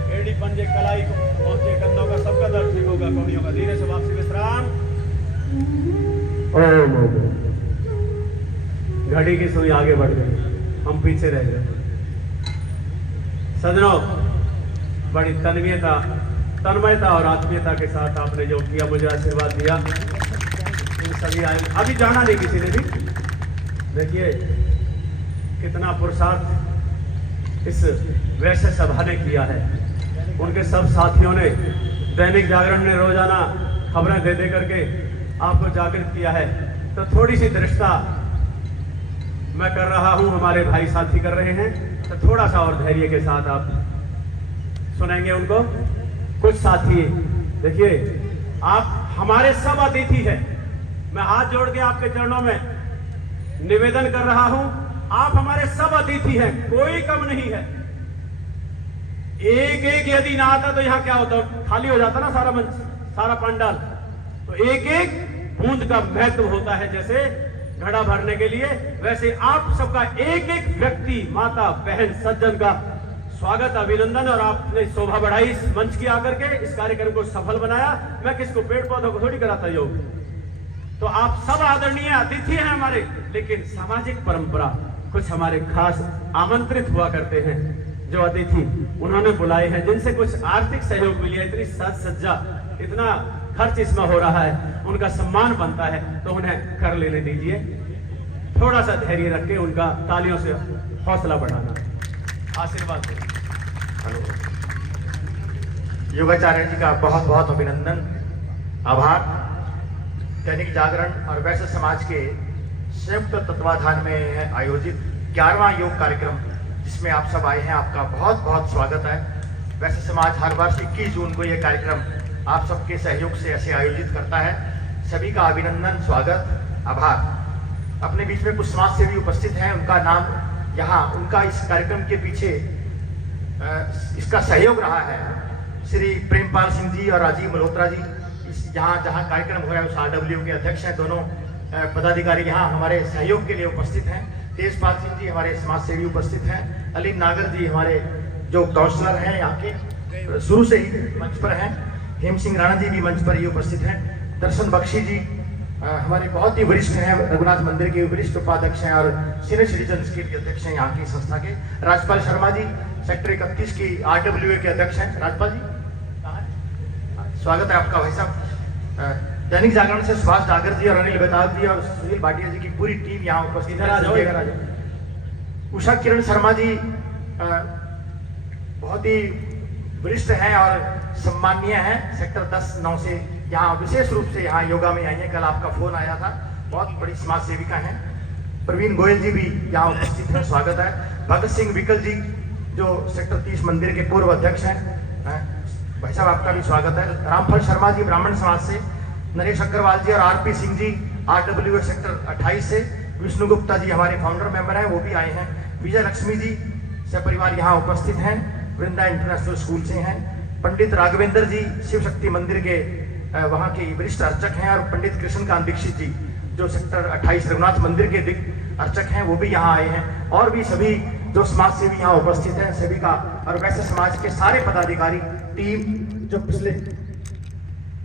एड़ी पंजे कलाई को पहुंचे, कंधों का सबका दर्द ठीक होगा, कौड़ियों का। धीरे से वापसी विश्राम। घड़ी की सुई आगे बढ़ गई, हम पीछे रह गए। सज्जनों, बड़ी तन्मयता और आत्मीयता के साथ आपने जो किया, मुझे आशीर्वाद दिया, इन सभी आए। अभी जाना नहीं किसी ने भी। देखिए कितना पुरुषार्थ इस वैश्य सभा ने किया है। उनके सब साथियों ने, दैनिक जागरण ने रोजाना खबरें दे दे करके आपको जागृत किया है। तो थोड़ी सी दृष्टता मैं कर रहा हूं, हमारे भाई साथी कर रहे हैं, तो थोड़ा सा और धैर्य के साथ आप सुनेंगे उनको। कुछ साथी देखिए, आप हमारे सब अतिथि हैं। मैं हाथ जोड़ के आपके चरणों में निवेदन कर रहा हूं, आप हमारे सब अतिथि हैं, कोई कम नहीं है। एक एक यदि ना आता तो यहाँ क्या होता, खाली हो जाता ना सारा मंच, सारा पंडाल। तो एक एक बूंद का महत्व होता है। जैसे घड़ा भरने के लिए, वैसे आप सबका एक एक व्यक्ति, माता, बहन, सज्जन का स्वागत, अभिनंदन। और आपने शोभा बढ़ाई इस मंच की आकर के, इस कार्यक्रम को सफल बनाया। मैं किसको, पेड़ पौधों को थोड़ी कराता योग। तो आप सब आदरणीय अतिथि हैं हमारे, लेकिन सामाजिक परंपरा, कुछ हमारे खास आमंत्रित हुआ करते हैं जो अतिथि, उन्होंने बुलाए हैं, जिनसे कुछ आर्थिक सहयोग मिली है। इतनी साज सज्जा, इतना खर्च इसमें हो रहा है, उनका सम्मान बनता है, तो उन्हें कर लेने दीजिए। थोड़ा सा धैर्य रख के उनका तालियों से हौसला बढ़ाना, आशीर्वाद दें। योगाचार्य जी का बहुत बहुत अभिनंदन, आभार। दैनिक जागरण और वैश्य समाज के संयुक्त तत्वाधान में आयोजित 11वां योग कार्यक्रम, जिसमें आप सब आए हैं, आपका बहुत बहुत स्वागत है। वैश्य समाज हर वर्ष 21 जून को यह कार्यक्रम आप सबके सहयोग से ऐसे आयोजित करता है। सभी का अभिनंदन, स्वागत, आभार। अपने बीच में कुछ समाज सेवी उपस्थित हैं, उनका नाम यहाँ, उनका इस कार्यक्रम के पीछे इसका सहयोग रहा है। श्री प्रेमपाल सिंह जी और राजीव मल्होत्रा जी, इस यहाँ जहाँ कार्यक्रम हो रहा है उस RW के अध्यक्ष हैं। दोनों पदाधिकारी यहाँ हमारे सहयोग के लिए उपस्थित हैं। तेजपाल सिंह जी हमारे समाज सेवी उपस्थित हैं। अलीम नागर जी हमारे जो काउंसलर हैं यहाँ के शुरू से ही मंच पर हैं। हेम सिंह राणा जी भी मंच पर ही उपस्थित हैं। दर्शन बख्शी जी हमारे बहुत ही वरिष्ठ हैं, रघुनाथ मंदिर के वरिष्ठ उपाध्यक्ष हैं और सीनियर सिटीजन्स के भी अध्यक्ष हैं यहाँ की संस्था के। राजपाल शर्मा जी सेक्टर 31 की RWA के अध्यक्ष हैं। राजपाल जी कहाँ हैं? स्वागत है आपका भाई साहब। दैनिक जागरण से सुभाष डागर जी और अनिल बेताल जी और सुनील भाटिया जी की पूरी टीम यहाँ उपस्थित है। उषा किरण शर्मा जी बहुत ही वरिष्ठ हैं और सम्माननीय हैं। सेक्टर 10-9 से यहाँ विशेष रूप से यहाँ योगा में आई हैं। कल आपका फोन आया था, बहुत बड़ी समाज सेविका हैं। प्रवीण गोयल जी भी यहाँ उपस्थित हैं, स्वागत है। भगत सिंह विकल जी जो सेक्टर 30 मंदिर के पूर्व अध्यक्ष हैं, भाई साहब आपका भी स्वागत है। रामफल शर्मा जी ब्राह्मण समाज से, नरेश अग्रवाल जी और RP Singh ji RWA sector 28 से, विष्णु गुप्ता जी हमारे फाउंडर मेंबर हैं, वो भी आए हैं। विजय लक्ष्मी जी सपरिवार यहाँ उपस्थित हैं, वृंदा इंटरनेशनल स्कूल से हैं। पंडित राघवेंद्र जी शिव शक्ति मंदिर के वहाँ के वरिष्ठ अर्चक हैं और पंडित कृष्णकांत दीक्षित जी जो सेक्टर 28 रघुनाथ मंदिर के अर्चक हैं, वो भी यहाँ आए हैं। और भी सभी जो समाज सेवी यहाँ उपस्थित हैं सभी का, और वैसे समाज के सारे पदाधिकारी टीम जो पिछले